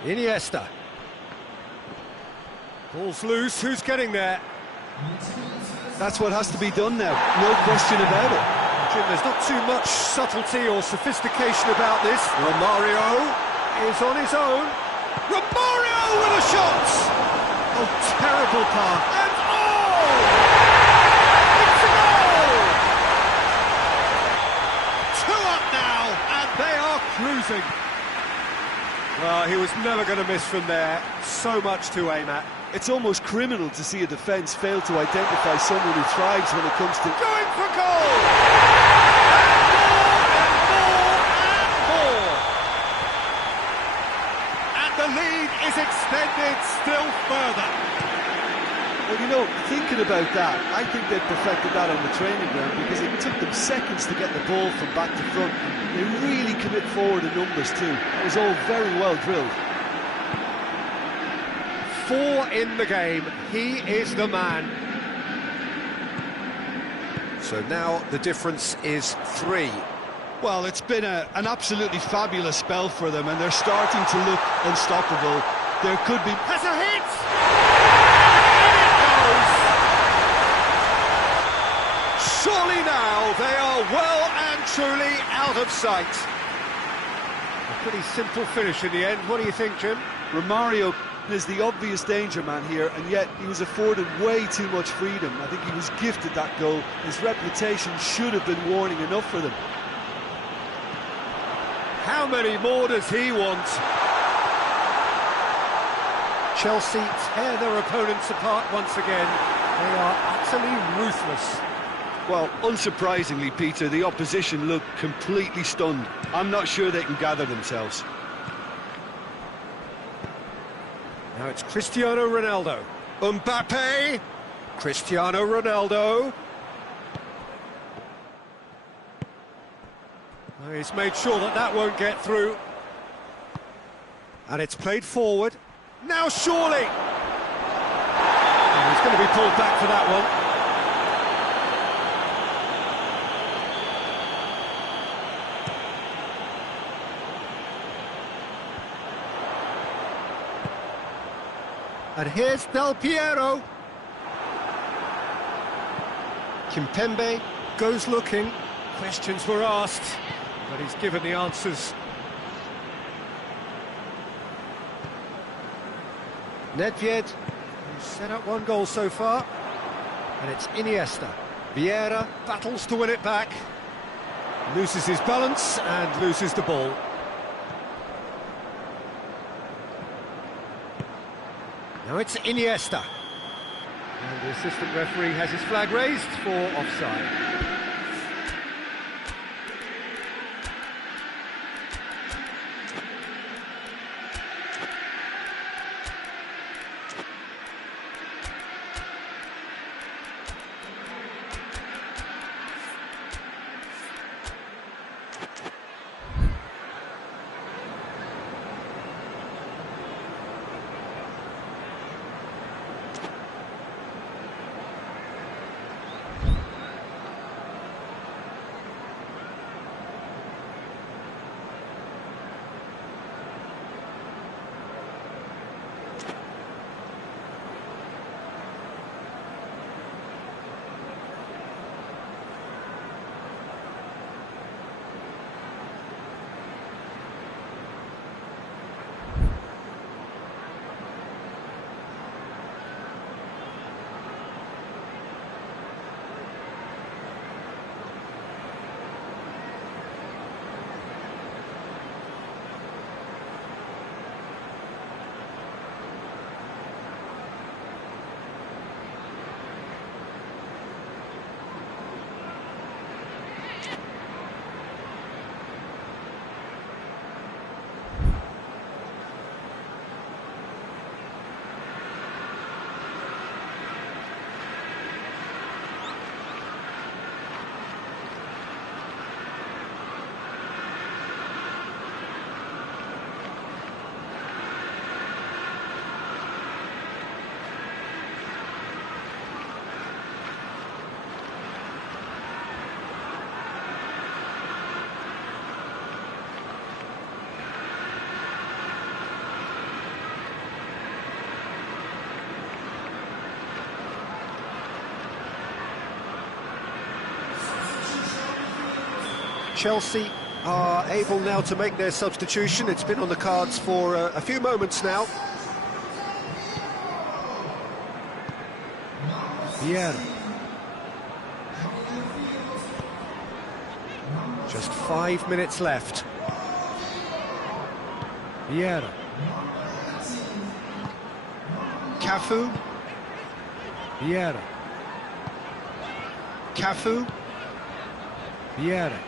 Iniesta. Ball's loose, who's getting there? That's what has to be done now, no question about it. Jim, there's not too much subtlety or sophistication about this. Romario is on his own. Romario with a shot! Oh, terrible pass. And oh! It's a goal! 2 up now, and they are cruising. Well, he was never going to miss from there. So much to aim at. It's almost criminal to see a defence fail to identify someone who thrives when it comes to... Going for goal! And the lead is extended still further. Well, you know, thinking about that, I think they perfected that on the training ground because it took them seconds to get the ball from back to front. They really commit forward in numbers too. That was all very well drilled. 4 in the game. He is the man. So now the difference is 3. Well, it's been an absolutely fabulous spell for them, and they're starting to look unstoppable. There could be... Has a hit! And it goes! Surely now they are well and truly out of sight. A pretty simple finish in the end. What do you think, Jim? Romario is the obvious danger man here, and yet he was afforded way too much freedom. I think he was gifted that goal. His reputation should have been warning enough for them. How many more does he want? Chelsea tear their opponents apart once again. They are utterly ruthless. Well, unsurprisingly, Peter, the opposition look completely stunned. I'm not sure they can gather themselves. Now it's Cristiano Ronaldo. Mbappe. Cristiano Ronaldo. He's made sure that that won't get through. And it's played forward. Now surely! He's going to be pulled back for that one. And here's Del Piero. Kimpembe goes looking. Questions were asked, but he's given the answers. Nedved, who's set up 1 goal so far. And it's Iniesta. Vieira battles to win it back. Loses his balance and loses the ball. Now it's Iniesta. And the assistant referee has his flag raised for offside. Chelsea are able now to make their substitution. It's been on the cards for a few moments now. Vieira. Just 5 minutes left. Vieira. Cafu. Vieira. Cafu. Vieira.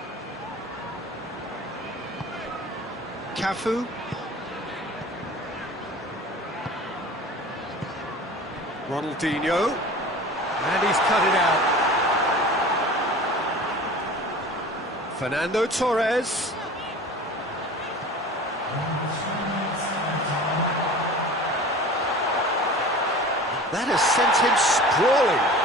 Cafu. Ronaldinho. And he's cut it out. Fernando Torres. That has sent him sprawling.